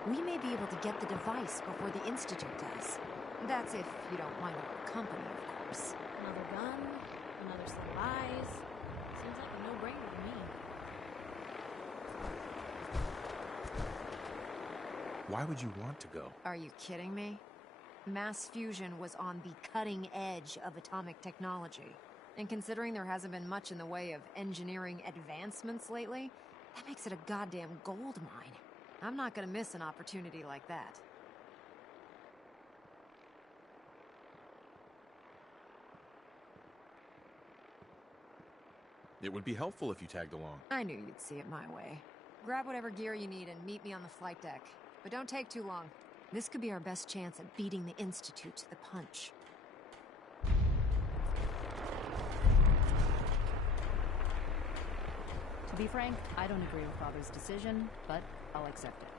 we may be able to get the device before the Institute does. That's if you don't mind our company, of course. Another gun, another set of eyes. Seems like a no-brainer to me. Why would you want to go? Are you kidding me? Mass fusion was on the cutting edge of atomic technology. And considering there hasn't been much in the way of engineering advancements lately, that makes it a goddamn gold mine. I'm not gonna miss an opportunity like that. It would be helpful if you tagged along. I knew you'd see it my way. Grab whatever gear you need and meet me on the flight deck. But don't take too long. This could be our best chance at beating the Institute to the punch. To be frank, I don't agree with Father's decision, but I'll accept it.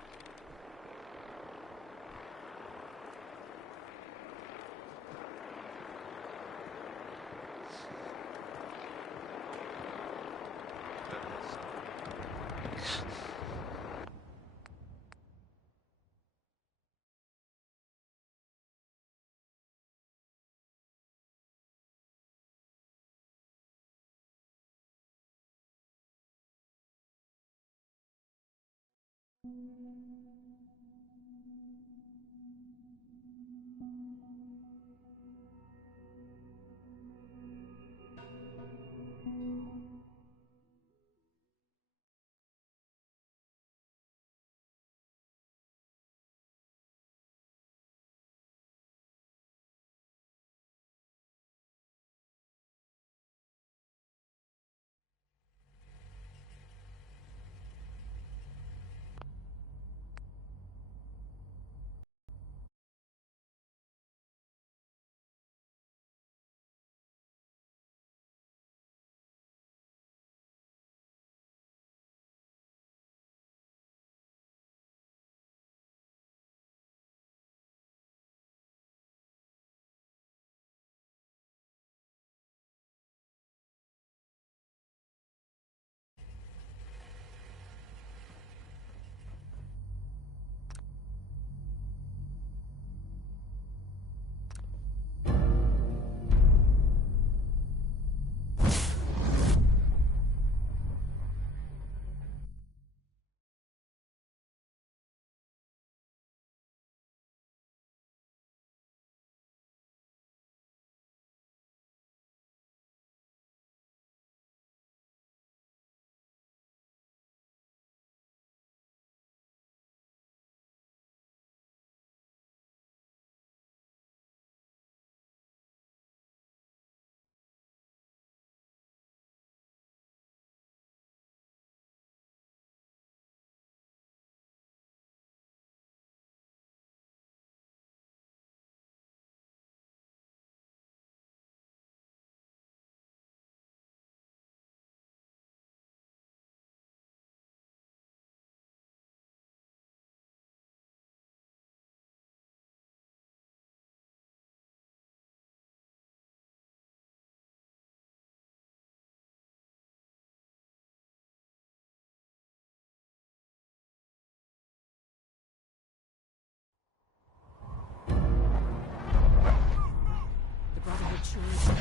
Brotherhood sure is here.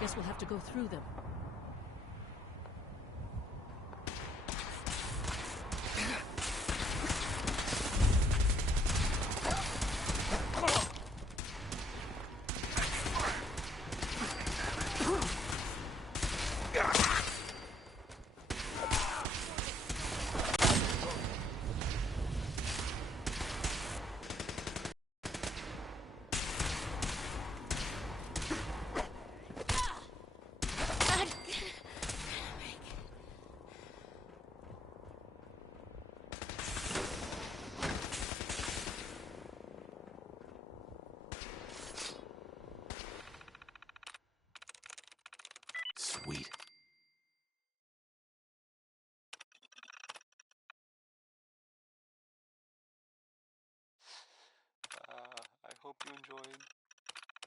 Guess we'll have to go through them.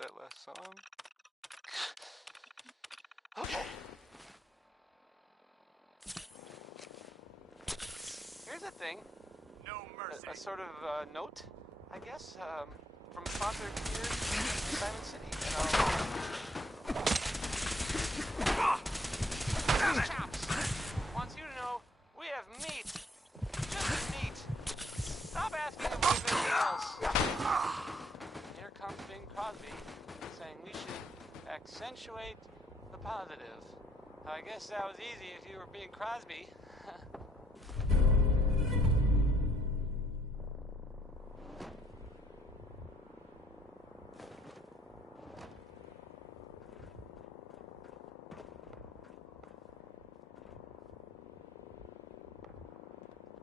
that last song. Okay. Here's a thing. No mercy. A sort of note, I guess, from sponsor here in Simon City, and Chops wants you to know we have meat. Just meat. Stop asking if we have anything else. Here comes Bing Crosby saying we should accentuate the positive. I guess that was easy if you were Bing Crosby.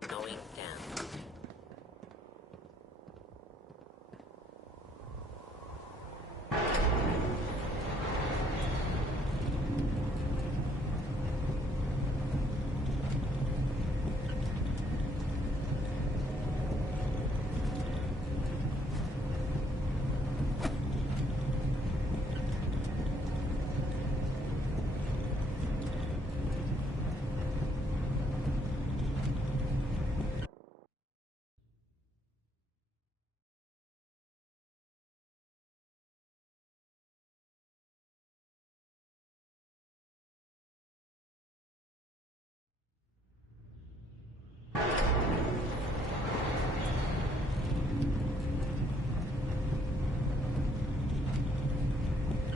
Going down.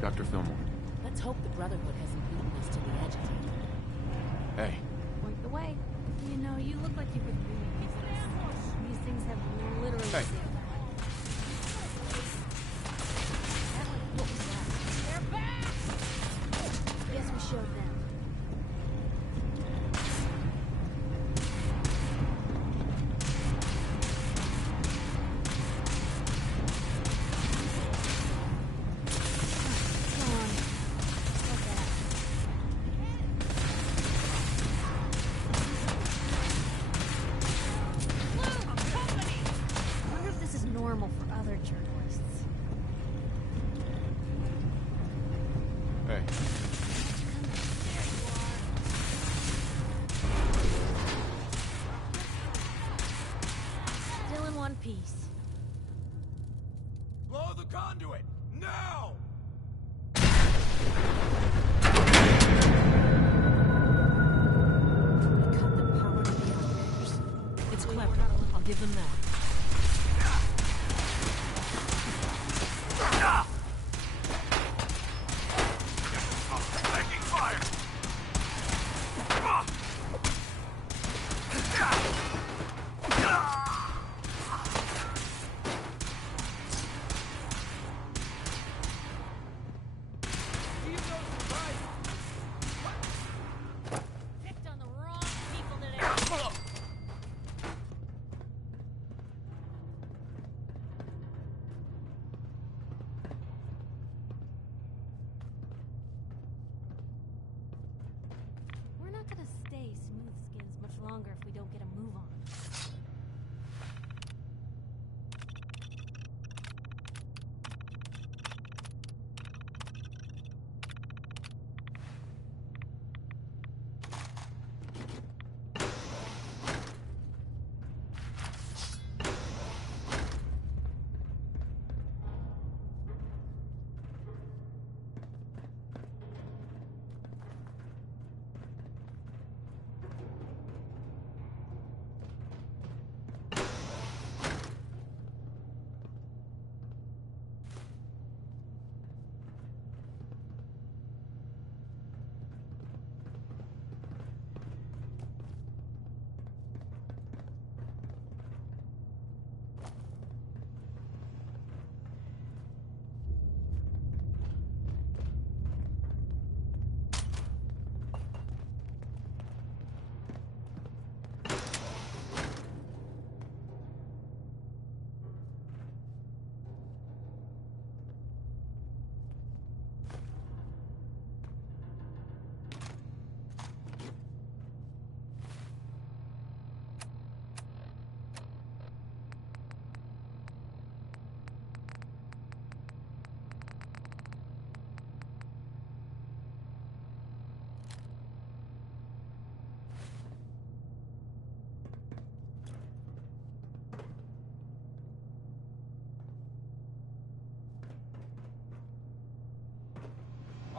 Dr. Fillmore. Let's hope the Brotherhood hasn't beaten us to the edge of it. Hey. Point the way. You know, you look like you've been doing business. These things have literally Hey. saved my life. What was that? They're back! Guess we showed them. Normal for other journalists. Hey. Still in one piece. Blow the conduit! Now! It's clever. I'll give them that. Taking fire! Picked on the wrong people today. We're not gonna stay smooth skins much longer if we don't get a move on.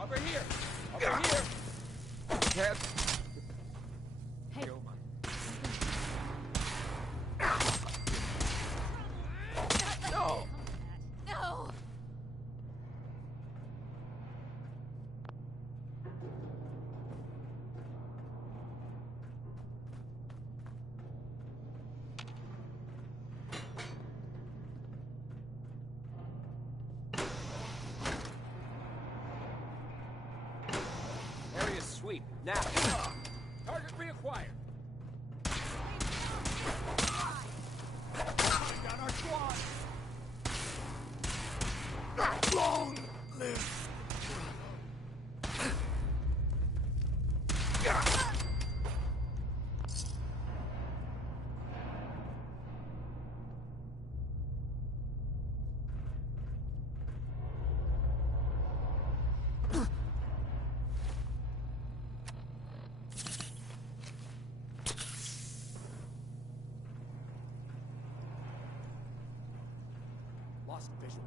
Over here! Over here! Can't. Hey. No! No! Area sweep, now! Target reacquired! Down our squad! Long live. Lost visual.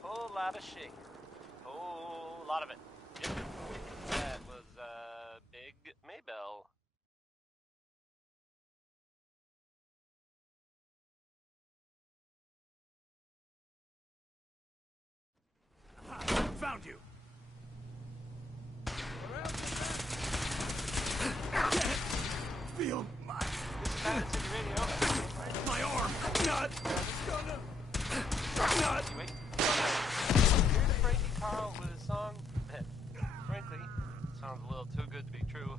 Whole lot of shit. Whole lot of it. Yep. That was, Big Maybell. Found you. Feel my my arm. Not gonna. Not. Wait. Here's Frankie Carl with a song that, frankly, sounds a little too good to be true.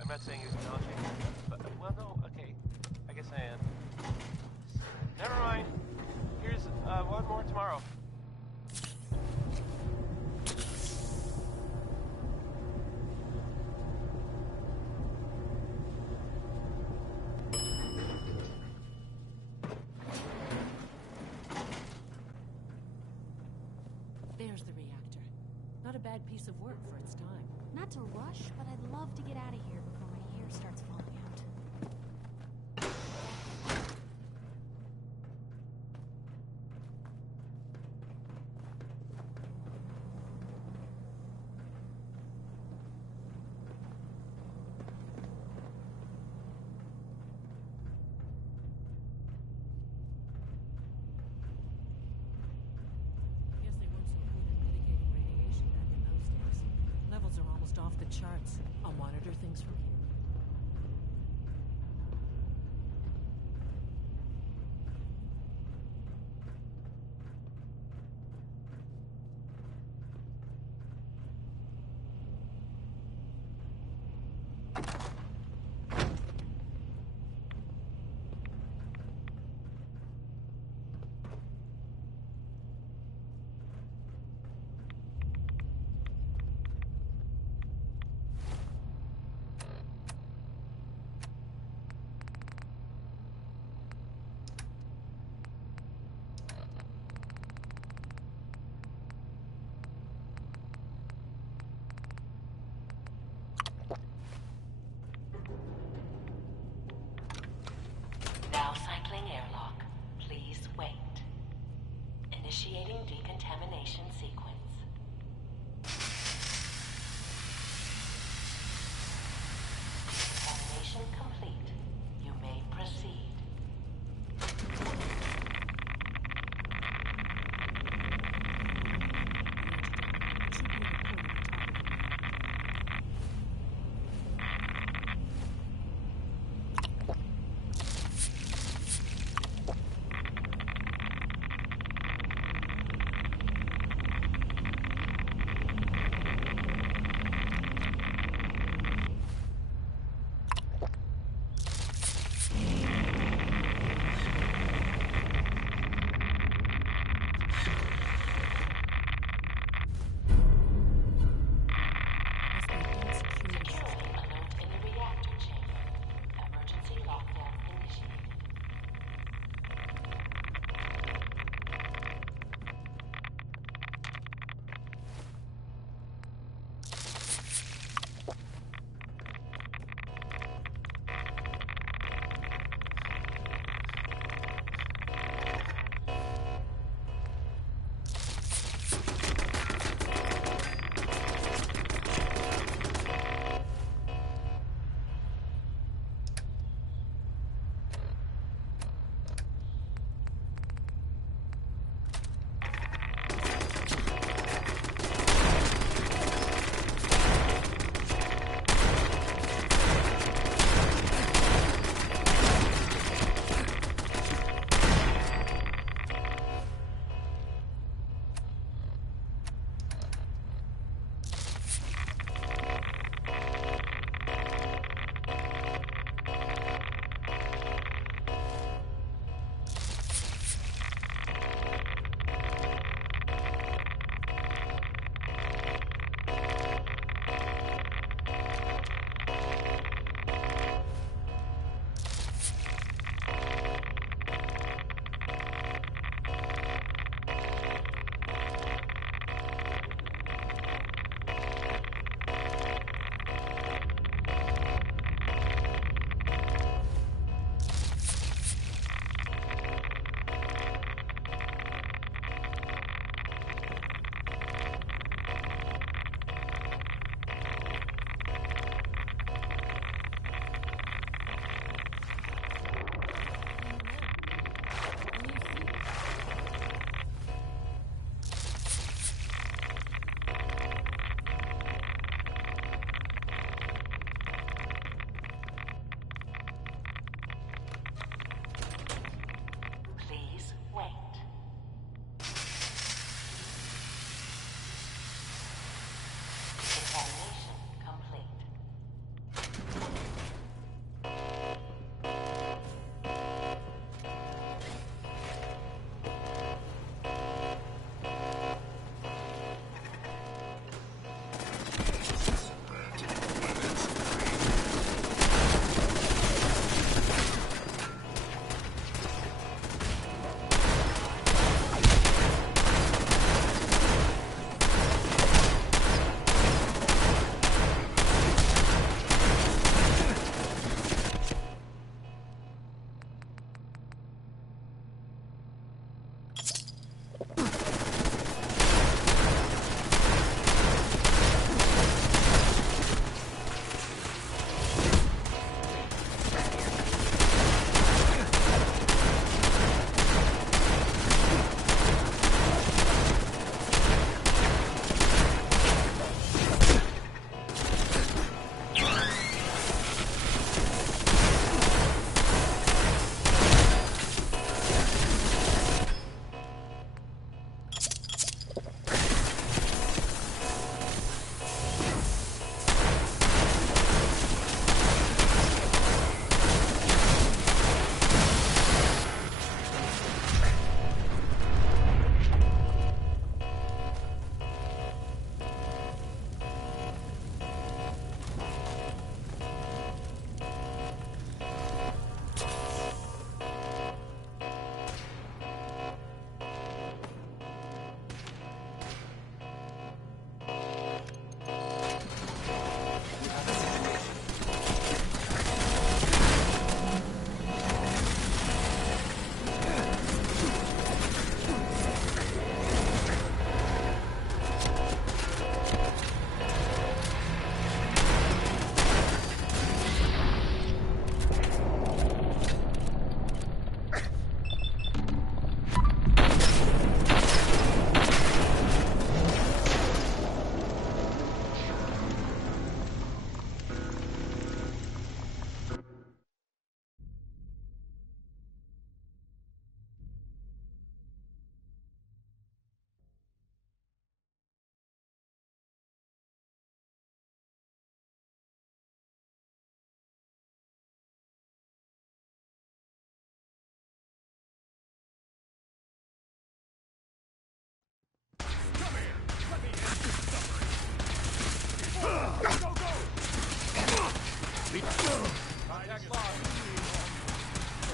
I'm not saying he's acknowledging, but, well, no, okay. I guess I am. Never mind. Here's, one more tomorrow. There's the reactor. Not a bad piece of work for its time. Not to rush, but I'd love to get out of here before my hair starts falling out. Guess they weren't so good at mitigating radiation back in those days. Levels are almost off the charts. I'll monitor things from here.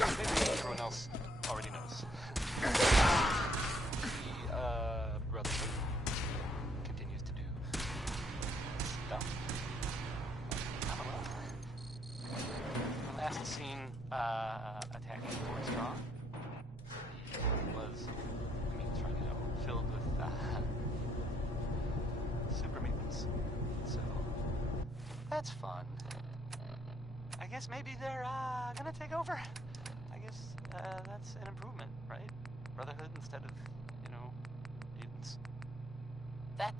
Maybe everyone else already knows. The Brotherhood continues to do stuff. The last scene attacking Fort Strong was, it's right now filled with super mutants. So that's fun. I guess maybe they're gonna take over. I guess that's an improvement, right? Brotherhood instead of, mutants. That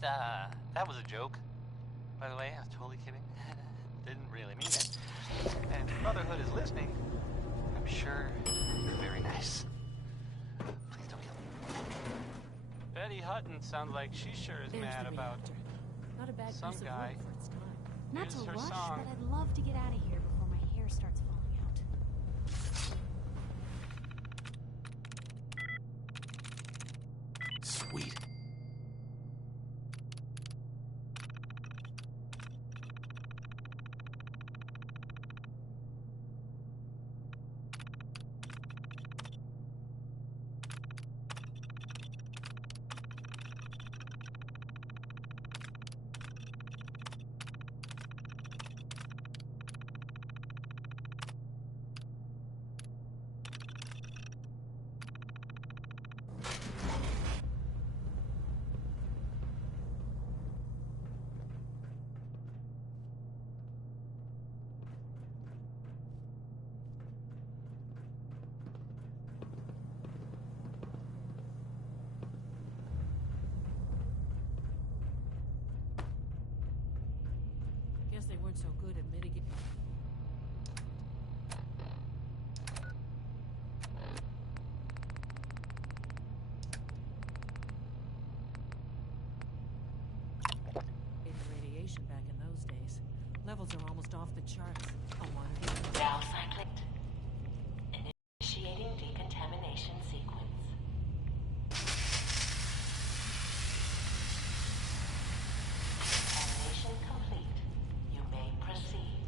was a joke, by the way. I was totally kidding. Didn't really mean it. And if Brotherhood is listening, I'm sure you're very nice. Please don't kill me. Betty Hutton sounds like she sure is mad about Not a bad some piece of guy. work for its time. Not Here's to her rush, song. but I'd love to get out of here before my hair starts falling out. Sweet. Guess they weren't so good at mitigating. Radiation back in those days. Levels are almost off the charts. I wanted to. Now cyclic. Initiating decontamination sequence. Contamination complete. You may proceed.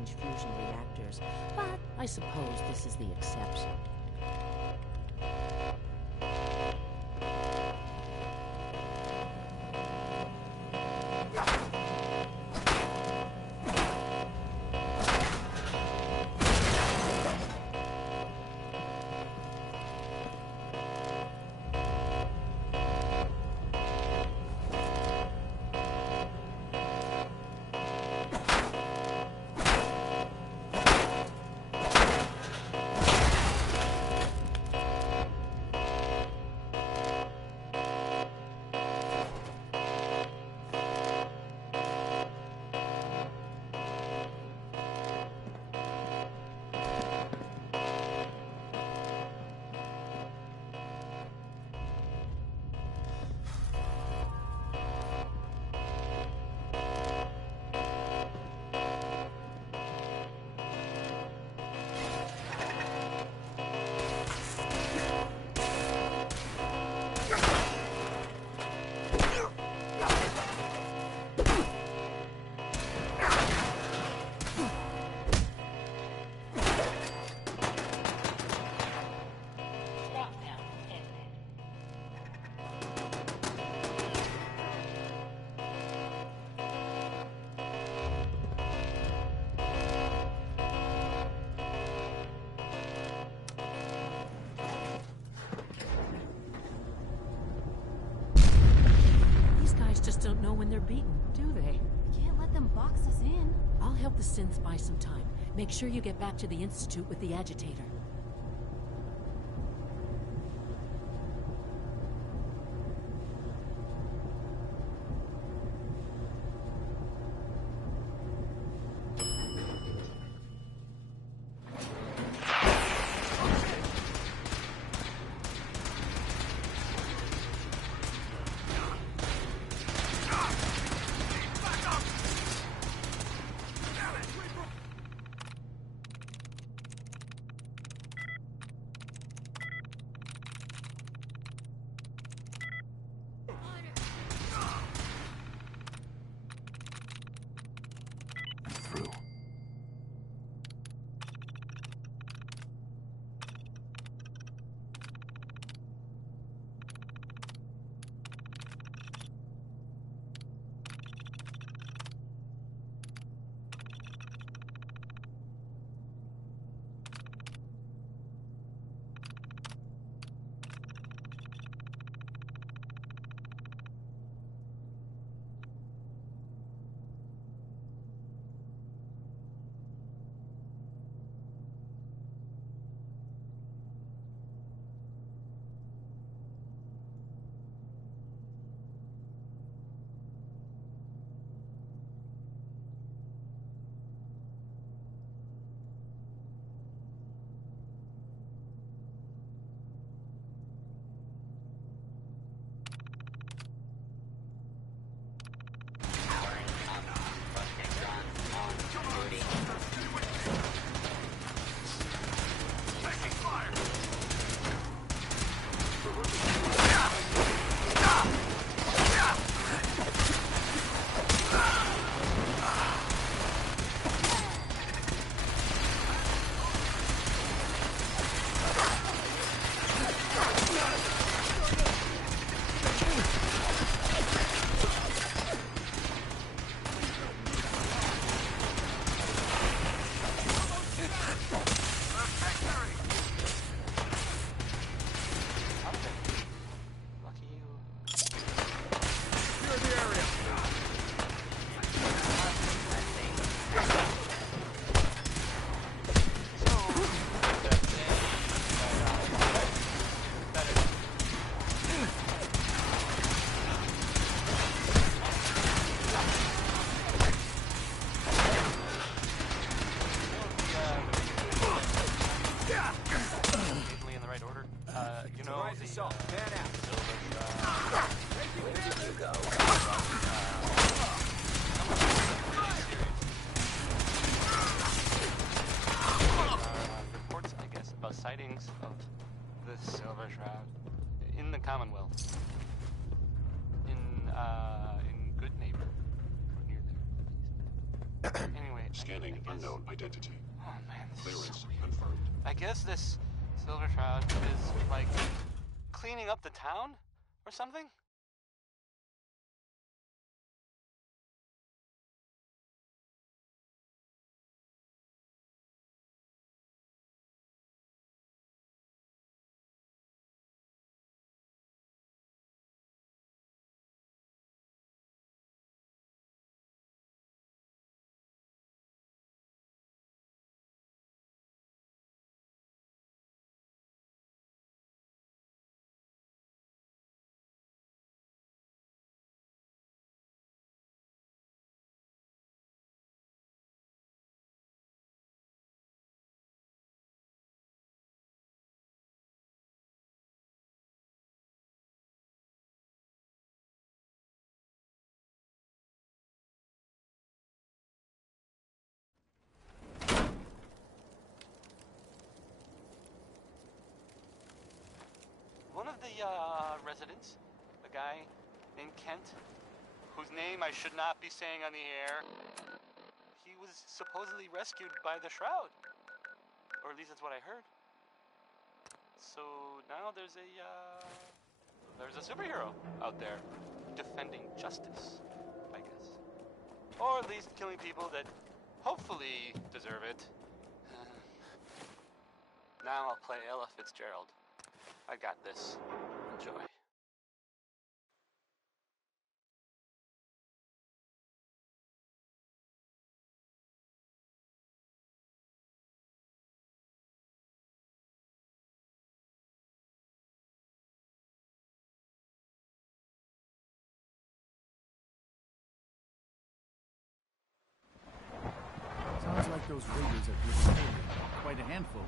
long-range fusion reactors, but I suppose this is the exception. Just don't know when they're beaten, do they? Can't let them box us in. I'll help the synths buy some time. Make sure you get back to the Institute with the agitator. Commonwealth. In Good Neighbor. Or near there, at least. Anyway, Scanning unknown identity. Oh man, this is Clearance so weird. confirmed. I guess this Silver Shroud is like cleaning up the town or something? One of the residents, a guy named Kent, whose name I should not be saying on the air, he was supposedly rescued by the Shroud. Or at least that's what I heard. So now there's a superhero out there defending justice, I guess. Or at least killing people that hopefully deserve it. Now I'll play Ella Fitzgerald. I got this. Enjoy. Sounds like those raiders are really quite a handful.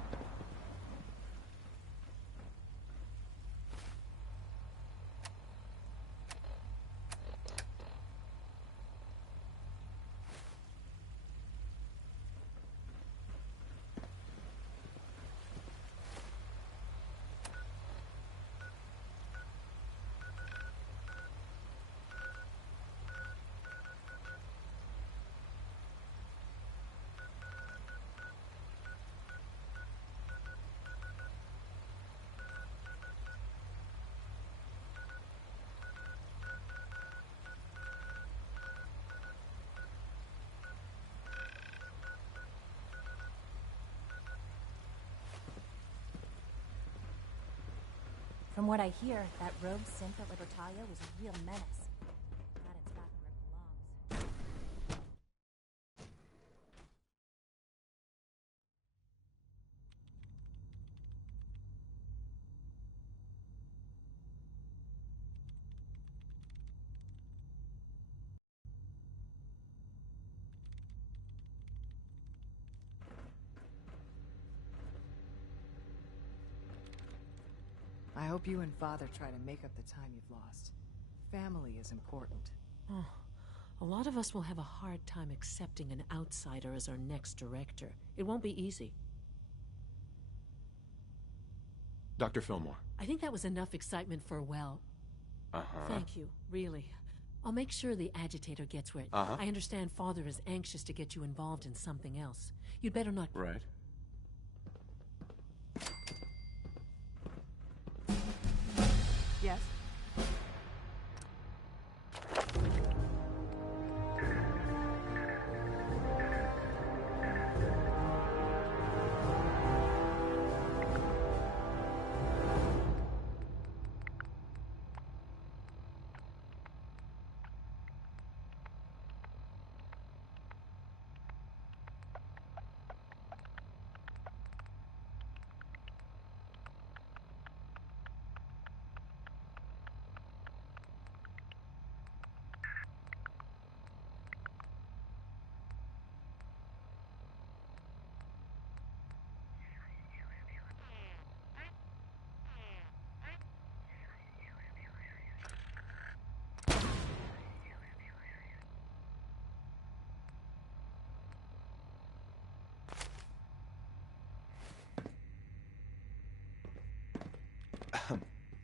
From what I hear, that rogue synth at Libertalia was a real menace. Glad it's back where it belongs. I hope you and Father try to make up the time you've lost. Family is important. Oh, a lot of us will have a hard time accepting an outsider as our next director. It won't be easy. Dr. Fillmore. I think that was enough excitement for, well... Thank you, really. I'll make sure the agitator gets where... I understand Father is anxious to get you involved in something else. You'd better not... Right. Yes?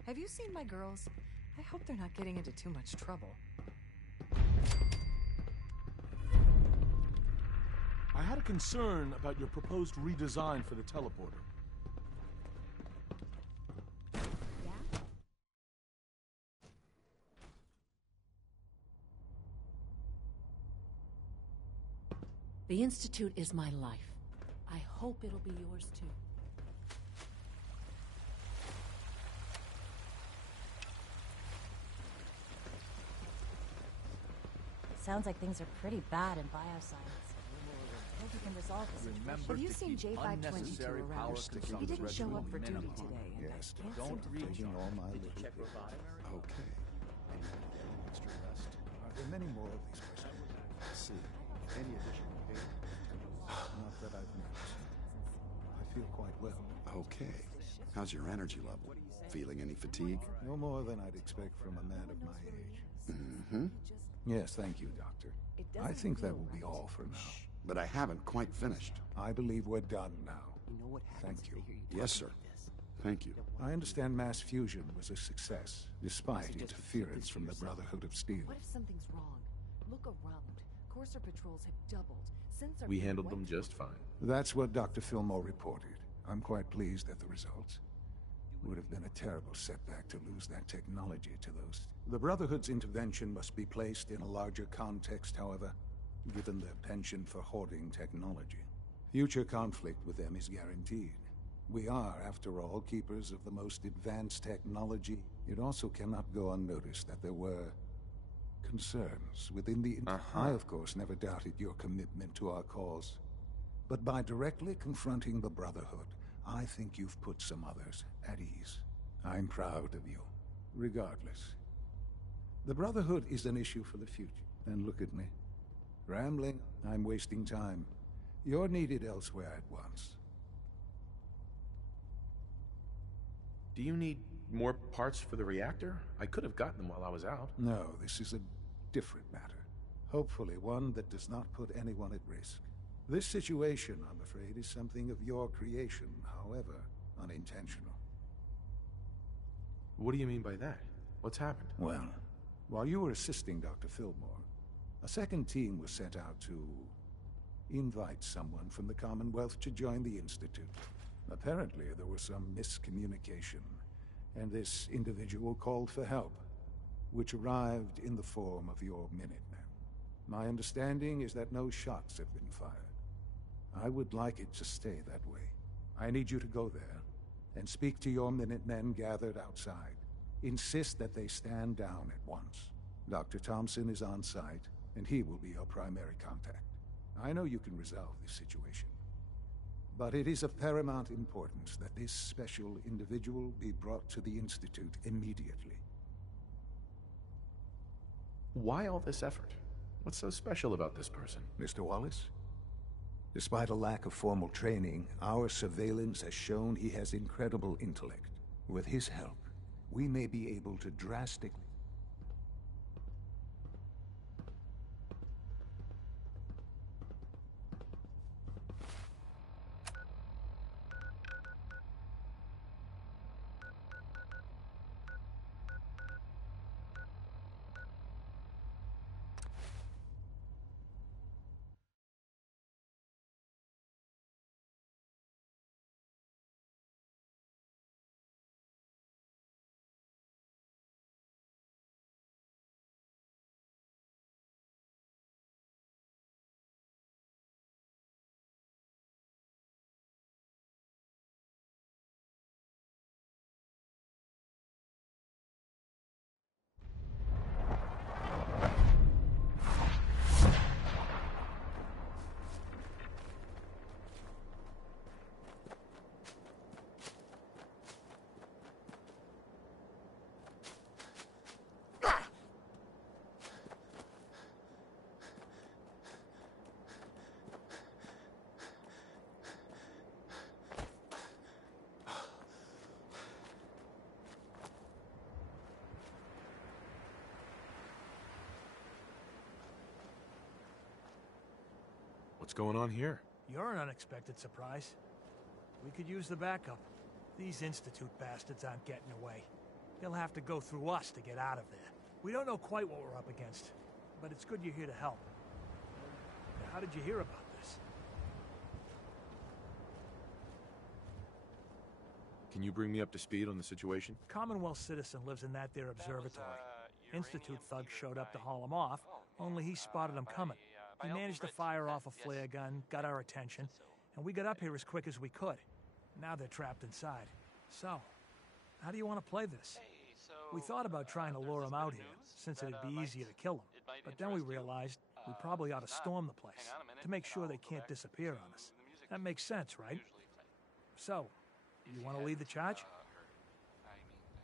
Have you seen my girls? I hope they're not getting into too much trouble. had a concern about your proposed redesign for the teleporter. The Institute is my life. I hope it'll be yours too. Sounds like things are pretty bad in bioscience. I hope we can resolve this situation. Have you seen J522 around? He didn't show up for duty today, and Yes, I can't don't seem to reach find him. all my little Check robotics. Okay. And extra rest. Are there many more of these questions? Let's see. Any additional data? Not that I've noticed. I feel quite well. Okay. How's your energy level? Feeling any fatigue? No more than I'd expect from a man of my age. Mm-hmm. Yes, thank you, Doctor. I think that will be all for now. But I haven't quite finished. I believe we're done now. Thank you. Yes, sir. Thank you. I understand mass fusion was a success, despite interference from the Brotherhood of Steel. What if something's wrong? Look around. Courser patrols have doubled. Since We handled them just fine. That's what Dr. Fillmore reported. I'm quite pleased at the results. Would have been a terrible setback to lose that technology to those. The Brotherhood's intervention must be placed in a larger context, however, given their penchant for hoarding technology. Future conflict with them is guaranteed. We are, after all, keepers of the most advanced technology. It also cannot go unnoticed that there were concerns within the... I, of course, never doubted your commitment to our cause. But by directly confronting the Brotherhood, I think you've put some others at ease. I'm proud of you, regardless. The Brotherhood is an issue for the future. And look at me. Rambling, I'm wasting time. You're needed elsewhere at once. Do you need more parts for the reactor? I could have gotten them while I was out. No, this is a different matter. Hopefully one that does not put anyone at risk. This situation, I'm afraid, is something of your creation, however unintentional. What do you mean by that? What's happened? Well, while you were assisting Dr. Fillmore, a second team was sent out to invite someone from the Commonwealth to join the Institute. Apparently, there was some miscommunication, and this individual called for help, which arrived in the form of your Minutemen. My understanding is that no shots have been fired. I would like it to stay that way. I need you to go there and speak to your Minutemen gathered outside. Insist that they stand down at once. Dr. Thompson is on site, and he will be your primary contact. I know you can resolve this situation, but it is of paramount importance that this special individual be brought to the Institute immediately. Why all this effort? What's so special about this person? Mr. Wallace? Despite a lack of formal training, our surveillance has shown he has incredible intellect. With his help, we may be able to drastically... What's going on here? You're an unexpected surprise. We could use the backup. These Institute bastards aren't getting away. They'll have to go through us to get out of there. We don't know quite what we're up against, but it's good you're here to help. How did you hear about this? Can you bring me up to speed on the situation? Commonwealth citizen lives in that there observatory. Institute thugs showed up to haul him off, only he spotted them coming. He managed to fire off a flare gun, got our attention, and we got up here as quick as we could. Now they're trapped inside. So, how do you want to play this? We thought about trying to lure him out here, since it'd be easier to kill him. But then we realized we probably ought to storm the place, to make sure they can't disappear on us. That makes sense, right? So, you want to lead the charge? I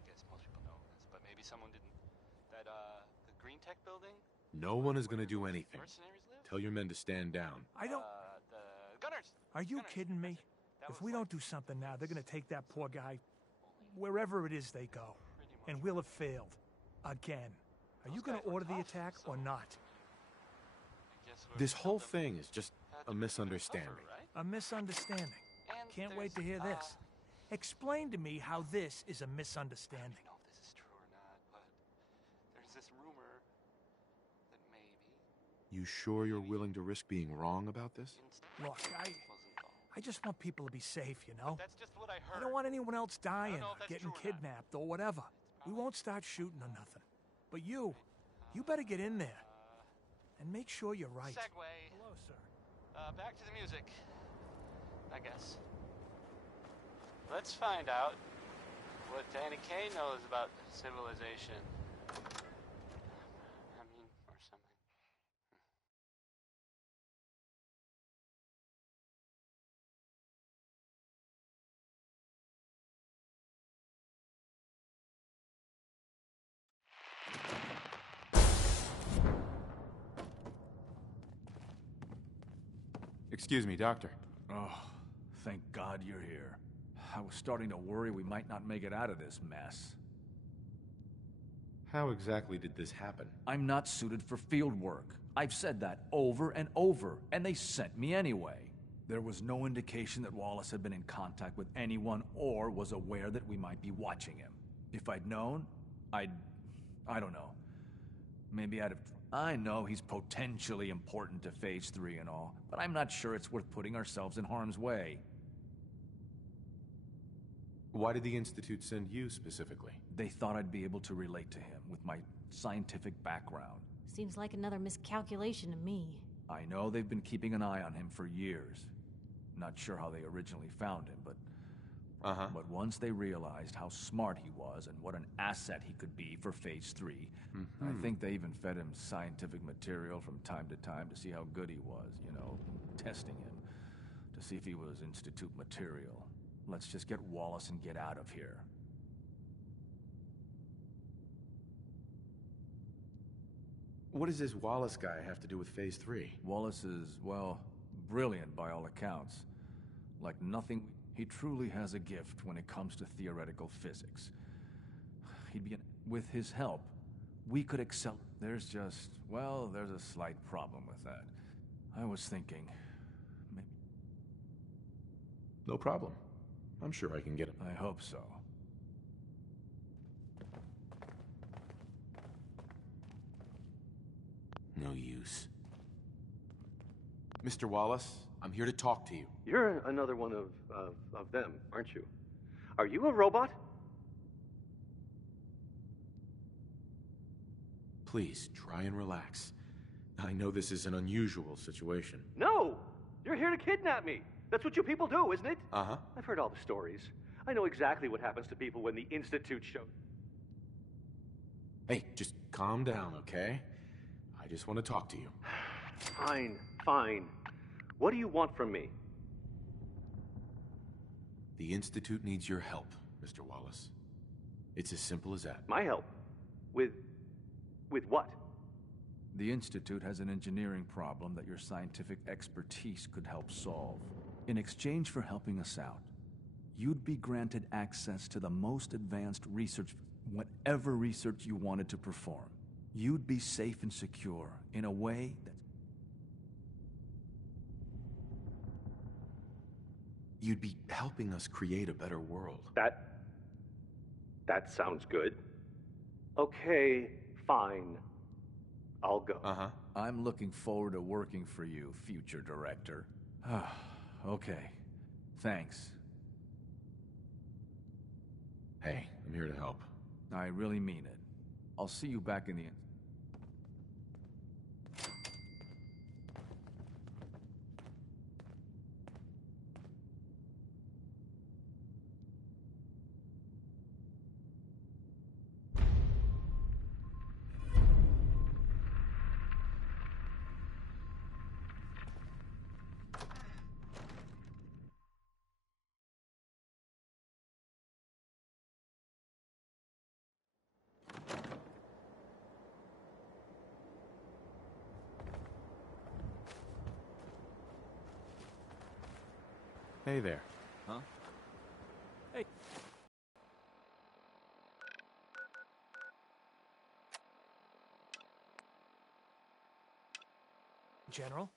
guess most people know this, but maybe someone didn't. That, the Green Tech building? No one is gonna do anything. Tell your men to stand down. I don't... The gunners! Are you kidding me? If we don't do something now, they're gonna take that poor guy wherever it is they go. And we'll have failed. Again. Are you gonna order the attack or not? This whole thing is just a misunderstanding. A misunderstanding. Can't wait to hear this. Explain to me how this is a misunderstanding. I don't know if this is true or not, but there's this rumor that maybe... You sure you're willing to risk being wrong about this? Look, I just want people to be safe, you know? That's just what I heard. I don't want anyone else dying or getting kidnapped or whatever. We won't start shooting or nothing. But you better get in there. And make sure you're right. Segway. Hello, sir. Back to the music, I guess. Let's find out what Danny Kaye knows about civilization. I mean, or something. Excuse me, Doctor. Oh, thank God you're here. I was starting to worry we might not make it out of this mess. How exactly did this happen? I'm not suited for field work. I've said that over and over, and they sent me anyway. There was no indication that Wallace had been in contact with anyone or was aware that we might be watching him. If I'd known, I don't know. Maybe I'd have... I know he's potentially important to Phase 3 and all, but I'm not sure it's worth putting ourselves in harm's way. Why did the Institute send you specifically? They thought I'd be able to relate to him with my scientific background. Seems like another miscalculation to me. I know they've been keeping an eye on him for years. Not sure how they originally found him, but... But once they realized how smart he was and what an asset he could be for Phase 3, I think they even fed him scientific material from time to time to see how good he was, you know, testing him, to see if he was Institute material. Let's just get Wallace and get out of here. What does this Wallace guy have to do with Phase 3? Wallace is, well, brilliant by all accounts. Like nothing... He truly has a gift when it comes to theoretical physics. With his help, we could excel. There's just, well, there's a slight problem with that. I was thinking, maybe... No problem. I'm sure I can get him. I hope so. No use. Mr. Wallace, I'm here to talk to you. You're another one of them, aren't you? Are you a robot? Please, try and relax. I know this is an unusual situation. No! You're here to kidnap me! That's what you people do, isn't it? Uh-huh. I've heard all the stories. I know exactly what happens to people when the Institute shows. Hey, just calm down, okay? I just want to talk to you. Fine, fine. What do you want from me? The Institute needs your help, Mr. Wallace. It's as simple as that. My help? With what? The Institute has an engineering problem that your scientific expertise could help solve. In exchange for helping us out, you'd be granted access to the most advanced research, whatever research you wanted to perform. You'd be safe and secure in a way that... You'd be helping us create a better world. That sounds good. Okay, fine. I'll go. Uh-huh. I'm looking forward to working for you, future director. Okay. Thanks. Hey, I'm here to help. I really mean it. I'll see you back in the... Hey there. Huh? Hey. General?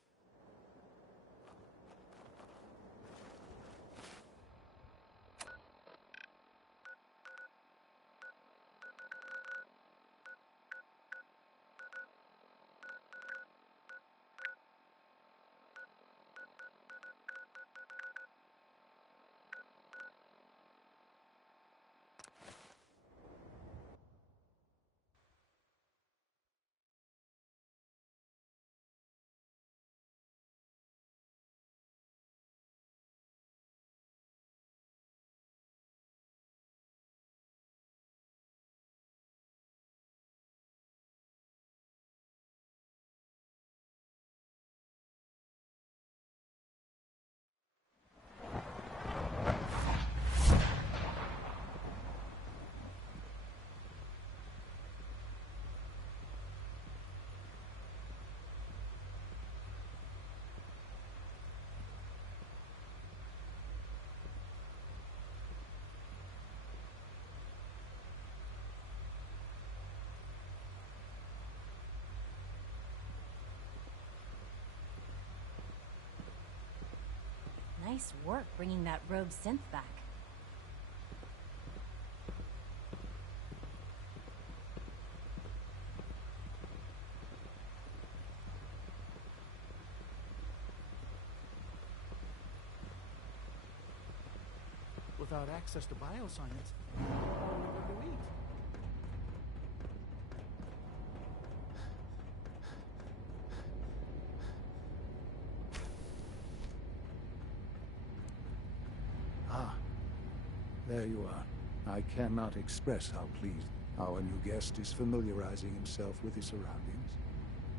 Nice work bringing that rogue synth back. Without access to bioscience, what are we going to eat? There you are. I cannot express how pleased our new guest is familiarizing himself with his surroundings.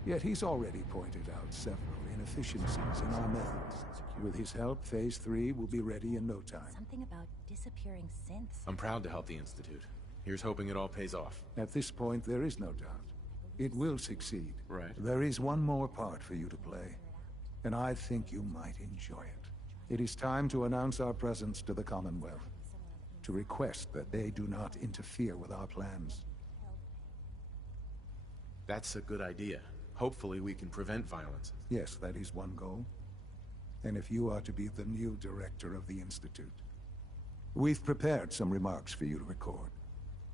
Yet he's already pointed out several inefficiencies in our methods. With his help, Phase 3 will be ready in no time. Something about disappearing synths. I'm proud to help the Institute. Here's hoping it all pays off. At this point, there is no doubt. It will succeed. Right. There is one more part for you to play, and I think you might enjoy it. It is time to announce our presence to the Commonwealth, to request that they do not interfere with our plans. That's a good idea. Hopefully we can prevent violence. Yes, that is one goal. And if you are to be the new director of the Institute, we've prepared some remarks for you to record.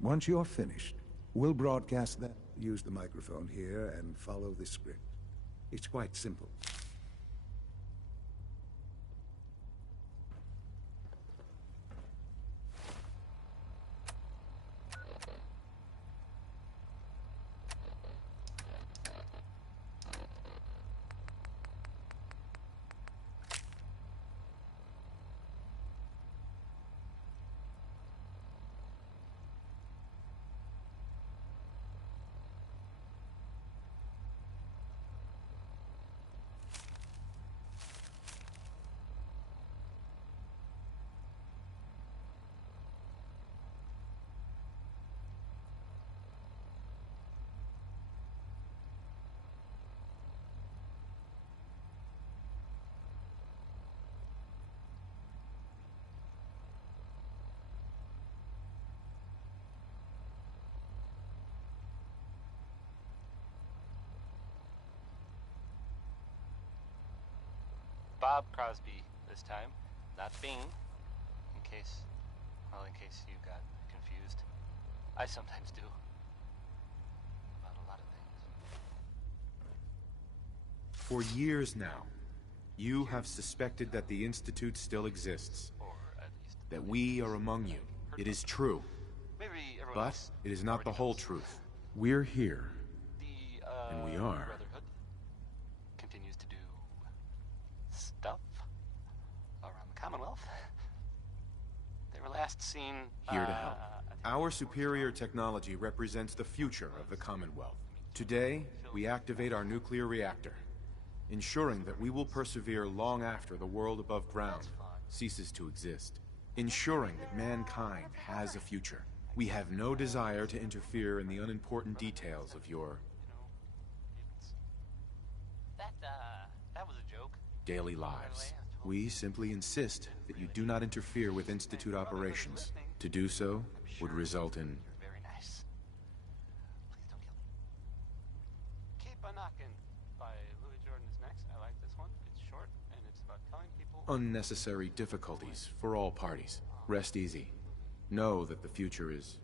Once you're finished, we'll broadcast them. Use the microphone here and follow the script. It's quite simple. Bob Crosby this time, not Bing, in case you got confused. I sometimes do. About a lot of things. For years now, you have suspected that the Institute still exists. Or at least that we are among you. It is true. But it is not the whole truth. We're here. And we are. Brotherhood continues to do stuff around the Commonwealth. They were last seen Here to help. Our superior technology represents the future of the Commonwealth. Today, we activate our nuclear reactor, ensuring that we will persevere long after the world above ground ceases to exist. Ensuring that mankind has a future. We have no desire to interfere in the unimportant details of your... That was a joke. daily lives. We simply insist that you do not interfere with Institute operations. To do so would result in... Very nice. Please don't kill me. Keep a Knockin' by Louis Jordan is next. I like this one. It's short, and it's about telling people... unnecessary difficulties for all parties. Rest easy. Know that the future is...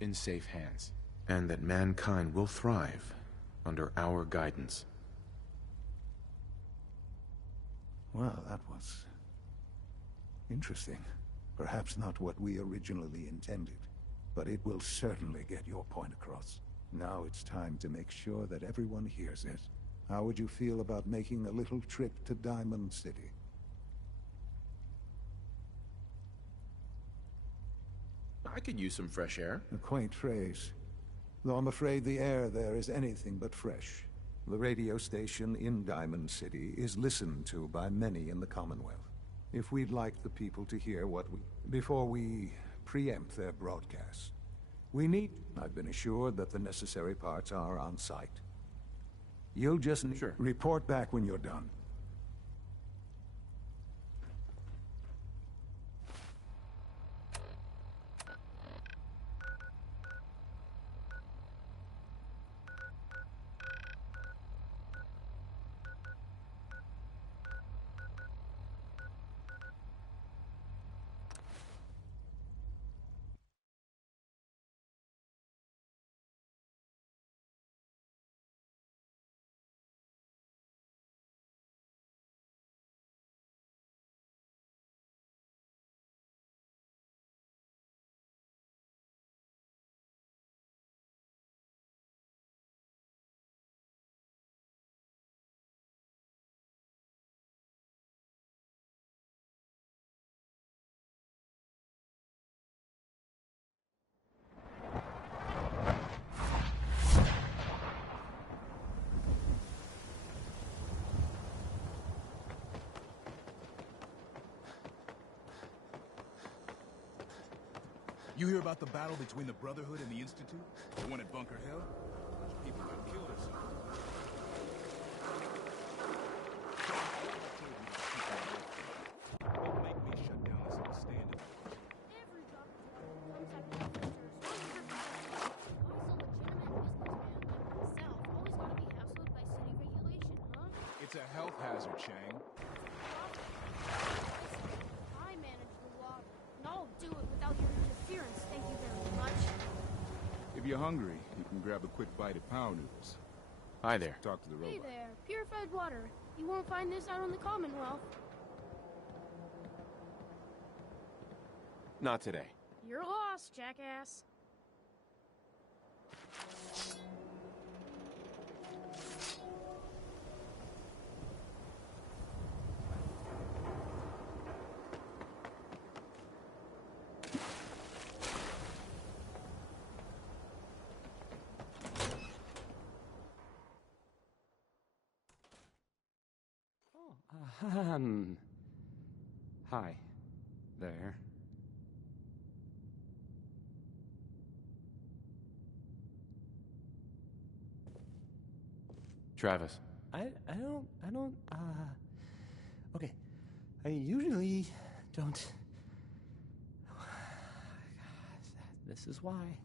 in safe hands. And that mankind will thrive under our guidance. Well, that was interesting. Perhaps not what we originally intended, but it will certainly get your point across. Now it's time to make sure that everyone hears it. How would you feel about making a little trip to Diamond City? I could use some fresh air. A quaint phrase, though I'm afraid the air there is anything but fresh. The radio station in Diamond City is listened to by many in the Commonwealth. If we'd like the people to hear before we preempt their broadcasts, we need... I've been assured that the necessary parts are on site. You'll just report back when you're done. You hear about the battle between the Brotherhood and the Institute? The one at Bunker Hill? People got killed or something. Don't make me shut down this whole stand. It's a health hazard, Chang. I manage the water. And I'll do it without your interference, thank you very much. If you're hungry, you can grab a quick bite at Power Noodles. Hi there. Talk to the robot. Hey there, purified water. You won't find this out on the Commonwealth. Not today. You're lost, jackass. Hi there. Travis. Okay. I usually don't... This is why.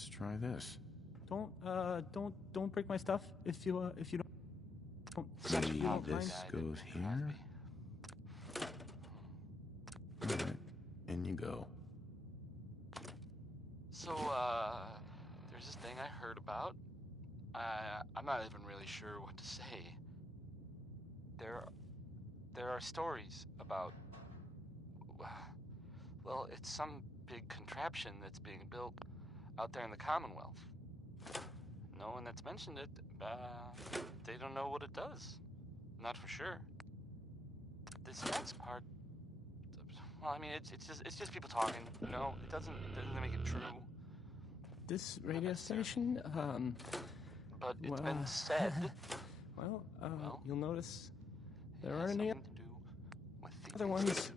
Let's try this. Don't break my stuff if you don't. Maybe don't this mind. goes here. Alright, in you go. So, there's this thing I heard about. I'm not even really sure what to say. There are stories about... Well, it's some big contraption that's being built out there in the Commonwealth. No one that's mentioned it, they don't know what it does. Not for sure. This next part... Well, I mean, it's just people talking, you know? It doesn't make it true. This radio station, But it's been said. Well, Well, you'll notice there it aren't has any something to do with the other ones.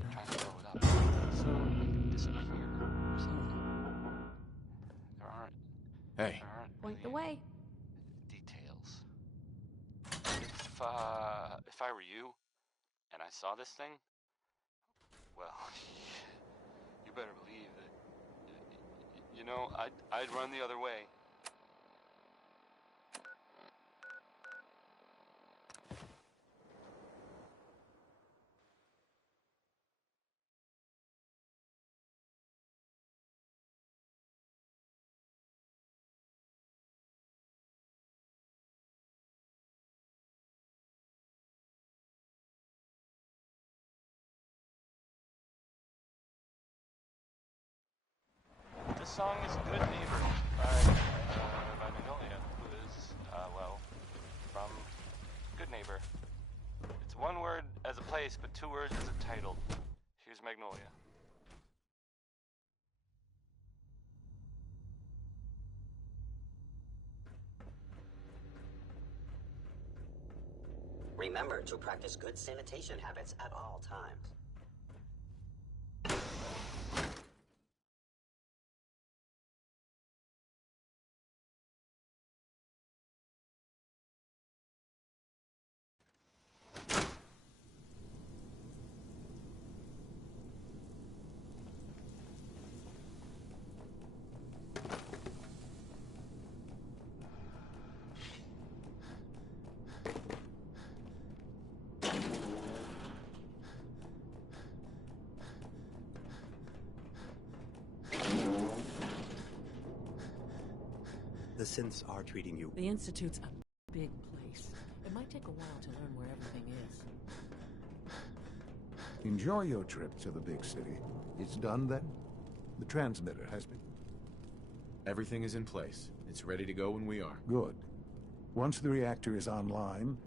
trying to blow it up. So disappear or something. There aren't. Hey. There aren't Point the really way. details. If I were you, and I saw this thing, well, you better believe that. You know, I'd run the other way. This song is Good Neighbor by Magnolia, who is, well, from Good Neighbor. It's one word as a place, but two words as a title. Here's Magnolia. Remember to practice good sanitation habits at all times. The synths are treating you. The Institute's a big place. It might take a while to learn where everything is. Enjoy your trip to the big city. It's done then? The transmitter has been... Everything is in place. It's ready to go when we are. Good. Once the reactor is online,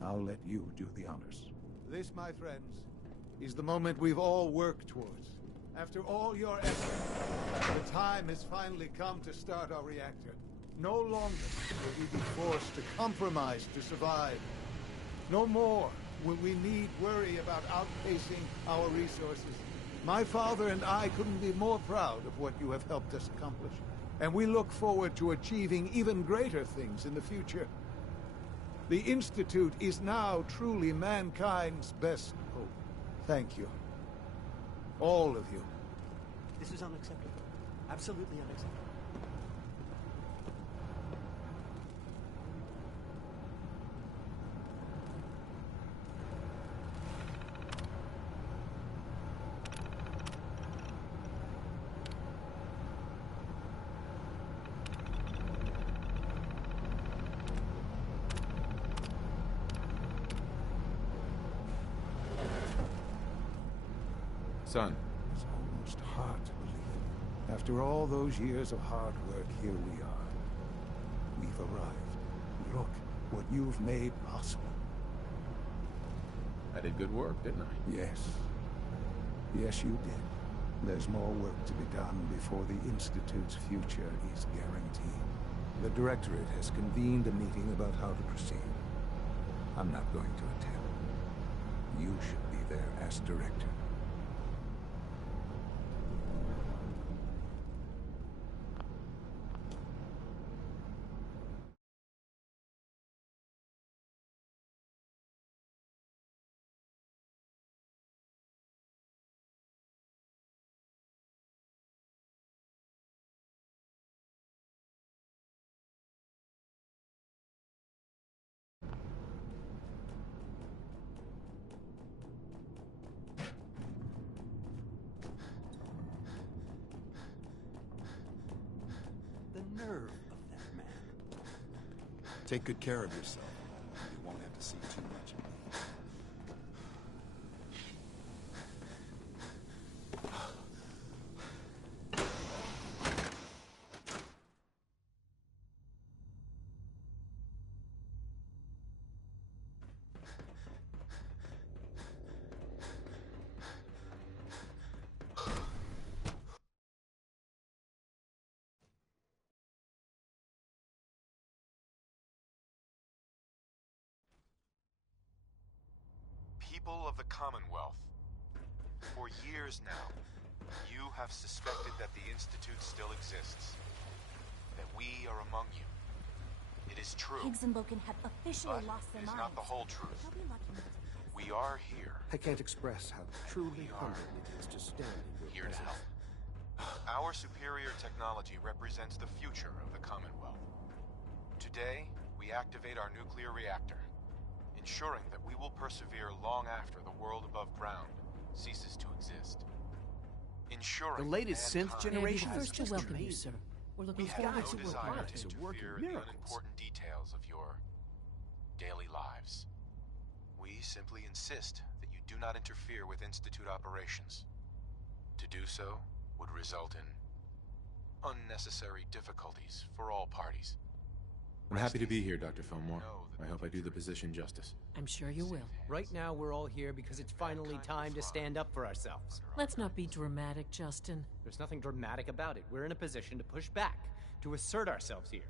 I'll let you do the honors. This, my friends, is the moment we've all worked towards. After all your effort, the time has finally come to start our reactor. No longer will we be forced to compromise to survive. No more will we need worry about outpacing our resources. My father and I couldn't be more proud of what you have helped us accomplish. And we look forward to achieving even greater things in the future. The Institute is now truly mankind's best hope. Thank you. All of you. This is unacceptable. Absolutely unacceptable. Son. It's almost hard to believe. After all those years of hard work, here we are. We've arrived. Look what you've made possible. I did good work, didn't I? Yes. Yes, you did. There's more work to be done before the Institute's future is guaranteed. The Directorate has convened a meeting about how to proceed. I'm not going to attend. You should be there as Director. Take good care of yourself. You won't have to see too much of me. People of the Commonwealth, for years now, you have suspected that the Institute still exists, that we are among you. It is true. Higgs and Logan have officially But lost their it is minds. not the whole truth. They'll be lucky not to get We are here. I can't express how truly humbling it is to stand in your Here to presence. help. Our superior technology represents the future of the Commonwealth. Today, we activate our nuclear reactor, ensuring that we will persevere long after the world above ground ceases to exist. Ensuring The latest synth mankind generation May I be is first to just welcome you, amazing. sir. We're We looking have forward no to desire working to with you. interfere in the unimportant details of your daily lives. We simply insist that you do not interfere with Institute operations. To do so would result in unnecessary difficulties for all parties. I'm happy to be here, Dr. Fillmore. I hope I do the position justice. I'm sure you will. Right now, we're all here because it's finally time to stand up for ourselves. Let's not be dramatic, Justin. There's nothing dramatic about it. We're in a position to push back, to assert ourselves here.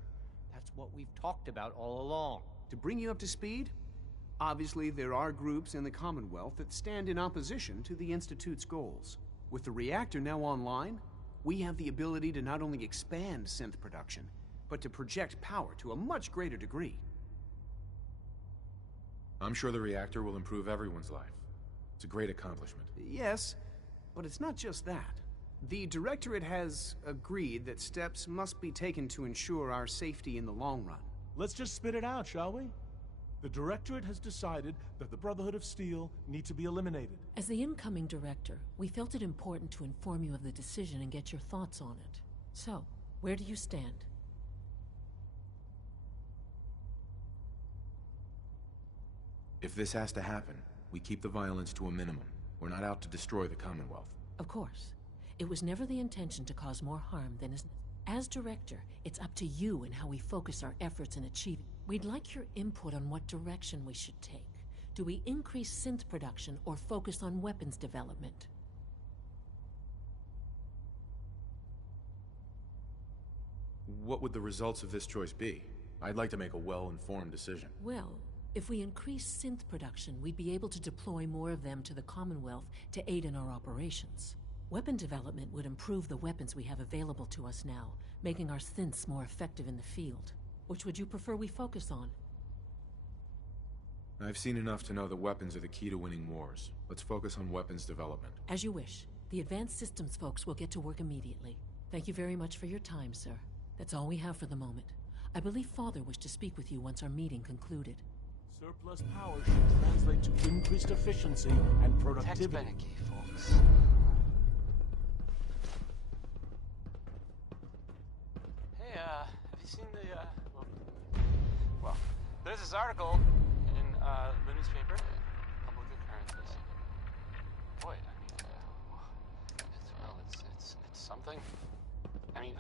That's what we've talked about all along. To bring you up to speed, obviously there are groups in the Commonwealth that stand in opposition to the Institute's goals. With the reactor now online, we have the ability to not only expand synth production, but to project power to a much greater degree. I'm sure the reactor will improve everyone's life. It's a great accomplishment. Yes, but it's not just that. The Directorate has agreed that steps must be taken to ensure our safety in the long run. Let's just spit it out, shall we? The Directorate has decided that the Brotherhood of Steel need to be eliminated. As the incoming director, we felt it important to inform you of the decision and get your thoughts on it. So, where do you stand? If this has to happen, we keep the violence to a minimum. We're not out to destroy the Commonwealth. Of course. It was never the intention to cause more harm than is... As director, it's up to you and how we focus our efforts in achieving. We'd like your input on what direction we should take. Do we increase synth production or focus on weapons development? What would the results of this choice be? I'd like to make a well-informed decision. Well, if we increase synth production, we'd be able to deploy more of them to the Commonwealth to aid in our operations. Weapon development would improve the weapons we have available to us now, making our synths more effective in the field. Which would you prefer we focus on? I've seen enough to know that weapons are the key to winning wars. Let's focus on weapons development. As you wish. The Advanced Systems folks will get to work immediately. Thank you very much for your time, sir. That's all we have for the moment. I believe Father wished to speak with you once our meeting concluded. Surplus power should translate to increased efficiency and productivity. Text Beneke, folks. Hey, have you seen the, well, there's this article in, the newspaper, Public Occurrences. Boy, I mean, it's something. I mean,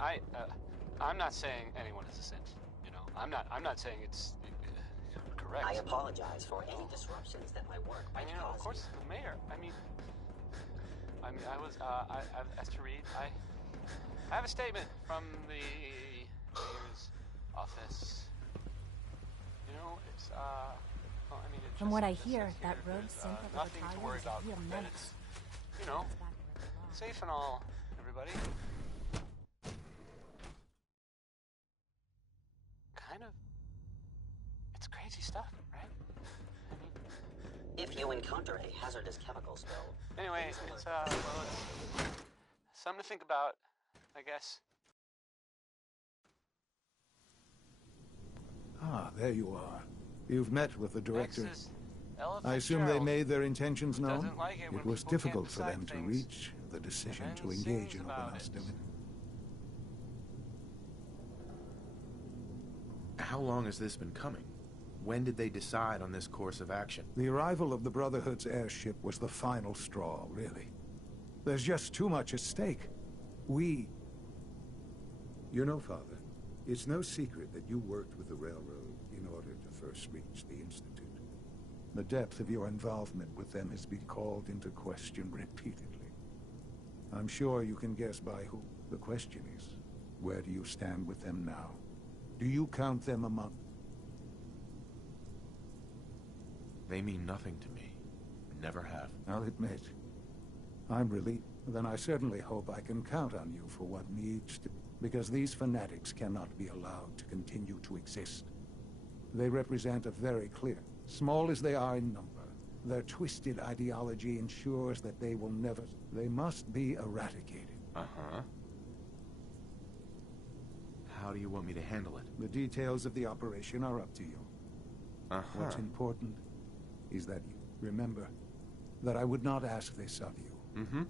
I'm not saying anyone is a synth, you know. I'm not saying it's correct. I apologize for any disruptions that my work might And, you know, of cause course, the mayor, I mean, I've asked to read, I have a statement from the mayor's office. You know, it's, well, I mean, it From just- what I it just hear, says that here rogue there's, synth that nothing to worry is a about, real that menace. it's, you know, safe and all, everybody. Kind of, it's crazy stuff, right? I mean, If you encounter a hazardous chemical spill, anyway, it's, well, it's something to think about, I guess. Ah, there you are. You've met with the director. Next is Ella I assume they Fitzgerald, made their intentions who known? doesn't like it when It was people can't difficult for decide them to things, reach the decision and to then engage sings in open about it. hostility. How long has this been coming? When did they decide on this course of action? The arrival of the Brotherhood's airship was the final straw, really. There's just too much at stake. We... You know, Father, it's no secret that you worked with the Railroad in order to first reach the Institute. The depth of your involvement with them has been called into question repeatedly. I'm sure you can guess by who. The question is, where do you stand with them now? Do you count them among... They mean nothing to me. Never have. I'll admit. I'm relieved. Then I certainly hope I can count on you for what needs to... Because these fanatics cannot be allowed to continue to exist. They represent a very clear... Small as they are in number, their twisted ideology ensures that they will never... They must be eradicated. Uh-huh. How do you want me to handle it? The details of the operation are up to you. Uh-huh. What's important is that you remember that I would not ask this of you. Mm-hmm.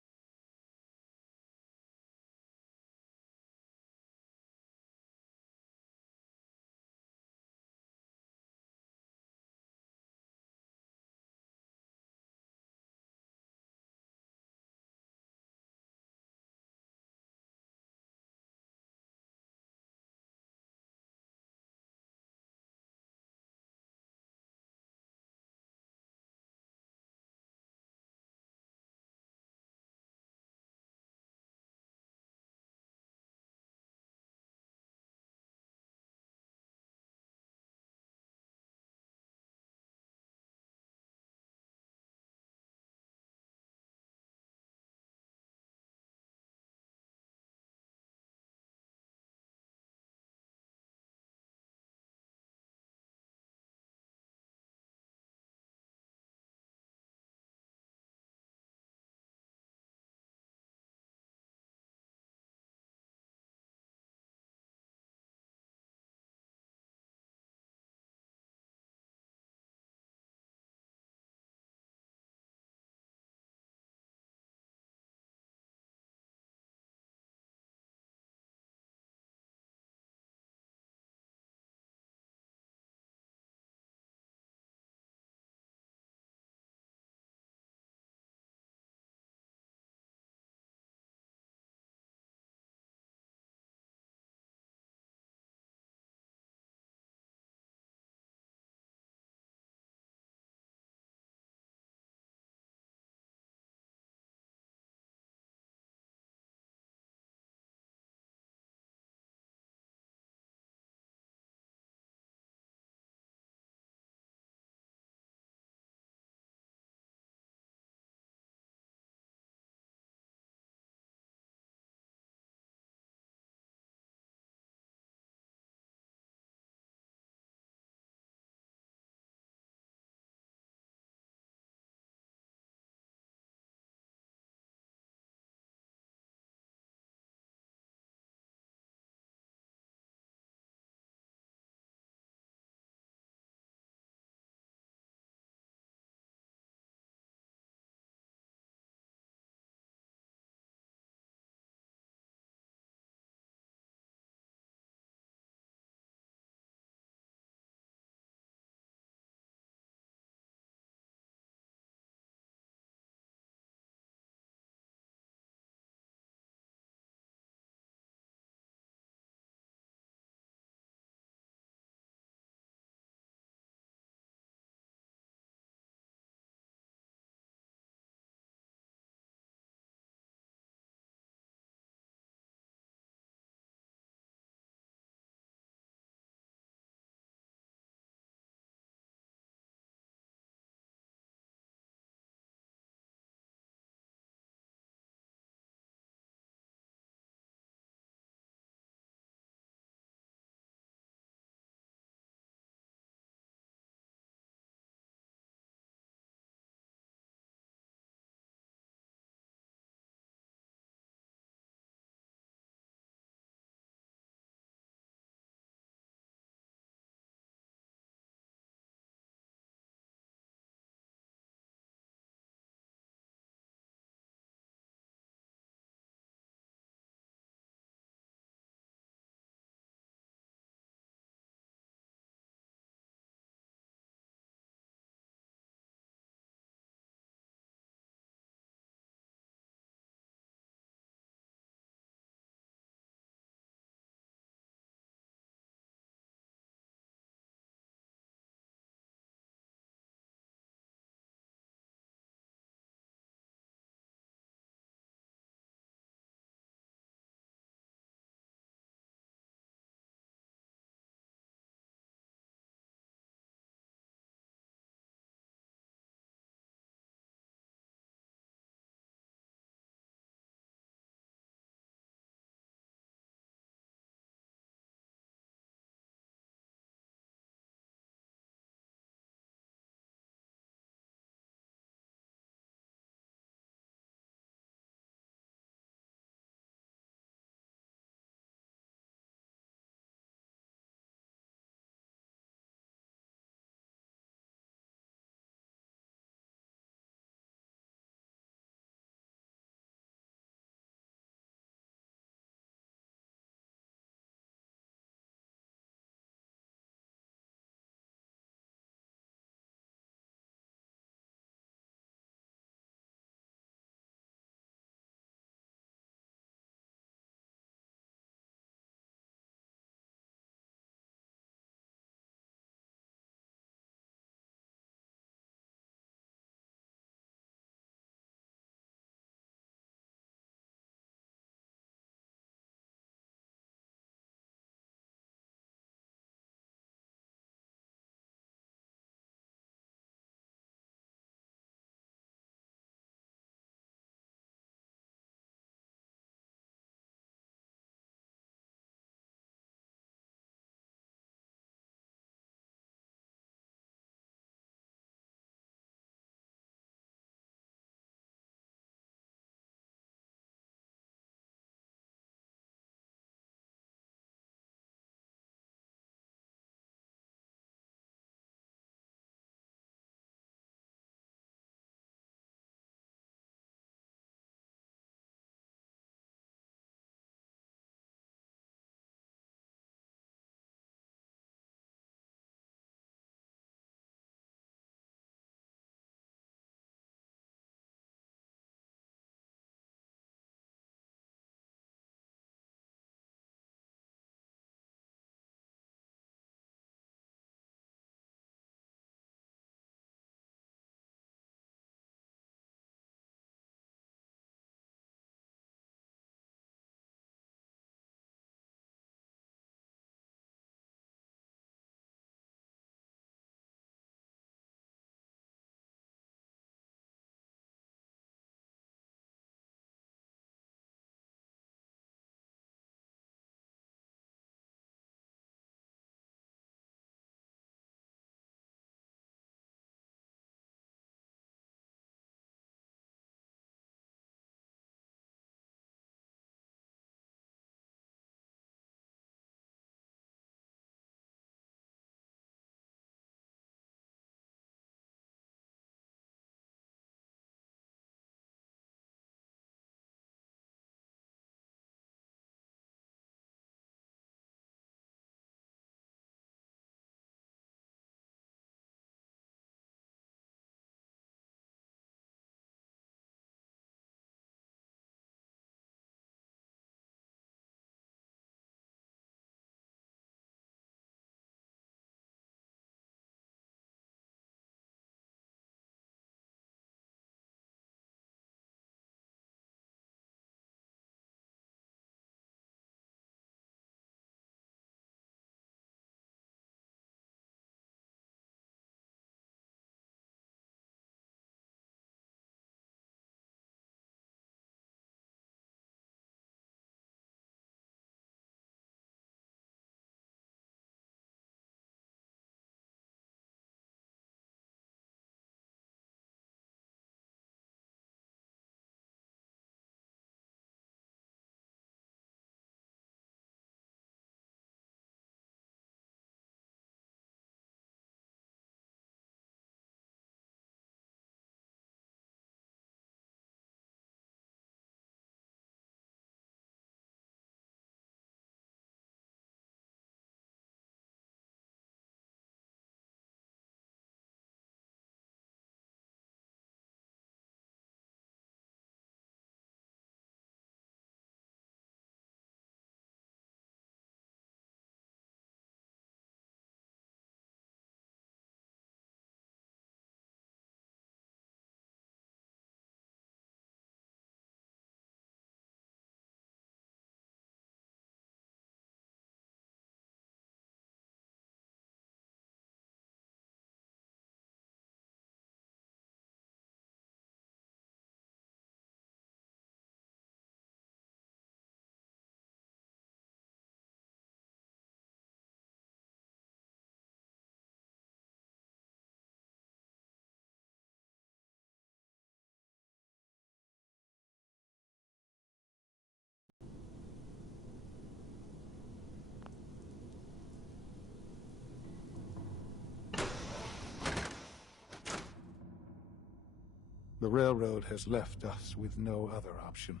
The railroad has left us with no other option.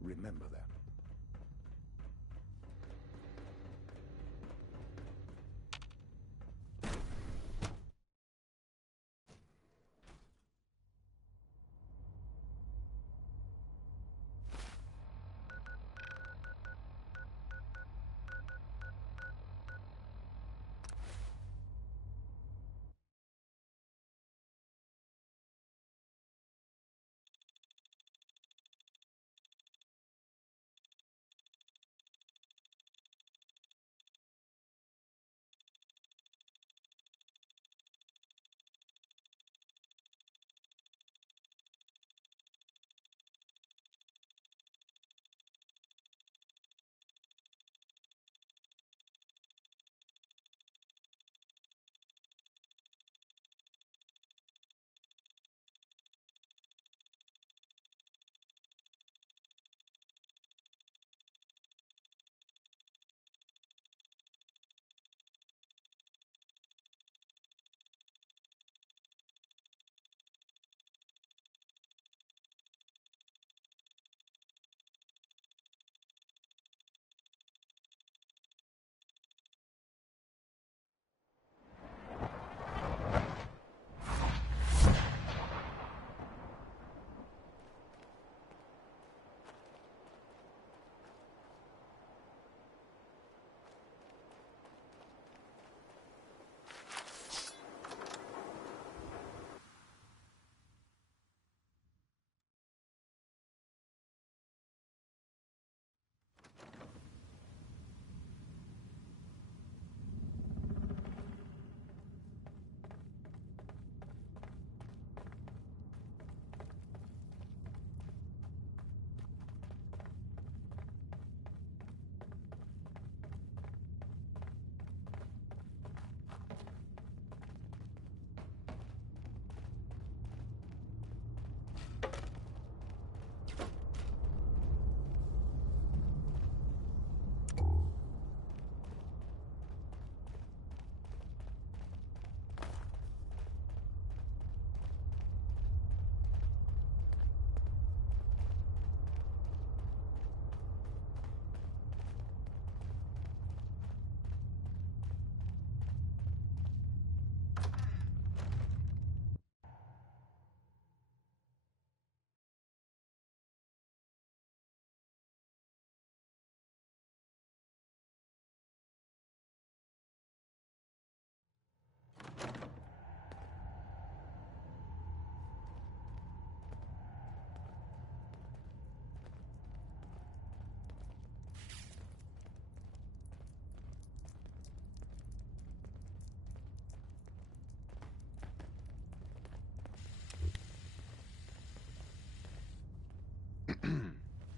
Remember that.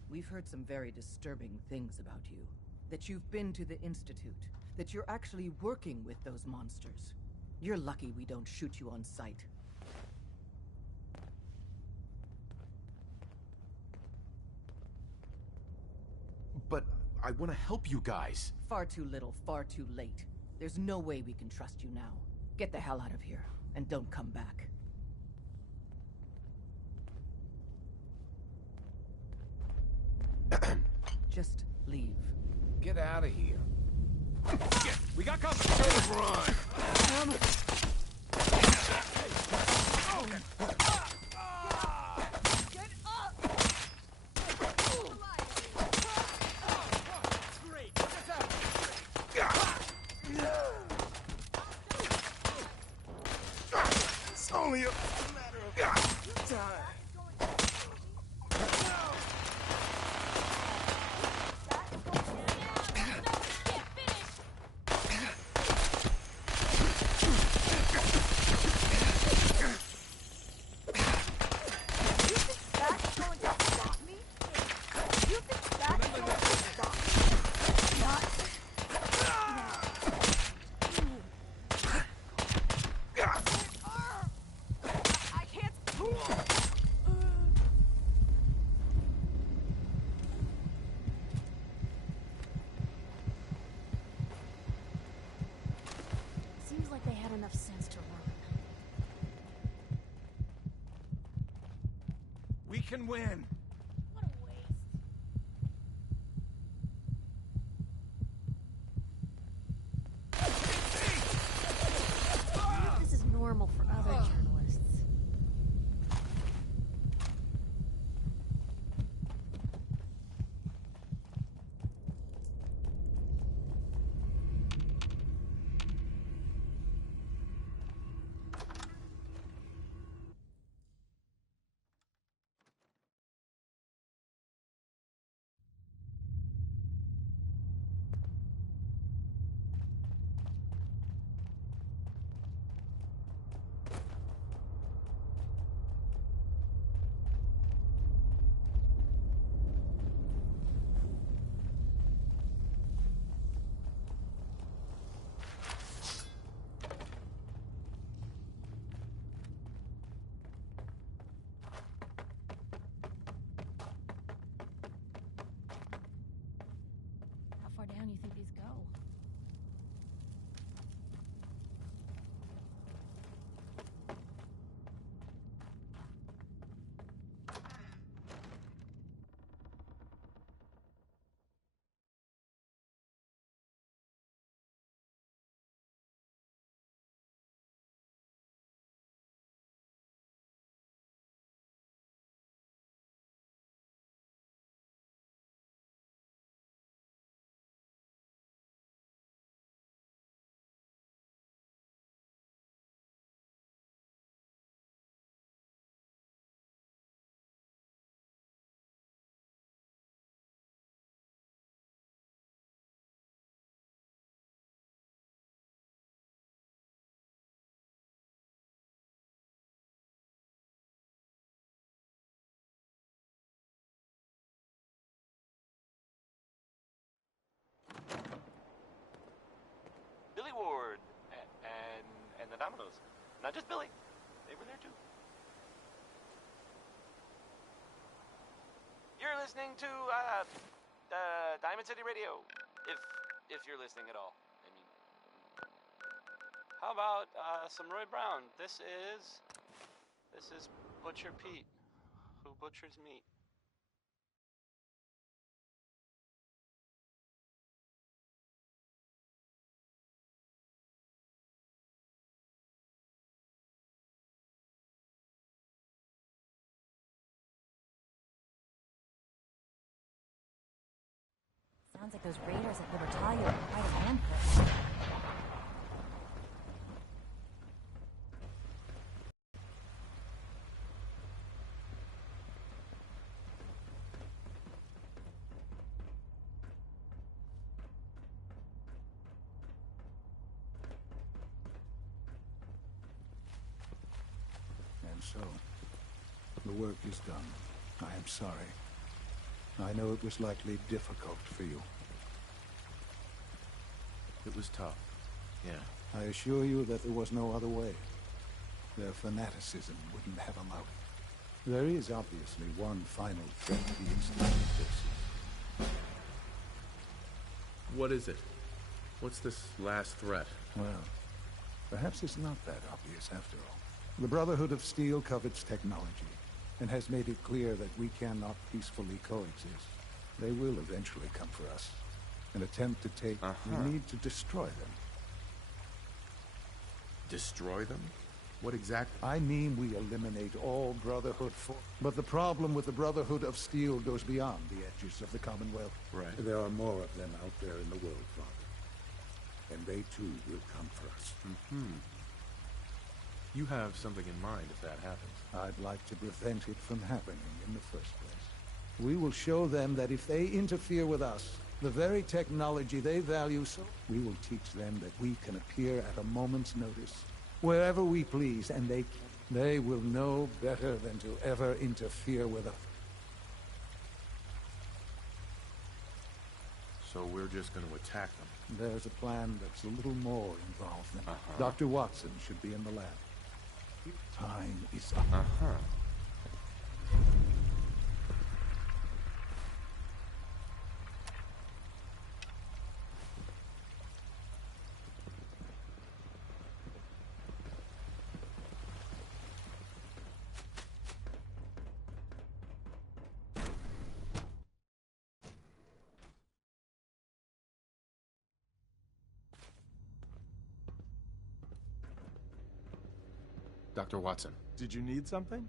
We've heard some very disturbing things about you. That you've been to the Institute. That you're actually working with those monsters. You're lucky we don't shoot you on sight. But I want to help you guys. Far too little, far too late. There's no way we can trust you now. Get the hell out of here, and don't come back. Just leave. Get out of here. We got company. Run! It's only a matter of time. Seems like they had enough sense to run. can win. What a waste. I wonder if this is normal for other journalists. How far down do you think these go? Billy Ward and the Dominoes. Not just Billy. They were there too. You're listening to Diamond City Radio. If you're listening at all. I mean, how about some Roy Brown? This is Butcher Pete, who butchers meat. Sounds like those raiders at Libertalia are quite a handful. And so, the work is done. I am sorry. I know it was likely difficult for you. It was tough, yeah. I assure you that there was no other way. Their fanaticism wouldn't have allowed it. There is obviously one final threat the Institute faces. What is it? What's this last threat? Well, perhaps it's not that obvious after all. The Brotherhood of Steel covets technology, and has made it clear that we cannot peacefully coexist. They will eventually come for us. An attempt to take... We need to destroy them. Destroy them? What exactly? I mean we eliminate all Brotherhood But the problem with the Brotherhood of Steel goes beyond the edges of the Commonwealth. Right. There are more of them out there in the world, Father. And they too will come for us. You have something in mind if that happens. I'd like to prevent it from happening in the first place. We will show them that if they interfere with us, the very technology they value so, we will teach them that we can appear at a moment's notice, wherever we please, and they will know better than to ever interfere with us. So we're just going to attack them? There's a plan that's a little more involved than Dr. Watson should be in the lab. Time is up. Dr. Watson. Did you need something?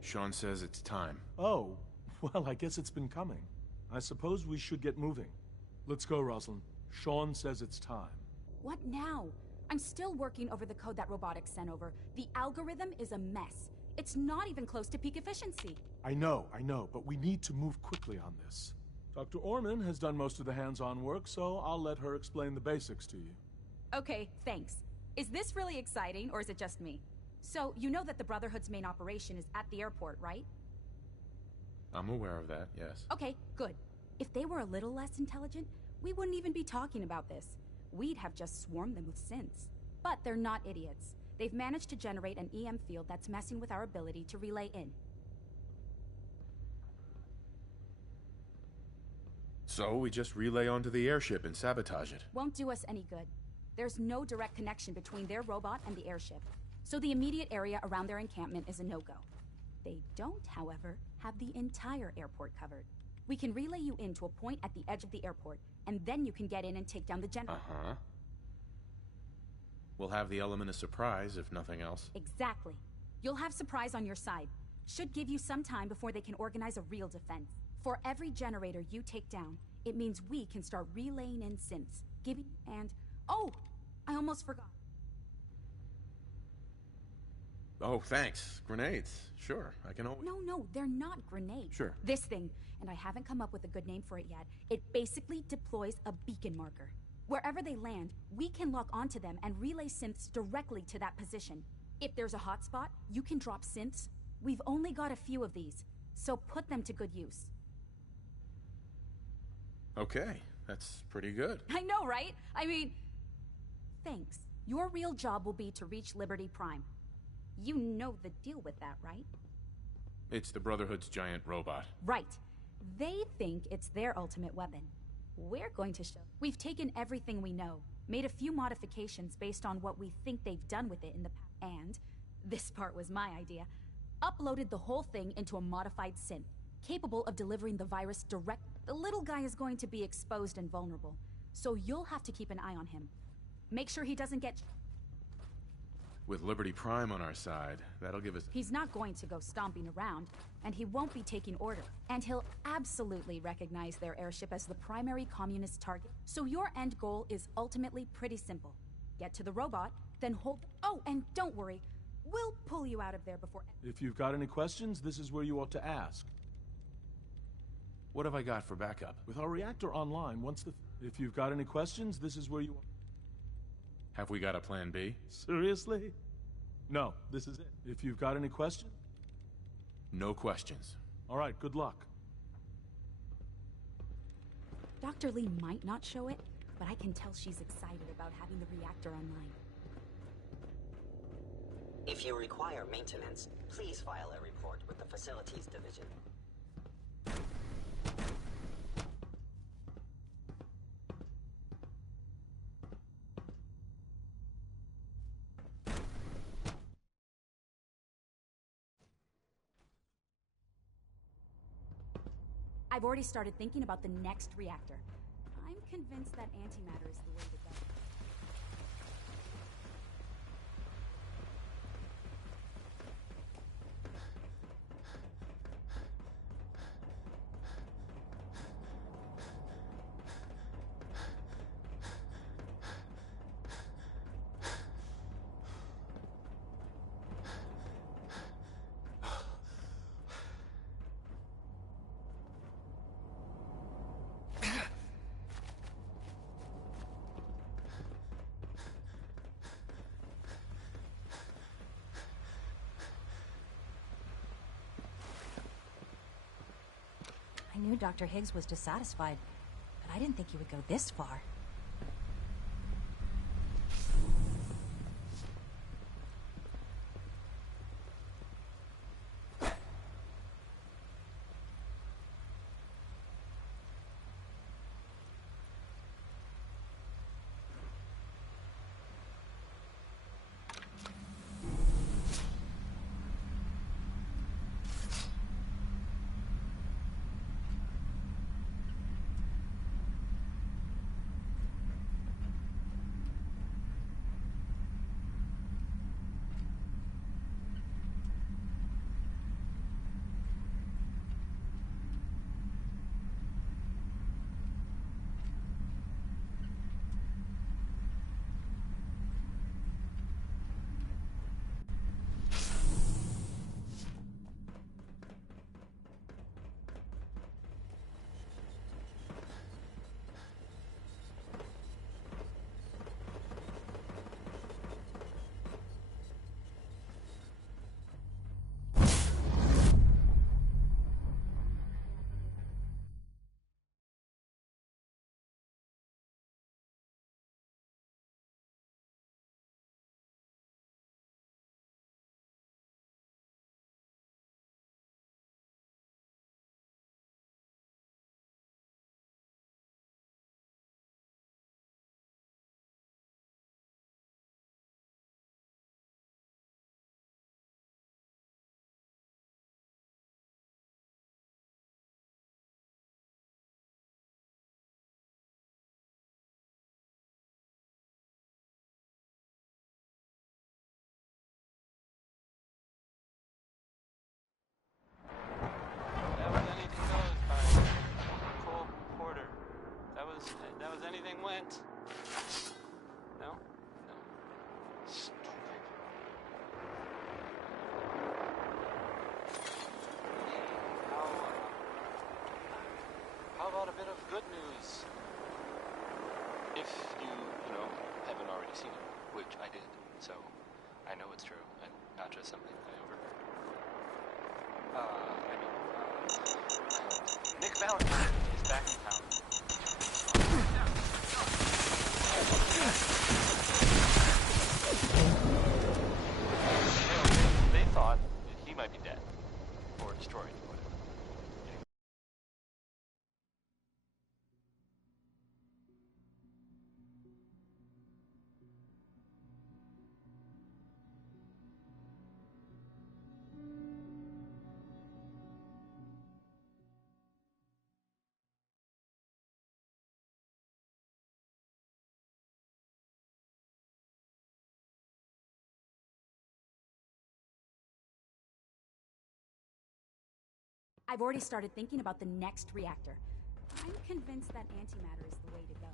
Sean says it's time. Oh, well, I guess it's been coming. I suppose we should get moving. Let's go, Rosalind. Sean says it's time. What now? I'm still working over the code that robotics sent over. The algorithm is a mess. It's not even close to peak efficiency. I know, but we need to move quickly on this. Dr. Orman has done most of the hands-on work, so I'll let her explain the basics to you. Okay, thanks. Is this really exciting, or is it just me? So, you know that the Brotherhood's main operation is at the airport, right? I'm aware of that, yes. Okay, good. If they were a little less intelligent, we wouldn't even be talking about this. We'd have just swarmed them with synths. But they're not idiots. They've managed to generate an EM field that's messing with our ability to relay in. So we just relay onto the airship and sabotage it. Won't do us any good. There's no direct connection between their robot and the airship, so the immediate area around their encampment is a no-go. They don't, however, have the entire airport covered. We can relay you in to a point at the edge of the airport, and then you can get in and take down the generator. Uh-huh. We'll have the element of surprise, if nothing else. Exactly. You'll have surprise on your side. Should give you some time before they can organize a real defense. For every generator you take down, it means we can start relaying in synths, giving and... Oh! I almost forgot. Oh, thanks. Grenades. Sure, I can always... No, they're not grenades. Sure. This thing, and I haven't come up with a good name for it yet, it basically deploys a beacon marker. Wherever they land, we can lock onto them and relay synths directly to that position. If there's a hotspot, you can drop synths. We've only got a few of these, so put them to good use. Okay, that's pretty good. I know, right? I mean... Thanks. Your real job will be to reach Liberty Prime. You know the deal with that, right? It's the Brotherhood's giant robot. Right. They think it's their ultimate weapon. We're going to show. We've taken everything we know, made a few modifications based on what we think they've done with it in the past, and, this part was my idea, uploaded the whole thing into a modified synth, capable of delivering the virus direct. The little guy is going to be exposed and vulnerable, so you'll have to keep an eye on him. Make sure he doesn't get... With Liberty Prime on our side, that'll give us... He's not going to go stomping around, and he won't be taking order. And he'll absolutely recognize their airship as the primary communist target. So your end goal is ultimately pretty simple. Get to the robot, then hold... Oh, and don't worry. We'll pull you out of there before... If you've got any questions, this is where you ought to ask. What have I got for backup? With our reactor online, once the... If you've got any questions, this is where you... Have we got a plan B? Seriously? No, this is it. If you've got any questions? No questions. All right, good luck. Dr. Lee might not show it, but I can tell she's excited about having the reactor online. If you require maintenance, please file a report with the Facilities Division. I've already started thinking about the next reactor. I'm convinced that antimatter is the way to go. I knew Dr. Higgs was dissatisfied, but I didn't think he would go this far. That was anything went. No? No. Stupid. How about a bit of good news? If you haven't already seen it, which I did, so I know it's true, and not just something I overheard. Nick Valentine is back in town. They thought he might be dead, or destroyed, or whatever. I've already started thinking about the next reactor. I'm convinced that antimatter is the way to go.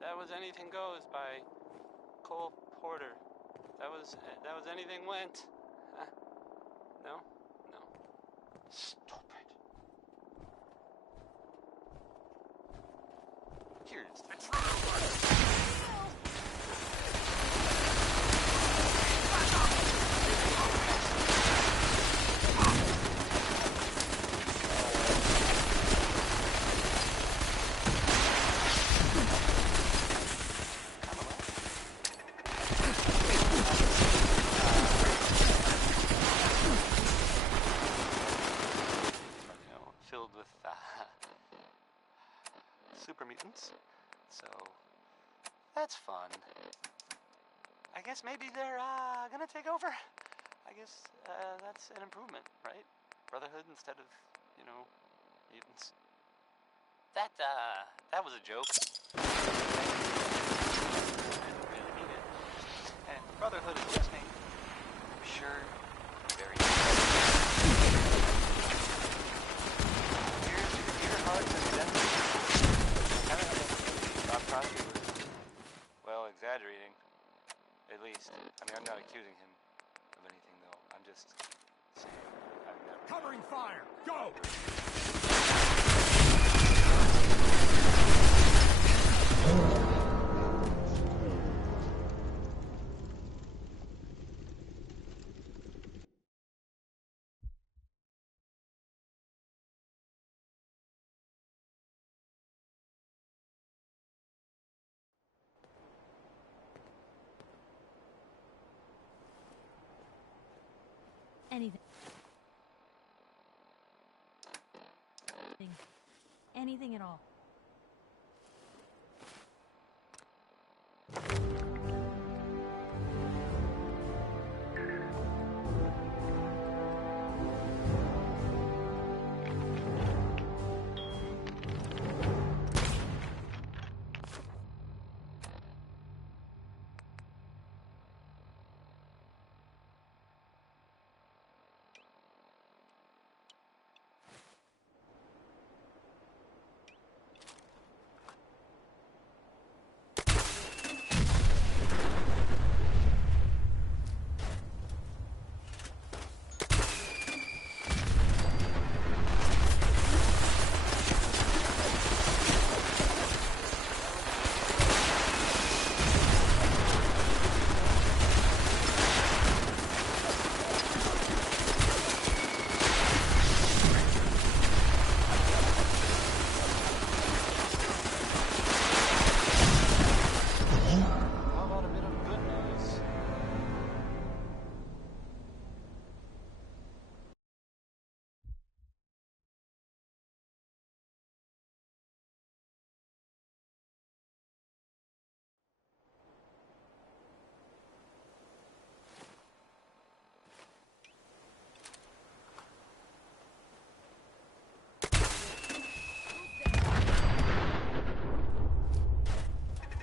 That Was Anything Goes by Cole Porter. That was Anything Went. No? No. Stupid. Here's the truth. Super mutants, so that's fun. I guess maybe they're gonna take over. I guess that's an improvement, right? Brotherhood instead of, mutants. That was a joke. I didn't really mean it. And Brotherhood is listening. I'm sure very Here's your hearts and death. least. I mean, I'm not accusing him of anything, though. I'm just saying I've never... Covering fire! Go! Anything. Anything at all.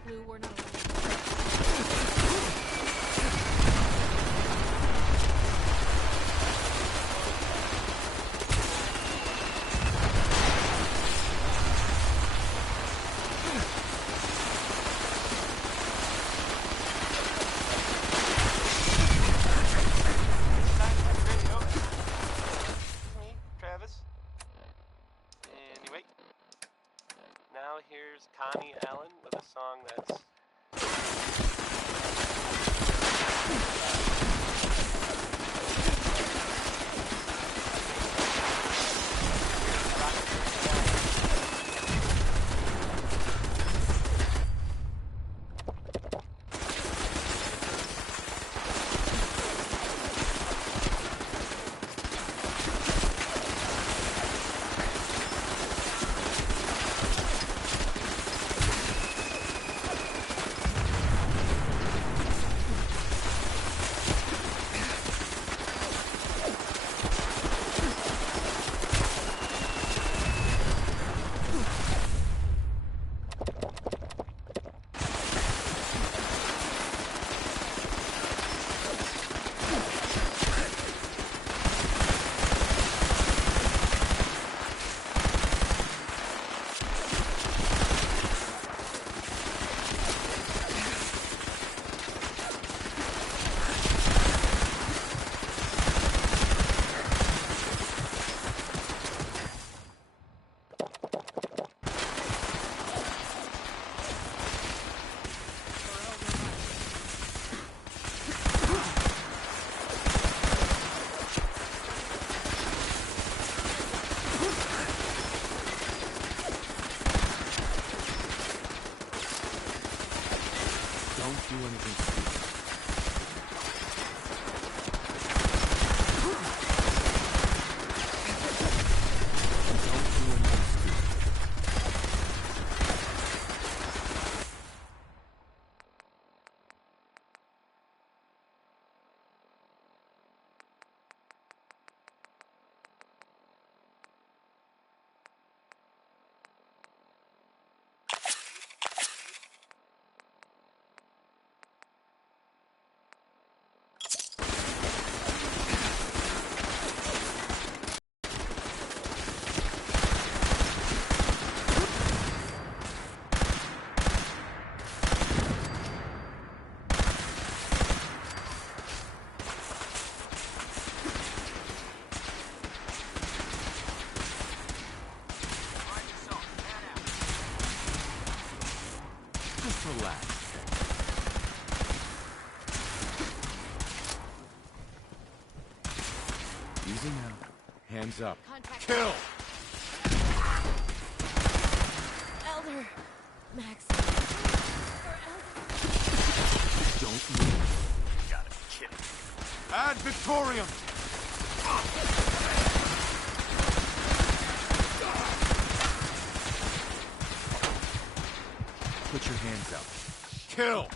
Blue, we're not alone. Anyway, now here's Connie Allen with a song that's do anything stupid. relax. Easy now. Hands up. Contact. Kill! Elder. Max. Don't move. You gotta be kidding me. Ad Victorium! Put your hands up. Kill!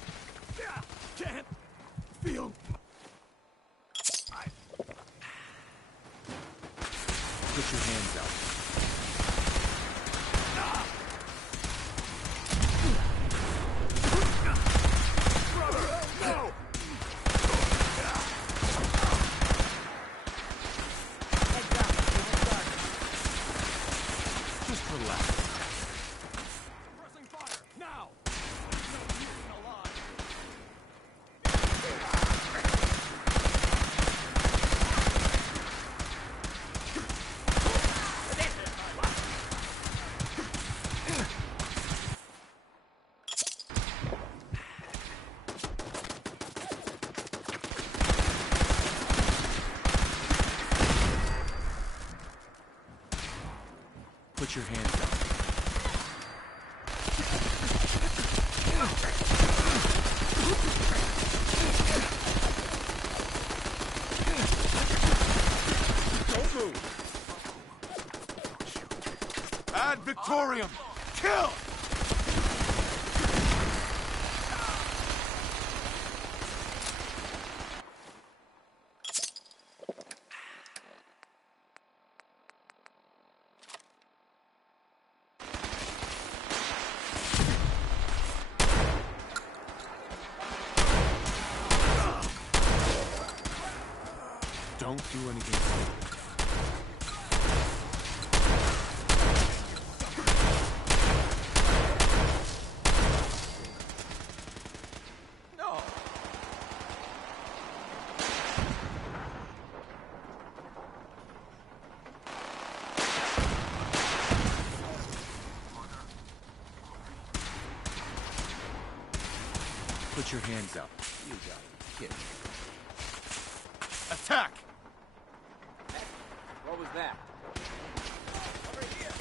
Can't feel. Put your hands up. No! Just relax. Pressing fire now! Put your hands up. Don't move. Ad Victorium! Kill! Don't do anything stupid. No! Put your hands up. You got it, kid. Attack! What was that? Over here!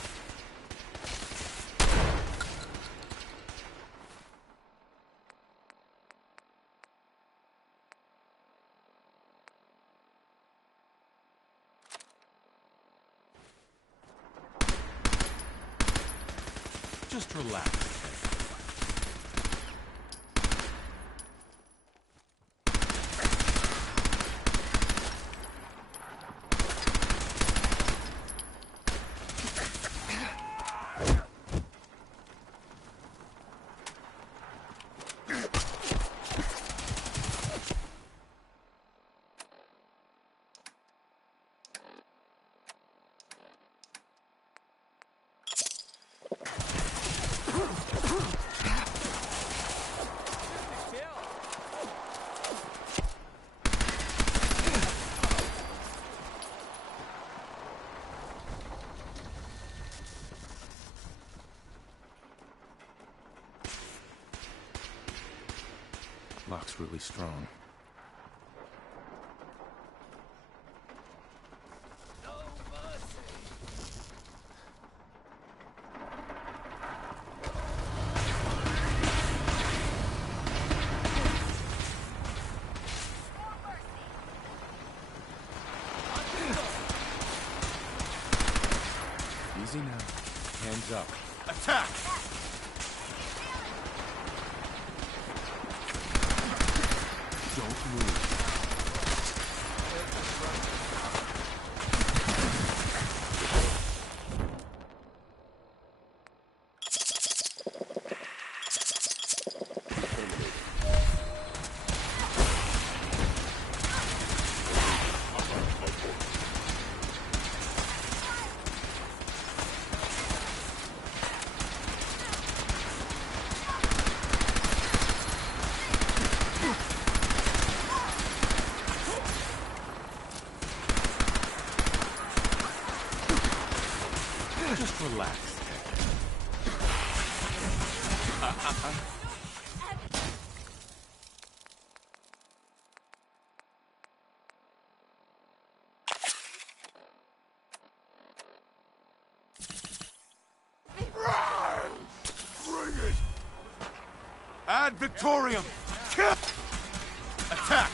Just relax. Lock's really strong. Easy now. Hands up. Attack! Don't move. Just relax. Ad Victorium! Kill! Attack!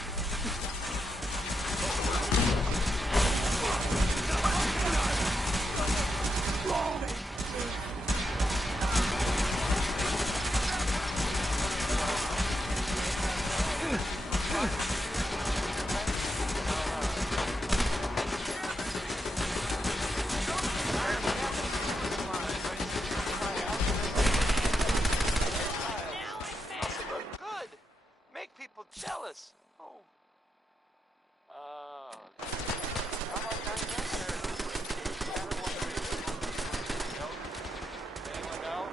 Good! Make people jealous! Oh. How about that answer? Anyone know?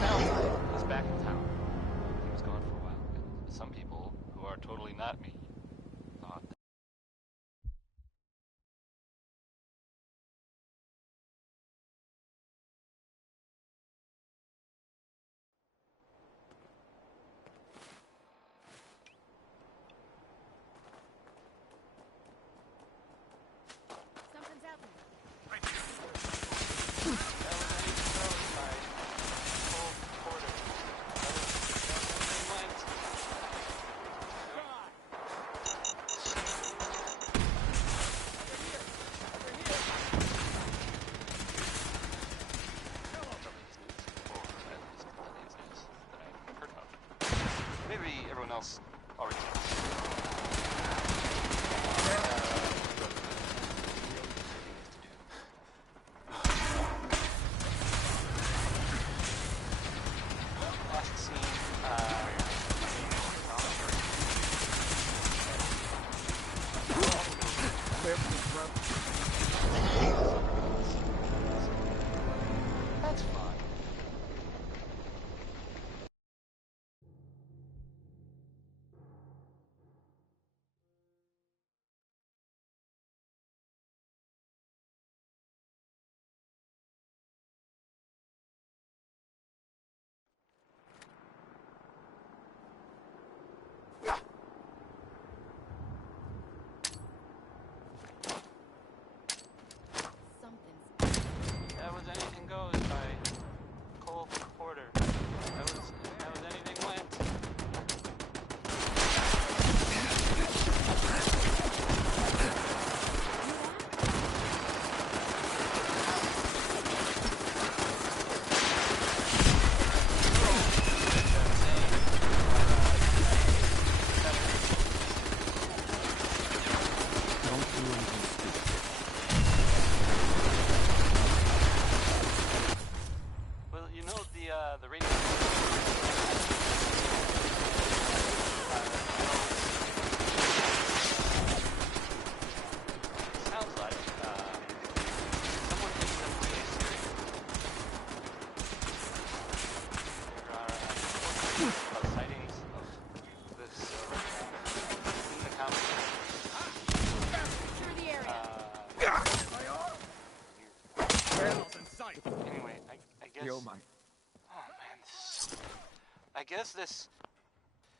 Valentine is back in town. He was gone for a while, and some people, who are totally not me, thought that Something's happening. maybe everyone else already knows. Last scene, that's fine. guess this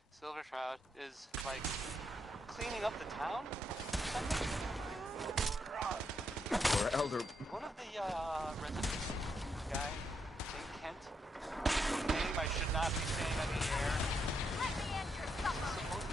Silver Shroud is, like, cleaning up the town? Or Elder... One of the, residents guy, named Kent, name I should not be saying on the air. Let me end your supper!